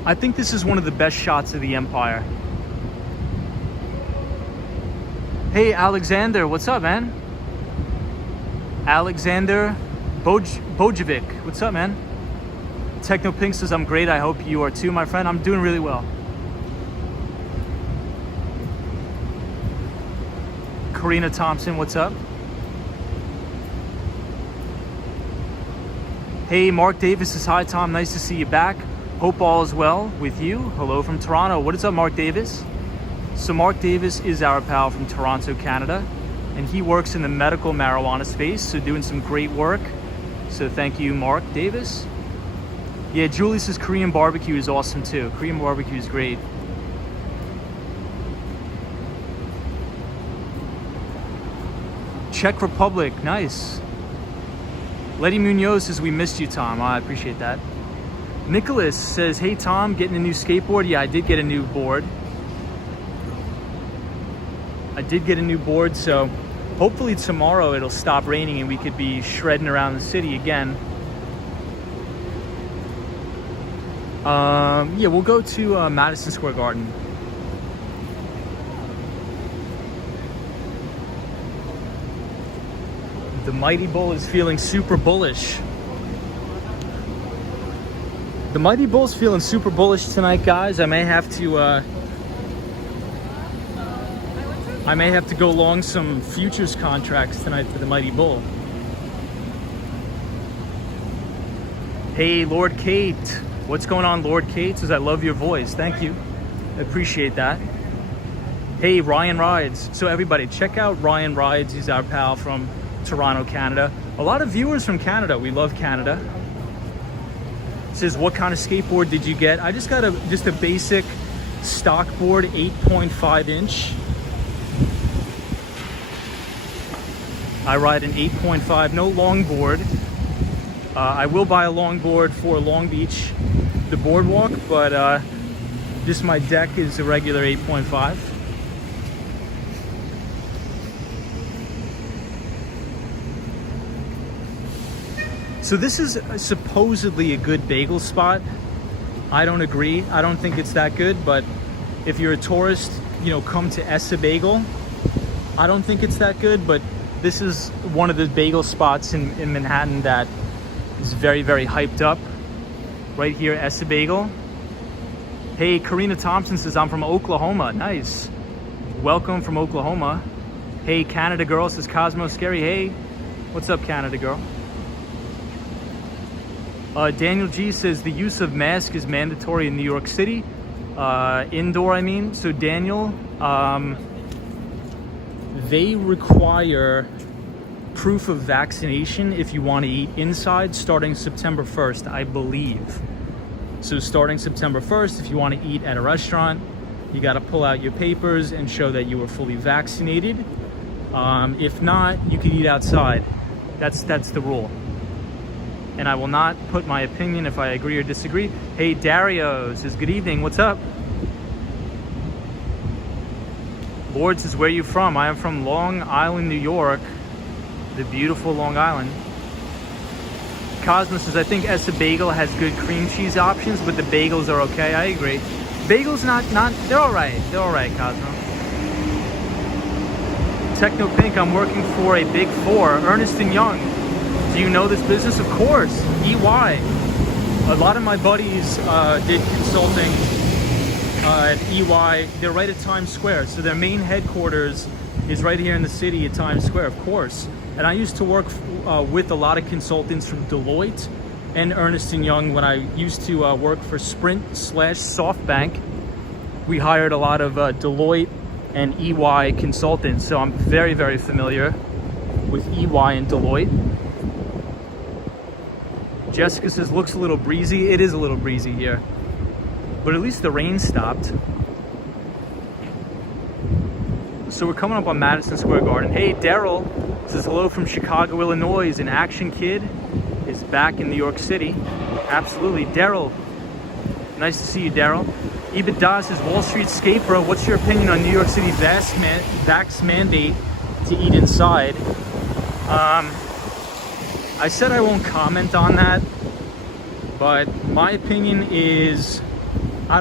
I think this is one of the best shots of the Empire. Hey, Alexander, what's up, man? Alexander Bojovic, what's up, man? Techno Pink says, I'm great. I hope you are too, my friend. I'm doing really well. Karina Thompson, what's up? Hey, Mark Davis says, hi Tom, nice to see you back. Hope all is well with you. Hello from Toronto. What is up, Mark Davis? So Mark Davis is our pal from Toronto, Canada, and he works in the medical marijuana space, so doing some great work. So thank you, Mark Davis. Yeah, Julie says Korean barbecue is awesome too. Korean barbecue is great. Czech Republic, nice. Letty Munoz says, we missed you, Tom. I appreciate that. Nicholas says, hey, Tom, getting a new skateboard? Yeah, I did get a new board. So hopefully tomorrow it'll stop raining and we could be shredding around the city again. Yeah, we'll go to Madison Square Garden. The Mighty Bull is feeling super bullish. The Mighty Bull's feeling super bullish tonight, guys. I may have to go long some futures contracts tonight for the Mighty Bull. Hey, Lord Kate. What's going on, Lord Kate? Says, I love your voice. Thank you. I appreciate that. Hey, Ryan Rides. So everybody, check out Ryan Rides. He's our pal from Toronto, Canada. A lot of viewers from Canada. We love Canada. It says, what kind of skateboard did you get? I just got a basic stock board, 8.5 inch. I ride an 8.5, no longboard. I will buy a longboard for Long Beach, the boardwalk, but just my deck is a regular 8.5. So this is supposedly a good bagel spot. I don't agree. I don't think it's that good, but if you're a tourist, you know, come to Essa Bagel. I don't think it's that good, but this is one of the bagel spots in Manhattan that is very, very hyped up. Right here, Essa Bagel. Hey, Karina Thompson says, I'm from Oklahoma. Nice. Welcome from Oklahoma. Hey, Canada Girl says, Cosmo Scary. Hey, what's up, Canada Girl? Daniel G says the use of mask is mandatory in New York City. Indoor, I mean. So Daniel, they require proof of vaccination if you want to eat inside starting September 1st, I believe. So starting September 1st, if you want to eat at a restaurant, you got to pull out your papers and show that you were fully vaccinated. If not, you can eat outside. That's the rule. And I will not put my opinion if I agree or disagree. Hey, Dario says, good evening, what's up? Lord says, where are you from? I am from Long Island, New York. The beautiful Long Island. Cosmo says, I think Essa Bagel has good cream cheese options, but the bagels are okay. I agree. Bagels not, they're all right. They're all right, Cosmo. Techno Pink, I'm working for a Big Four, Ernst & Young. Do you know this business? Of course. EY. A lot of my buddies did consulting at EY. They're right at Times Square. So their main headquarters is right here in the city at Times Square, of course. And I used to work with a lot of consultants from Deloitte and Ernst & Young when I used to work for Sprint/SoftBank. We hired a lot of Deloitte and EY consultants. So I'm very, very familiar with EY and Deloitte. Jessica says, looks a little breezy. It is a little breezy here, but at least the rain stopped. So we're coming up on Madison Square Garden. Hey, Daryl says, hello from Chicago, Illinois. An action kid is back in New York City. Absolutely. Daryl, nice to see you, Daryl. Ibada says, Wall Street Skate Bro, what's your opinion on New York City vax mandate to eat inside? I said I won't comment on that, but my opinion is I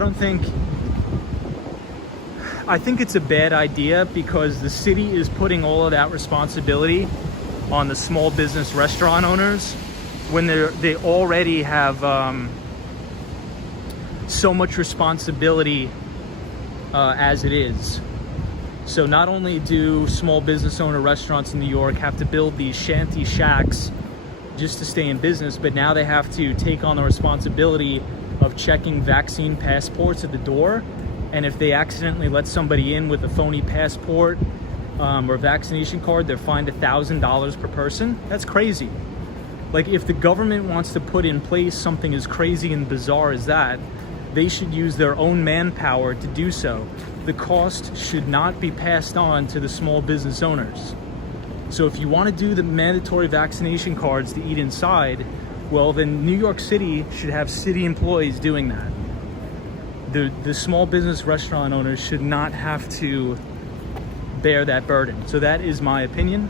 think it's a bad idea because the city is putting all of that responsibility on the small business restaurant owners when they already have so much responsibility as it is. So not only do small business owner restaurants in New York have to build these shanty shacks just to stay in business, but now they have to take on the responsibility of checking vaccine passports at the door. And if they accidentally let somebody in with a phony passport or vaccination card, they're fined $1,000 per person. That's crazy. Like, if the government wants to put in place something as crazy and bizarre as that, they should use their own manpower to do so. The cost should not be passed on to the small business owners. So if you want to do the mandatory vaccination cards to eat inside, well, then New York City should have city employees doing that. The small business restaurant owners should not have to bear that burden. So that is my opinion.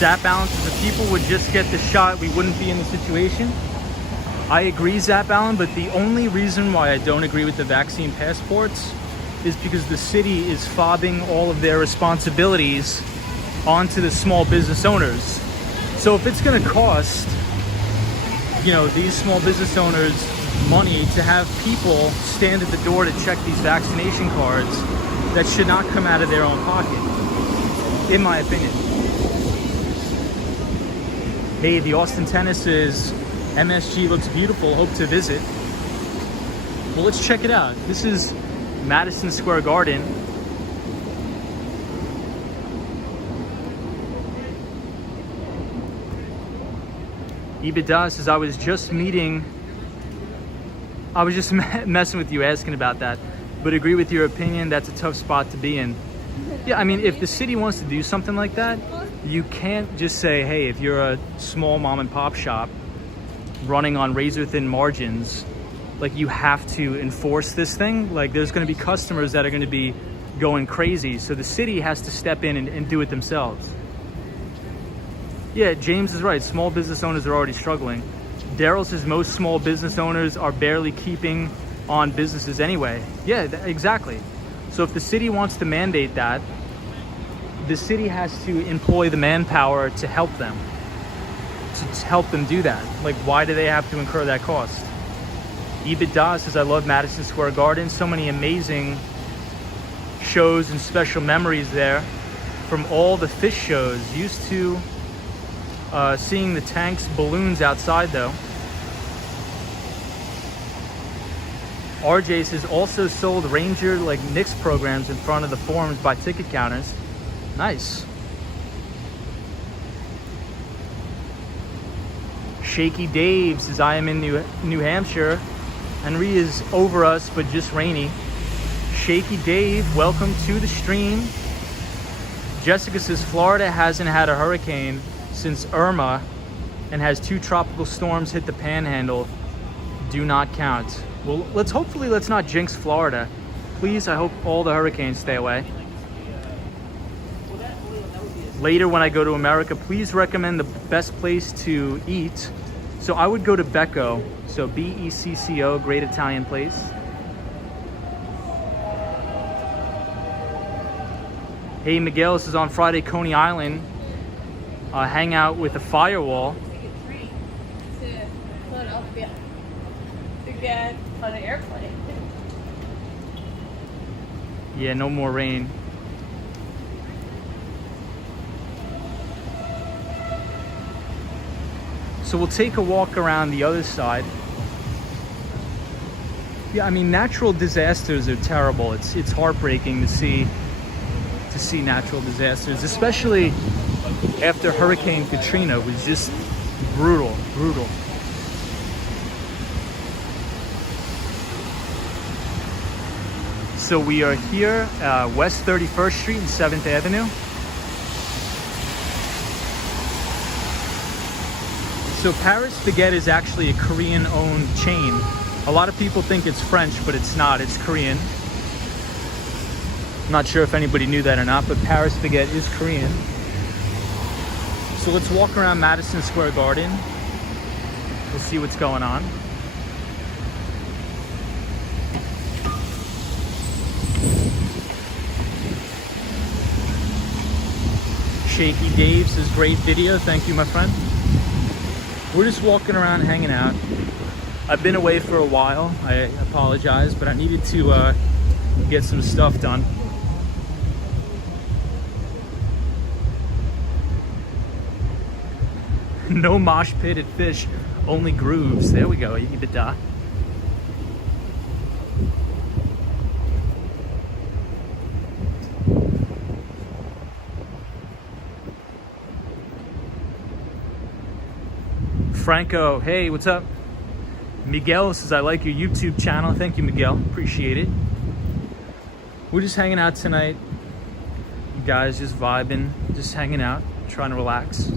Zap Allen says if people would just get the shot, we wouldn't be in the situation. I agree, Zap Allen, but the only reason why I don't agree with the vaccine passports is because the city is fobbing all of their responsibilities onto the small business owners. So if it's going to cost, you know, these small business owners money to have people stand at the door to check these vaccination cards, that should not come out of their own pocket, in my opinion. Hey, the Austin Tennis's MSG looks beautiful. Hope to visit. Well, let's check it out. This is Madison Square Garden. EBITDA says, I was just messing with you, asking about that, but agree with your opinion. That's a tough spot to be in. Yeah, I mean, if the city wants to do something like that, you can't just say, hey, if you're a small mom and pop shop running on razor thin margins, like, you have to enforce this thing. Like, there's going to be customers that are going to be going crazy. So the city has to step in and do it themselves. Yeah, James is right. Small business owners are already struggling. Daryl says most small business owners are barely keeping on businesses anyway. Yeah, exactly. So if the city wants to mandate that, the city has to employ the manpower to help them, do that. Like, why do they have to incur that cost? EBITDA says, I love Madison Square Garden. So many amazing shows and special memories there from all the fish shows. Used to seeing the tanks, balloons outside though. RJ says, also sold Ranger like Knicks programs in front of the forums by ticket counters. Nice. Shaky Dave says, I am in New Hampshire. Henri is over us, but just rainy. Shaky Dave, welcome to the stream. Jessica says, Florida hasn't had a hurricane since Irma and has 2 tropical storms hit the panhandle. Do not count. Well, let's not jinx Florida. Please, I hope all the hurricanes stay away. Later when I go to America, please recommend the best place to eat. So I would go to Becco. So Becco, great Italian place. Hey, Miguel, this is on Friday, Coney Island. Hang out with a firewall. To Philadelphia to get on an airplane. Yeah, no more rain. So we'll take a walk around the other side. Yeah, I mean, natural disasters are terrible. It's heartbreaking to see natural disasters, especially after Hurricane Katrina. It was just brutal. So we are here, West 31st Street and 7th Avenue. So Paris Baguette is actually a Korean-owned chain. A lot of people think it's French, but it's not. It's Korean. I'm not sure if anybody knew that or not, but Paris Baguette is Korean. So let's walk around Madison Square Garden. We'll see what's going on. Shaky Dave says, great video. Thank you, my friend. We're just walking around, hanging out. I've been away for a while. I apologize, but I needed to get some stuff done. No mosh pit at Fish, only grooves. There we go. EBITDA. Franco, hey, what's up? Miguel says, I like your YouTube channel. Thank you, Miguel. Appreciate it. We're just hanging out tonight. You guys just vibing, just hanging out, trying to relax.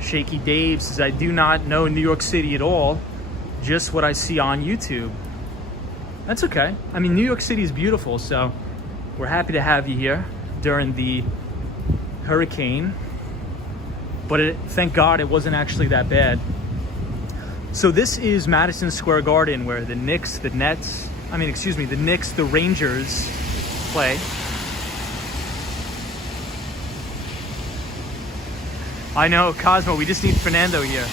Shaky Dave says, I do not know New York City at all, just what I see on YouTube. That's okay. I mean, New York City is beautiful, so we're happy to have you here during the hurricane, but thank God it wasn't actually that bad. So this is Madison Square Garden, where the Knicks, the Nets, the Knicks, the Rangers play. I know, Cosmo, we just need Fernando here.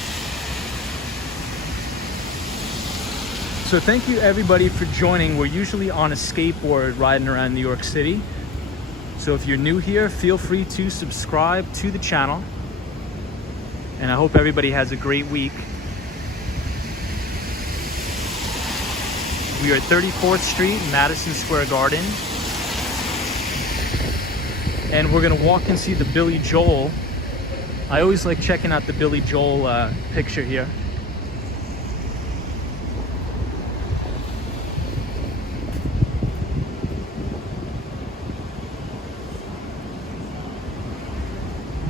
So thank you everybody for joining. We're usually on a skateboard riding around New York City. So if you're new here, feel free to subscribe to the channel. And I hope everybody has a great week. We are at 34th Street, Madison Square Garden. And we're gonna walk and see the Billy Joel. I always like checking out the Billy Joel picture here.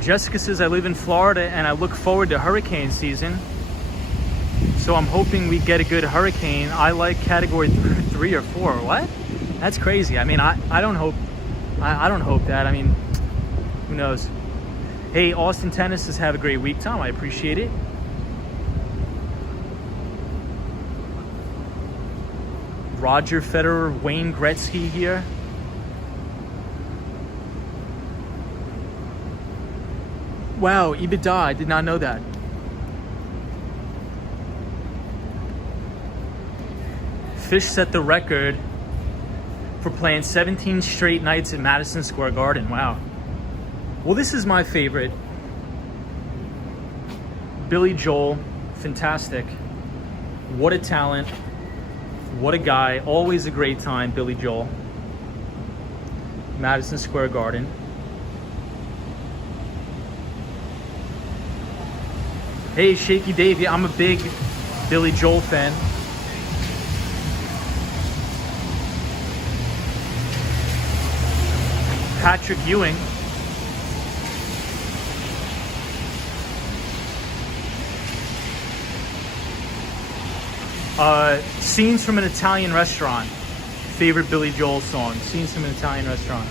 Jessica says, I live in Florida and I look forward to hurricane season. So I'm hoping we get a good hurricane. I like category 3 or 4. What? That's crazy. I mean, I don't hope that. I mean, who knows? Hey, Austin Tennis says, have a great week, Tom. I appreciate it. Roger Federer, Wayne Gretzky here. Wow, EBITDA, I did not know that. Fish set the record for playing 17 straight nights at Madison Square Garden. Wow. Well, this is my favorite. Billy Joel, fantastic. What a talent. What a guy. Always a great time, Billy Joel. Madison Square Garden. Hey, Shaky Dave, yeah, I'm a big Billy Joel fan. Patrick Ewing. Scenes from an Italian Restaurant. Favorite Billy Joel song. Scenes from an Italian Restaurant.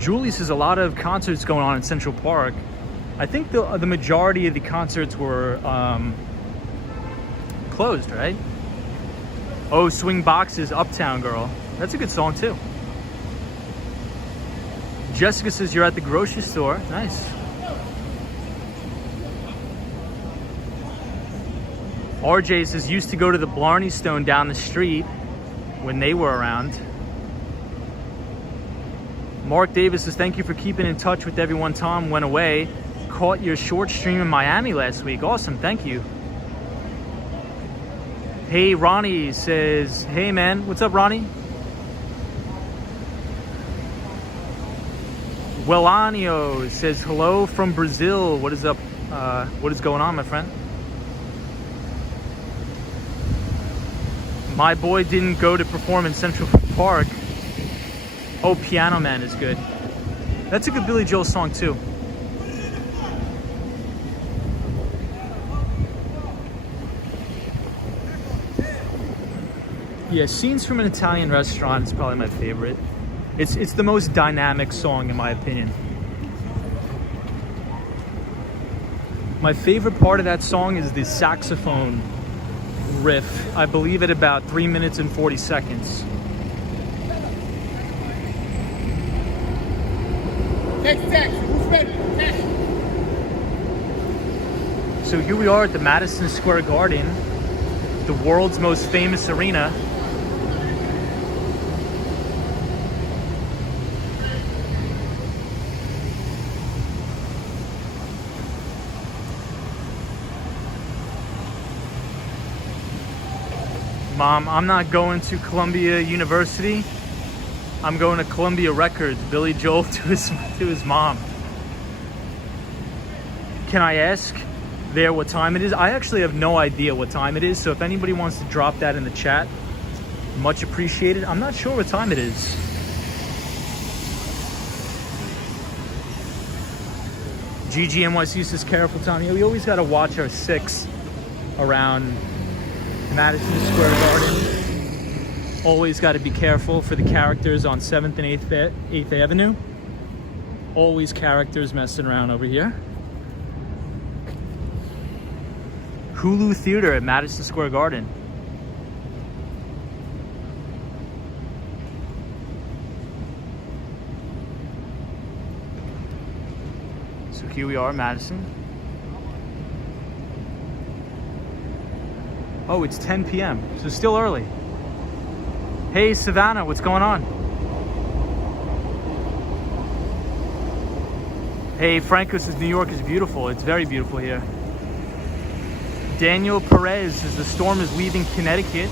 Julie says a lot of concerts going on in Central Park. I think the majority of the concerts were closed, right? Oh, Swing Boxes, Uptown Girl. That's a good song too. Jessica says you're at the grocery store. Nice. RJ says used to go to the Blarney Stone down the street when they were around. Mark Davis says, thank you for keeping in touch with everyone. Tom went away. Caught your short stream in Miami last week. Awesome, thank you. Hey, Ronnie says, hey man, what's up, Ronnie? Welanio says, hello from Brazil. What is up? What is going on, my friend? My boy didn't go to perform in Central Park. Oh, Piano Man is good. That's a good Billy Joel song too. Yeah, Scenes from an Italian Restaurant is probably my favorite. It's the most dynamic song in my opinion. My favorite part of that song is the saxophone riff. I believe at about 3 minutes and 40 seconds. So here we are at the Madison Square Garden, the world's most famous arena. Mom, I'm not going to Columbia University. I'm going to Columbia Records. Billy Joel to his mom. Can I ask there what time it is? I actually have no idea what time it is, so if anybody wants to drop that in the chat, much appreciated. I'm not sure what time it is. GG NYC says careful, Tommy. We always got to watch our 6 around Madison Square Garden. Always got to be careful for the characters on 7th and 8th Avenue. Always characters messing around over here. Hulu Theater at Madison Square Garden. So here we are, Madison. Oh, it's 10 p.m., so still early. Hey, Savannah, what's going on? Hey, Franco says New York is beautiful. It's very beautiful here. Daniel Perez says the storm is leaving Connecticut.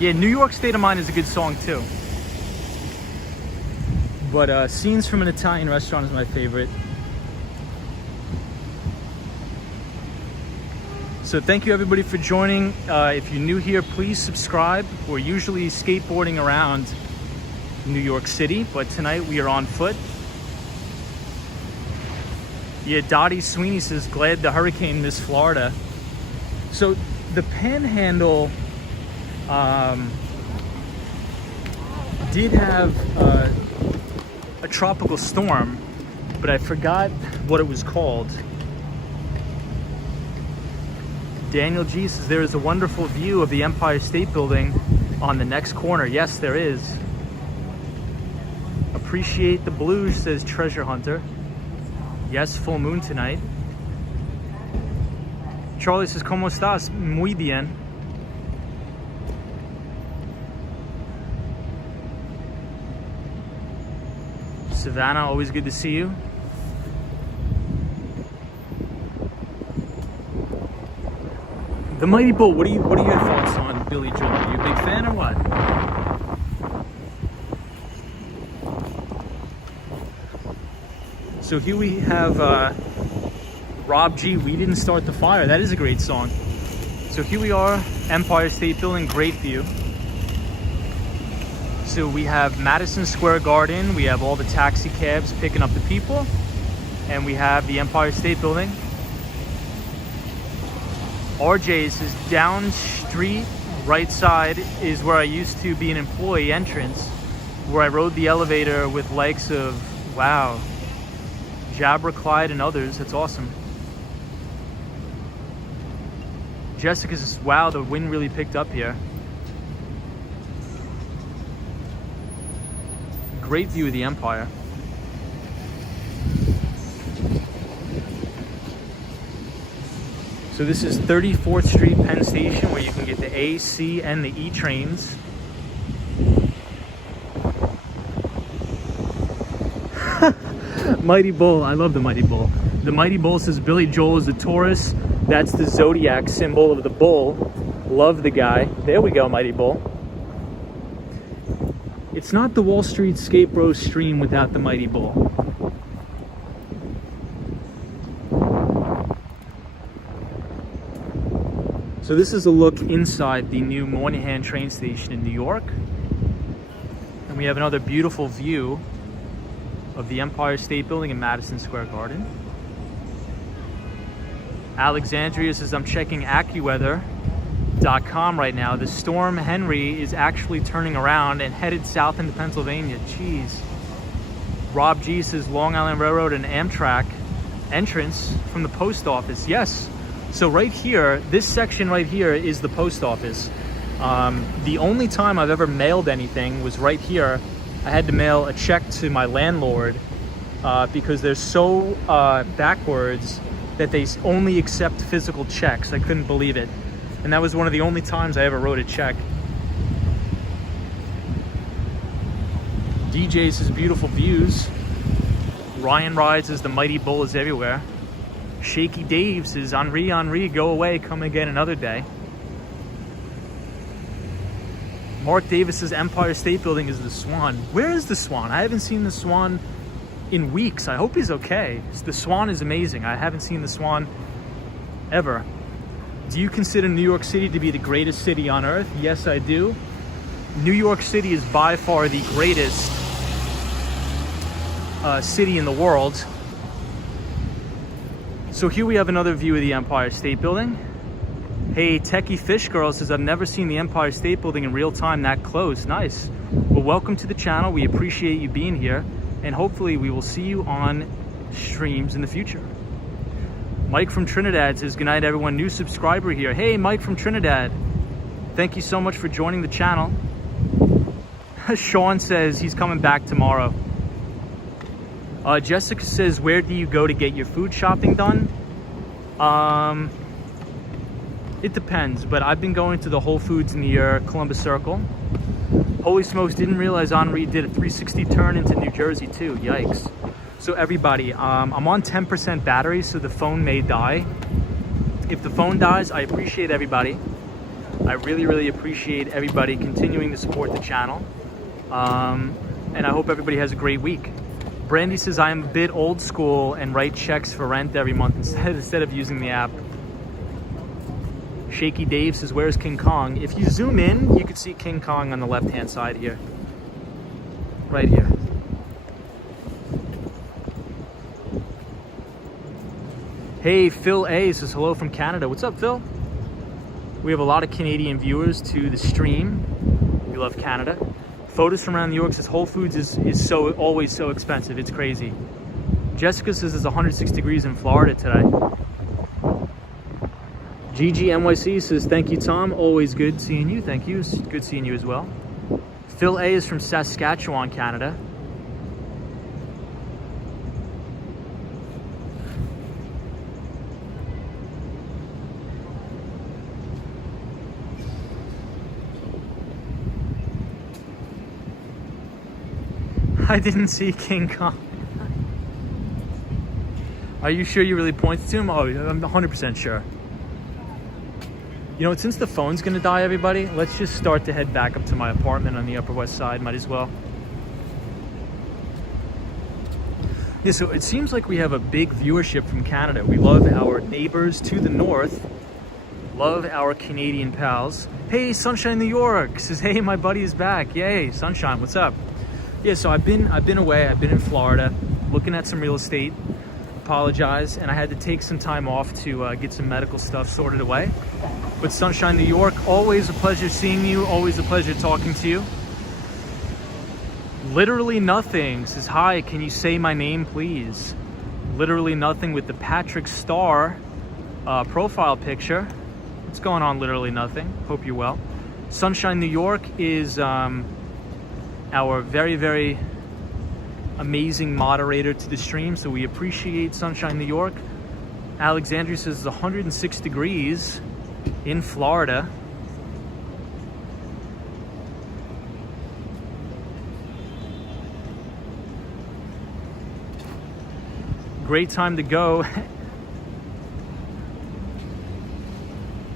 Yeah, New York State of Mind is a good song too. But Scenes from an Italian Restaurant is my favorite. So thank you everybody for joining. If you're new here, please subscribe. We're usually skateboarding around New York City, but tonight we are on foot. Yeah, Dottie Sweeney says, glad the hurricane missed Florida. So the Panhandle did have a tropical storm, but I forgot what it was called. Daniel G says there is a wonderful view of the Empire State Building on the next corner. Yes, there is. Appreciate the blues, says Treasure Hunter. Yes, full moon tonight. Charlie says, ¿Cómo estás? Muy bien. Savannah, always good to see you. The Mighty Bull, what are your thoughts on Billy Joel? Are you a big fan or what? So here we have Rob G, We Didn't Start the Fire. That is a great song. So here we are, Empire State Building, great view. So we have Madison Square Garden, we have all the taxi cabs picking up the people, and we have the Empire State Building. RJ says down street, right side is where I used to be an employee entrance, where I rode the elevator with likes of, wow, Jabra, Clyde, and others. That's awesome. Jessica says, wow, the wind really picked up here. Great view of the Empire. So this is 34th Street, Penn Station, where you can get the A, C, and the E trains. Mighty Bull, I love the Mighty Bull. The Mighty Bull says Billy Joel is a Taurus. That's the zodiac symbol of the bull. Love the guy. There we go, Mighty Bull. It's not the Wall Street Skate Bros stream without the Mighty Bull. So this is a look inside the new Moynihan train station in New York. And we have another beautiful view of the Empire State Building in Madison Square Garden. Alexandria says, I'm checking AccuWeather.com right now. The storm Henri is actually turning around and headed south into Pennsylvania. Jeez. Rob G says, Long Island Railroad and Amtrak entrance from the post office. Yes. So right here, this section right here is the post office. The only time I've ever mailed anything was right here. I had to mail a check to my landlord because they're so backwards that they only accept physical checks. I couldn't believe it. And that was one of the only times I ever wrote a check. DJ says beautiful views. Ryan rides as the Mighty Bull is everywhere. Shaky Dave says, Henri, go away, come again another day. Mark Davis's Empire State Building is the Swan. Where is the Swan? I haven't seen the Swan in weeks. I hope he's okay. The Swan is amazing. I haven't seen the Swan ever. Do you consider New York City to be the greatest city on earth? Yes, I do. New York City is by far the greatest city in the world. So here we have another view of the Empire State Building. Hey, Techie Fish Girl says, I've never seen the Empire State Building in real time that close. Nice. Well, welcome to the channel. We appreciate you being here, and hopefully we will see you on streams in the future. Mike from Trinidad says, good night, everyone. New subscriber here. Hey, Mike from Trinidad. Thank you so much for joining the channel. Sean says he's coming back tomorrow. Jessica says, where do you go to get your food shopping done? It depends, but I've been going to the Whole Foods near Columbus Circle. Holy smokes, didn't realize Henri did a 360 turn into New Jersey too. Yikes. So everybody, I'm on 10% battery, so the phone may die. If the phone dies, I appreciate everybody. I really, really appreciate everybody continuing to support the channel. And I hope everybody has a great week. Brandy says, I am a bit old school and write checks for rent every month instead of using the app. Shaky Dave says, where's King Kong? If you zoom in, you can see King Kong on the left-hand side here. Right here. Hey, Phil A says, hello from Canada. What's up, Phil? We have a lot of Canadian viewers to the stream. We love Canada. Photos from around New York says, Whole Foods is always so expensive. It's crazy. Jessica says it's 106 degrees in Florida today. GG NYC says, thank you, Tom. Always good seeing you. Thank you. It's good seeing you as well. Phil A is from Saskatchewan, Canada. I didn't see King Kong. Are you sure you really pointed to him? Oh, I'm 100% sure. You know, since the phone's gonna die, everybody, let's just start to head back up to my apartment on the Upper West Side. Might as well. Yeah, so it seems like we have a big viewership from Canada. We love our neighbors to the north. Love our Canadian pals. Hey, Sunshine New York says, hey, my buddy is back. Yay, Sunshine, what's up? Yeah, so I've been away. I've been in Florida, looking at some real estate. Apologize, and I had to take some time off to get some medical stuff sorted away. But Sunshine New York, always a pleasure seeing you. Always a pleasure talking to you. Literally Nothing says, hi, can you say my name, please? Literally Nothing with the Patrick Star profile picture. What's going on, Literally Nothing? Hope you're well. Sunshine New York is our very, very amazing moderator to the stream, so we appreciate Sunshine New York. Alexandria says it's 106 degrees in Florida. Great time to go.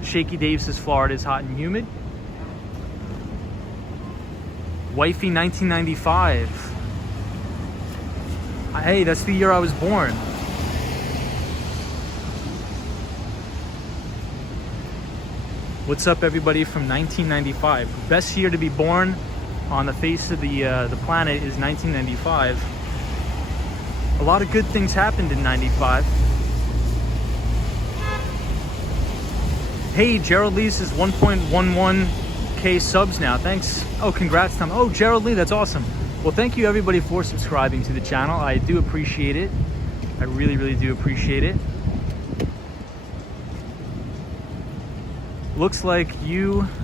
Shaky Dave says Florida is hot and humid. Wifey 1995. Hey, that's the year I was born. What's up, everybody from 1995? Best year to be born on the face of the planet is 1995. A lot of good things happened in 95. Hey, Gerald Lee says 1.11K subs now. Thanks. Oh, congrats, Tom. Oh, Gerald Lee, that's awesome. Well, thank you everybody for subscribing to the channel. I do appreciate it. I really, really do appreciate it. Looks like you